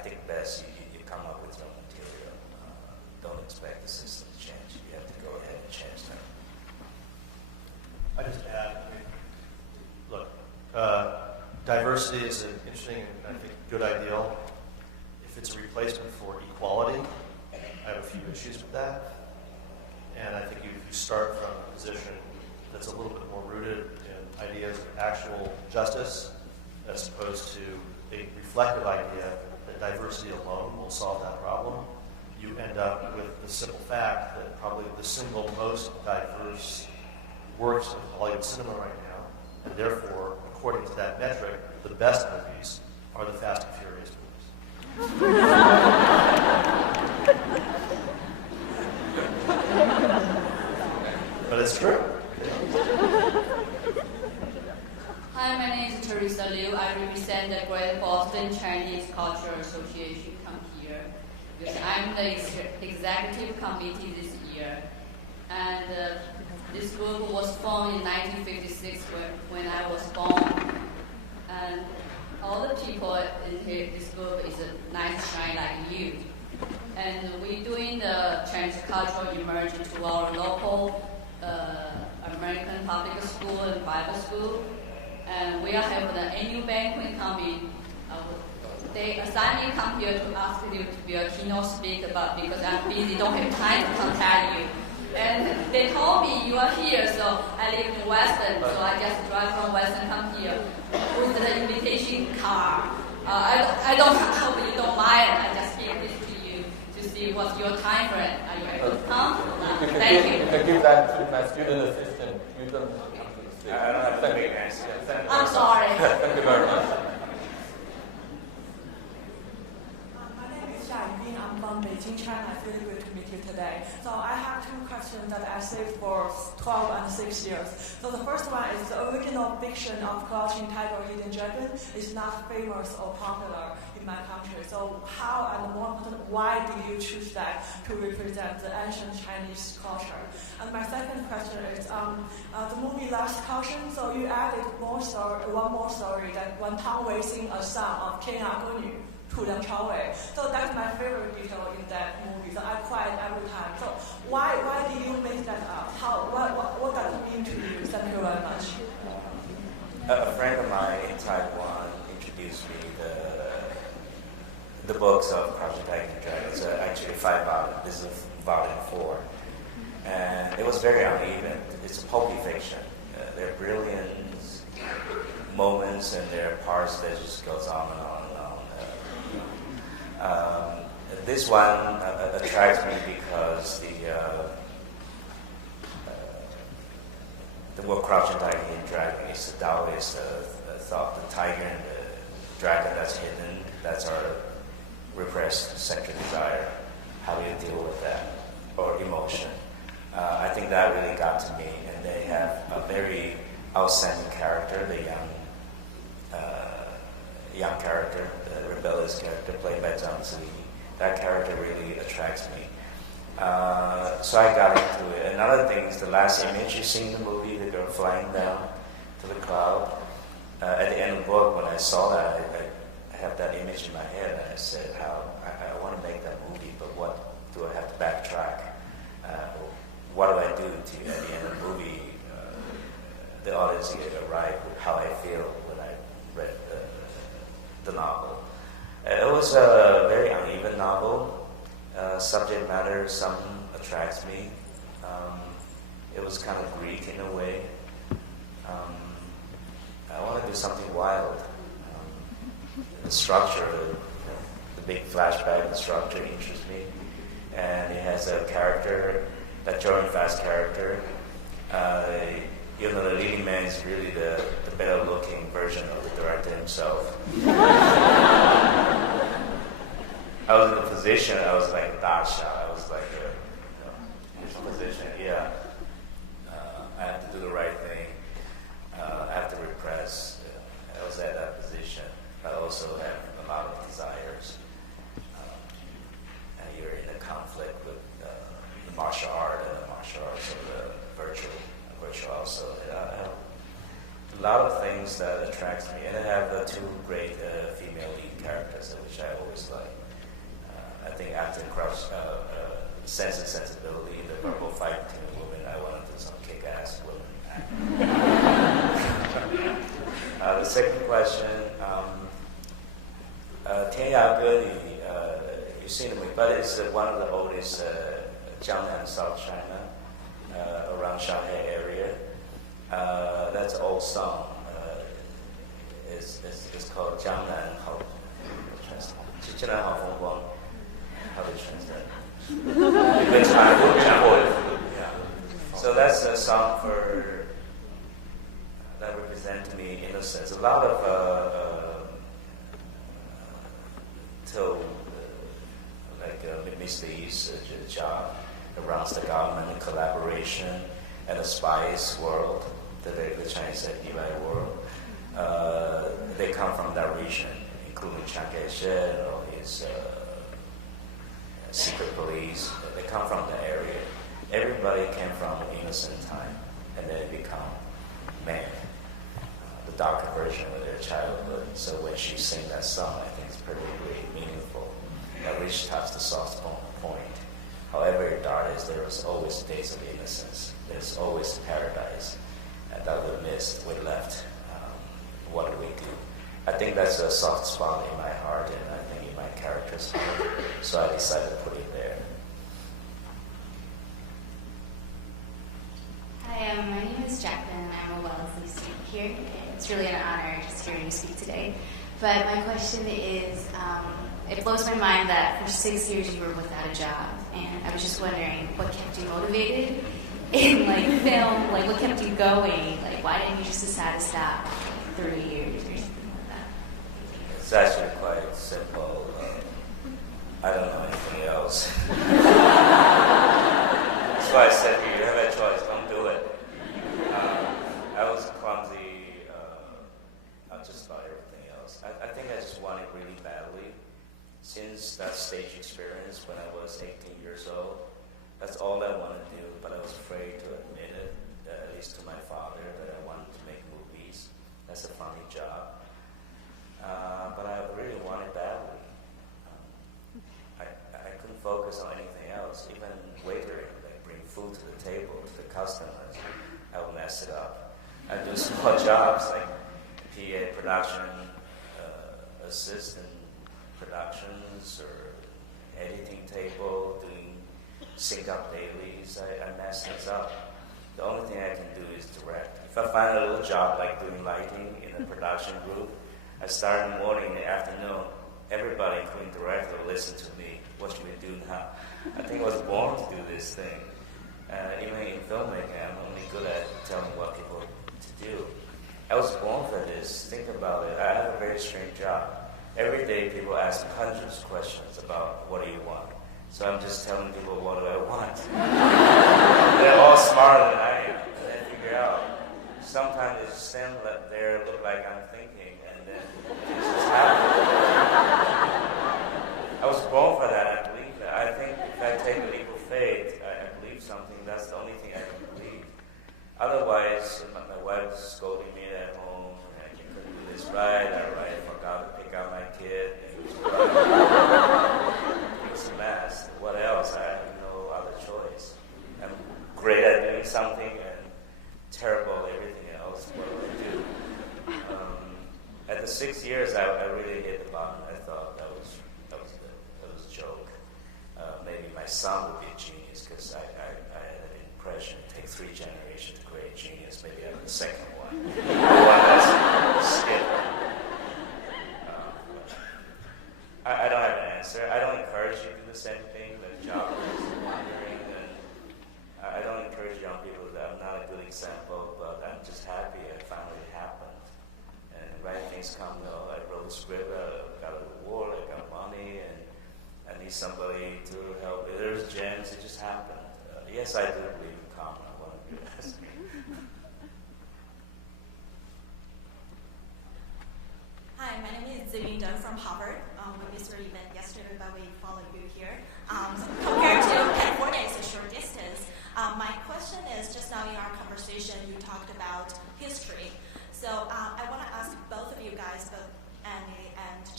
think best you come up with your material. Don't expect the system to change. You have to go ahead and change them. I just add, look, diversity is an interesting and I think good ideal. If it's a replacement for equality, I have a few issues with that. And I think if you start from a position that's a little bit more rooted in ideas of actual justice, as opposed to a reflective idea that diversity alone will solve that problem, you end up with the simple fact that probably the single most diverse works of Hollywood cinema right now, and therefore, according to that metric, the best movies are the Fast and Furious movies. But it's true. Hi, my name is Teresa Liu. I represent the Great Boston Chinese Cultural Association come here because I'm the executive committee this year. And this group was formed in 1956 when I was born. And all the people in here, this group is a nice shine like you. And we're doing the Chinese cultural immersion to our local American public school and private school. And we are having the annual banquet coming. They assigned me to come here to ask you to be a keynote speaker, but because I'm busy, don't have time to contact you. And they told me you are here, so I live in Weston, so I just drive from Weston come here with the invitation card. I don't hope you don't mind. I just give this to you to see what's your time frame. Are you able to come? Thank you. You can give that to my student assistant. You don't have to come to the stage. I don't have to make an answer. I'm sorry. Thank you very much. My name is Xia Yubin. I'm from Beijing, China. I feel good to meet you today. So I have two questions that I saved for 12 and 6 years. So the first one is the original fiction of Crouching Tiger, Hidden Dragon is not famous or popular in my country. So how and more important, why did you choose that to represent the ancient Chinese culture? And my second question is the movie Last Caution. So you added one more story that when Tang Wei sing a song of 天涯歌女 to Liang Chaowei. So that's my favorite detail in that movie. So I cried every time. So why did you make that up? What does it mean to you? Thank you very much. A friend of mine in Taiwan introduced me the books of Crouching Tiger, Hidden Dragon. It's actually 5 volumes. This is volume 4. And it was very uneven. It's a pulpy fiction. There are brilliant moments and there are parts that just goes on and on and on. This one attracts me because the word Crouching Tiger, Hidden Dragon is the Taoist thought. The tiger and the dragon that's hidden, that's our repressed sexual desire. How do you deal with that? Or emotion. I think that really got to me, and they have a very outstanding character, the young character, the rebellious character played by Zhang Ziyi. That character really attracts me. So I got into it. Another thing is the last image you see in the movie, the girl flying down to the cloud. At the end of the book, when I saw that, I have that image in my head, and I said, I want to make that movie, but what do I have to backtrack? What do I do to, at the end of the movie, the audience get arrive with how I feel when I read the novel. It was a very uneven novel. Subject matter, some attracts me. It was kind of Greek in a way. I want to do something wild. The structure, the big flashback, the structure interests me. And it has a character, that Jordan Fast character. Even though the leading man is really the better looking version of the director himself. I was in a position, I was like Dasha, I was like in this position, yeah. I have to do the right thing. I have to repress. I was at that position. I also have a lot of desires. And you're in a conflict with the martial art and the martial arts of the virtual also. A lot of things that attracts me. And I have 2 great female lead characters. experience, which I always like. I think after Sense and Sensibility, the verbal fight between women, I want to do some kick-ass women acting. The second question, Tianyao, you've seen the movie, but it's one of the oldest Jiangnan, South China, around Shanghai area. That's an old song. It's called Jiangnan Hao. How to translate? So that's a song that represents to me innocence. A lot of Mr. Yi's job around the government and collaboration and the spice world, the Chinese DI world. They come from that region, including Chiang Kai-shek or his secret police. They come from the area. Everybody came from innocent time, and then they become men, the darker version of their childhood. So when she sings that song, I think it's pretty meaningful. That really touches the soft point. However dark it is, there is always days of innocence. There's always paradise, and that we missed, we left. What do we do? I think that's a soft spot in my heart, and I think in my character's heart. So I decided to put it there. Hi, my name is Jacqueline. I'm a Wellesley student here. It's really an honor just hearing you speak today. But my question is, it blows my mind that for 6 years you were without a job, and I was just wondering what kept you motivated in film, what kept you going? Why didn't you just decide to stop 3 years or something like that? It's actually quite simple. I don't know anything else. That's why I said you have a choice, don't do it. I was clumsy, just about everything else. I think I just wanted really badly. Since that stage experience when I was 18 years old, that's all I wanted to do, but I was afraid to admit it, at least to my father, that I wanted to make movies. That's a funny job. But I really wanted badly. I couldn't focus on anything else. Even waitering, bring food to the table, to the customers, I would mess it up. I do small jobs like PA production, assistant productions, or editing table, doing sync up dailies. I mess things up. The only thing I can do is direct. If I find a little job like doing lighting in a production group, I start in the morning, in the afternoon. Everybody, including the director, will listen to me. What should we do now? I think I was born to do this thing. Even in filmmaking, I'm only good at telling what people to do. I was born for this. Think about it. I have a very strange job. Every day people ask hundreds of questions about what do you want. So I'm just telling people what do I want. They're all smarter than I am. And they figure out. Sometimes they just stand there, look like I'm thinking, and then it just happens. I was born for that. I believe that. I think if I take a leap of faith, I believe something. That's the only thing I can believe. Otherwise, my wife scolding me at home. I couldn't do this right. I forgot to pick up my kid. It was a mess. What else? I have no other choice. I'm great at doing something and terrible at everything else. What do I do? At the 6 years, I really hit the bottom. I thought that was a joke. Maybe my son would be a genius because I had an impression it takes 3 generations to create a genius. Maybe I'm the second one. The one that's skilled. I don't have an answer. I don't encourage you to do the same thing. The job is wondering, and I don't encourage young people. I'm not a good example, but I'm just happy it finally happened. And right things come. I wrote a script, got an award, I got money, and I need somebody to help. There's gems. It just happened. Yes, I do believe in karma. I want to do that. Hi, my name is Zimin Deng from Harvard. We missed your event yesterday, but we follow you here. Compared to California, it's a short distance. My question is, just now in our conversation, you talked about history. So I want to ask both of you guys, both Annie and Jay,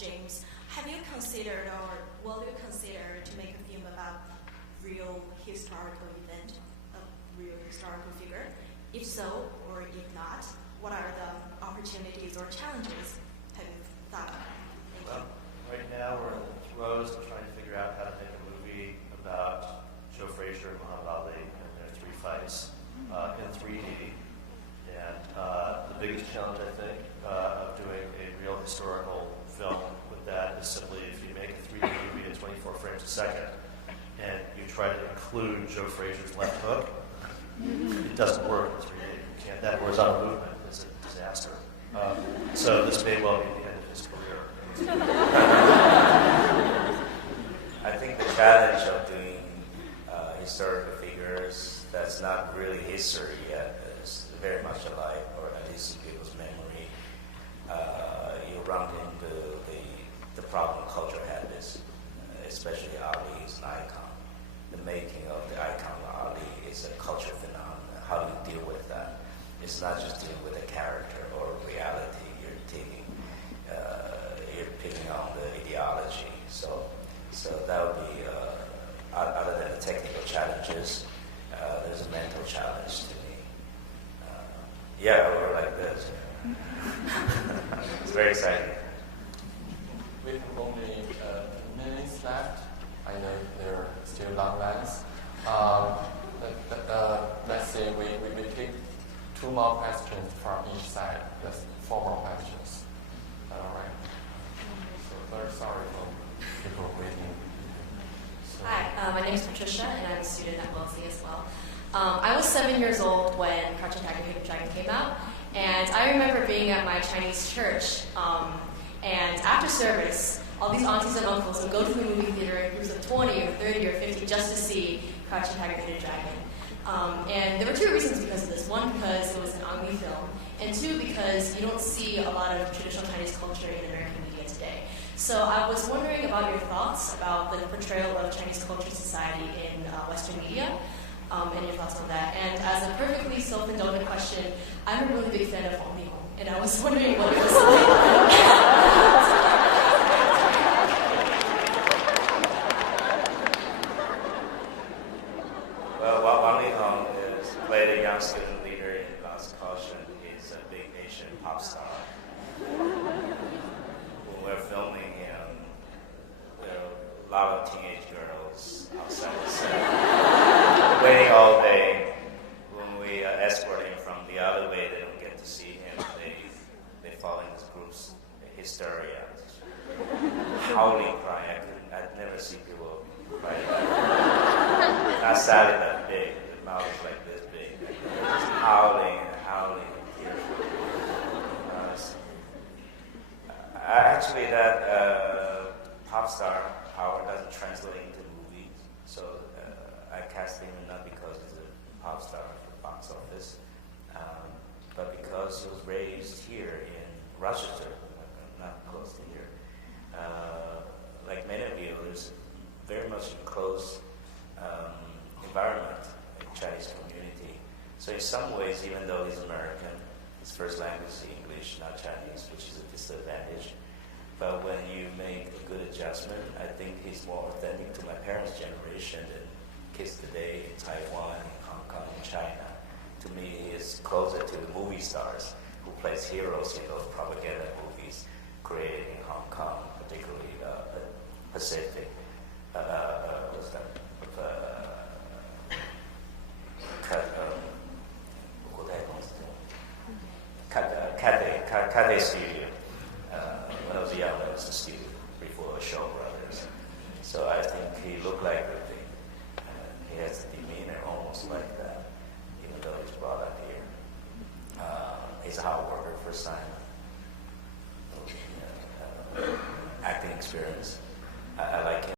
James, have you considered or will you consider to make a film about real historical event, a real historical figure? If so, or if not, what are the opportunities or challenges have you thought of? Well, right now we're in the throes of trying to figure out how to make a movie about Joe Frazier and Muhammad Ali and their 3 fights in 3D. And the biggest challenge, I think, of doing a real historical film with that is simply if you make a 3D movie at 24 frames a second and you try to include Joe Frazier's left hook, it doesn't work in 3D. You can't. That horizontal movement is a disaster. So this may well be the end of his career. I think the challenge of doing historical figures that's not really history yet is very much alive, or at least in people's memory. You run into the problem culture habits, especially Ali is an icon. The making of the icon of Ali is a cultural phenomenon. How do you deal with that? It's not just dealing with a character or reality. You're picking on the ideology. So that would be, other than the technical challenges, there's a mental challenge to me. Or like this. It's very exciting. We have only 2 minutes left. I know there are still long lines. Let's say we take 2 more questions from each side. That's 4 more questions. All right. So very sorry for people waiting. Hi, my name is Patricia, and I'm a student at Wellesley as well. I was 7 years old when Crouching Tiger, Hidden Dragon came out, and I remember being at my Chinese church, and after service, all these aunties and uncles would go to the movie theater in groups of 20 or 30 or 50 just to see Crouching Tiger, Hidden Dragon. And there were 2 reasons because of this. 1, because it was an Ang Lee film, and 2, because you don't see a lot of traditional Chinese culture in American media today. So I was wondering about your thoughts about the portrayal of Chinese culture and society in Western media, and your thoughts on that. And as a perfectly self-indulgent question, I'm a really big fan of Hong Hong, and I was wondering what it was like. Played a young student leader in Wellesley College. He's a big Asian pop star. When we're filming him, there are a lot of teenage girls outside the set, waiting all day. When we escort him from the other way, they don't get to see him. They fall in this group's hysteria, howling, crying. I've never seen people cry like that. Not sadly that big. The mouth is like this big. Just howling and howling and tears. Actually, that pop star power doesn't translate into movies. So I cast him not because he's a pop star for the box office, but because he was raised here in Rochester, not close to here. Like many of you, there's very much enclosed environment in Chinese community. So in some ways, even though he's American, his first language is English, not Chinese, which is a disadvantage. But when you make a good adjustment, I think he's more authentic to my parents' generation than kids today in Taiwan, in Hong Kong, in China. To me, he is closer to the movie stars who plays heroes in those propaganda movies created in Hong Kong, particularly Pacific. What's that? Cathay Studio. When I was young, I was a student before Shaw Brothers. So I think he looked like the thing. He has a demeanor almost like that, even though he's brought up here. He's a hard worker, first time acting experience. I like him.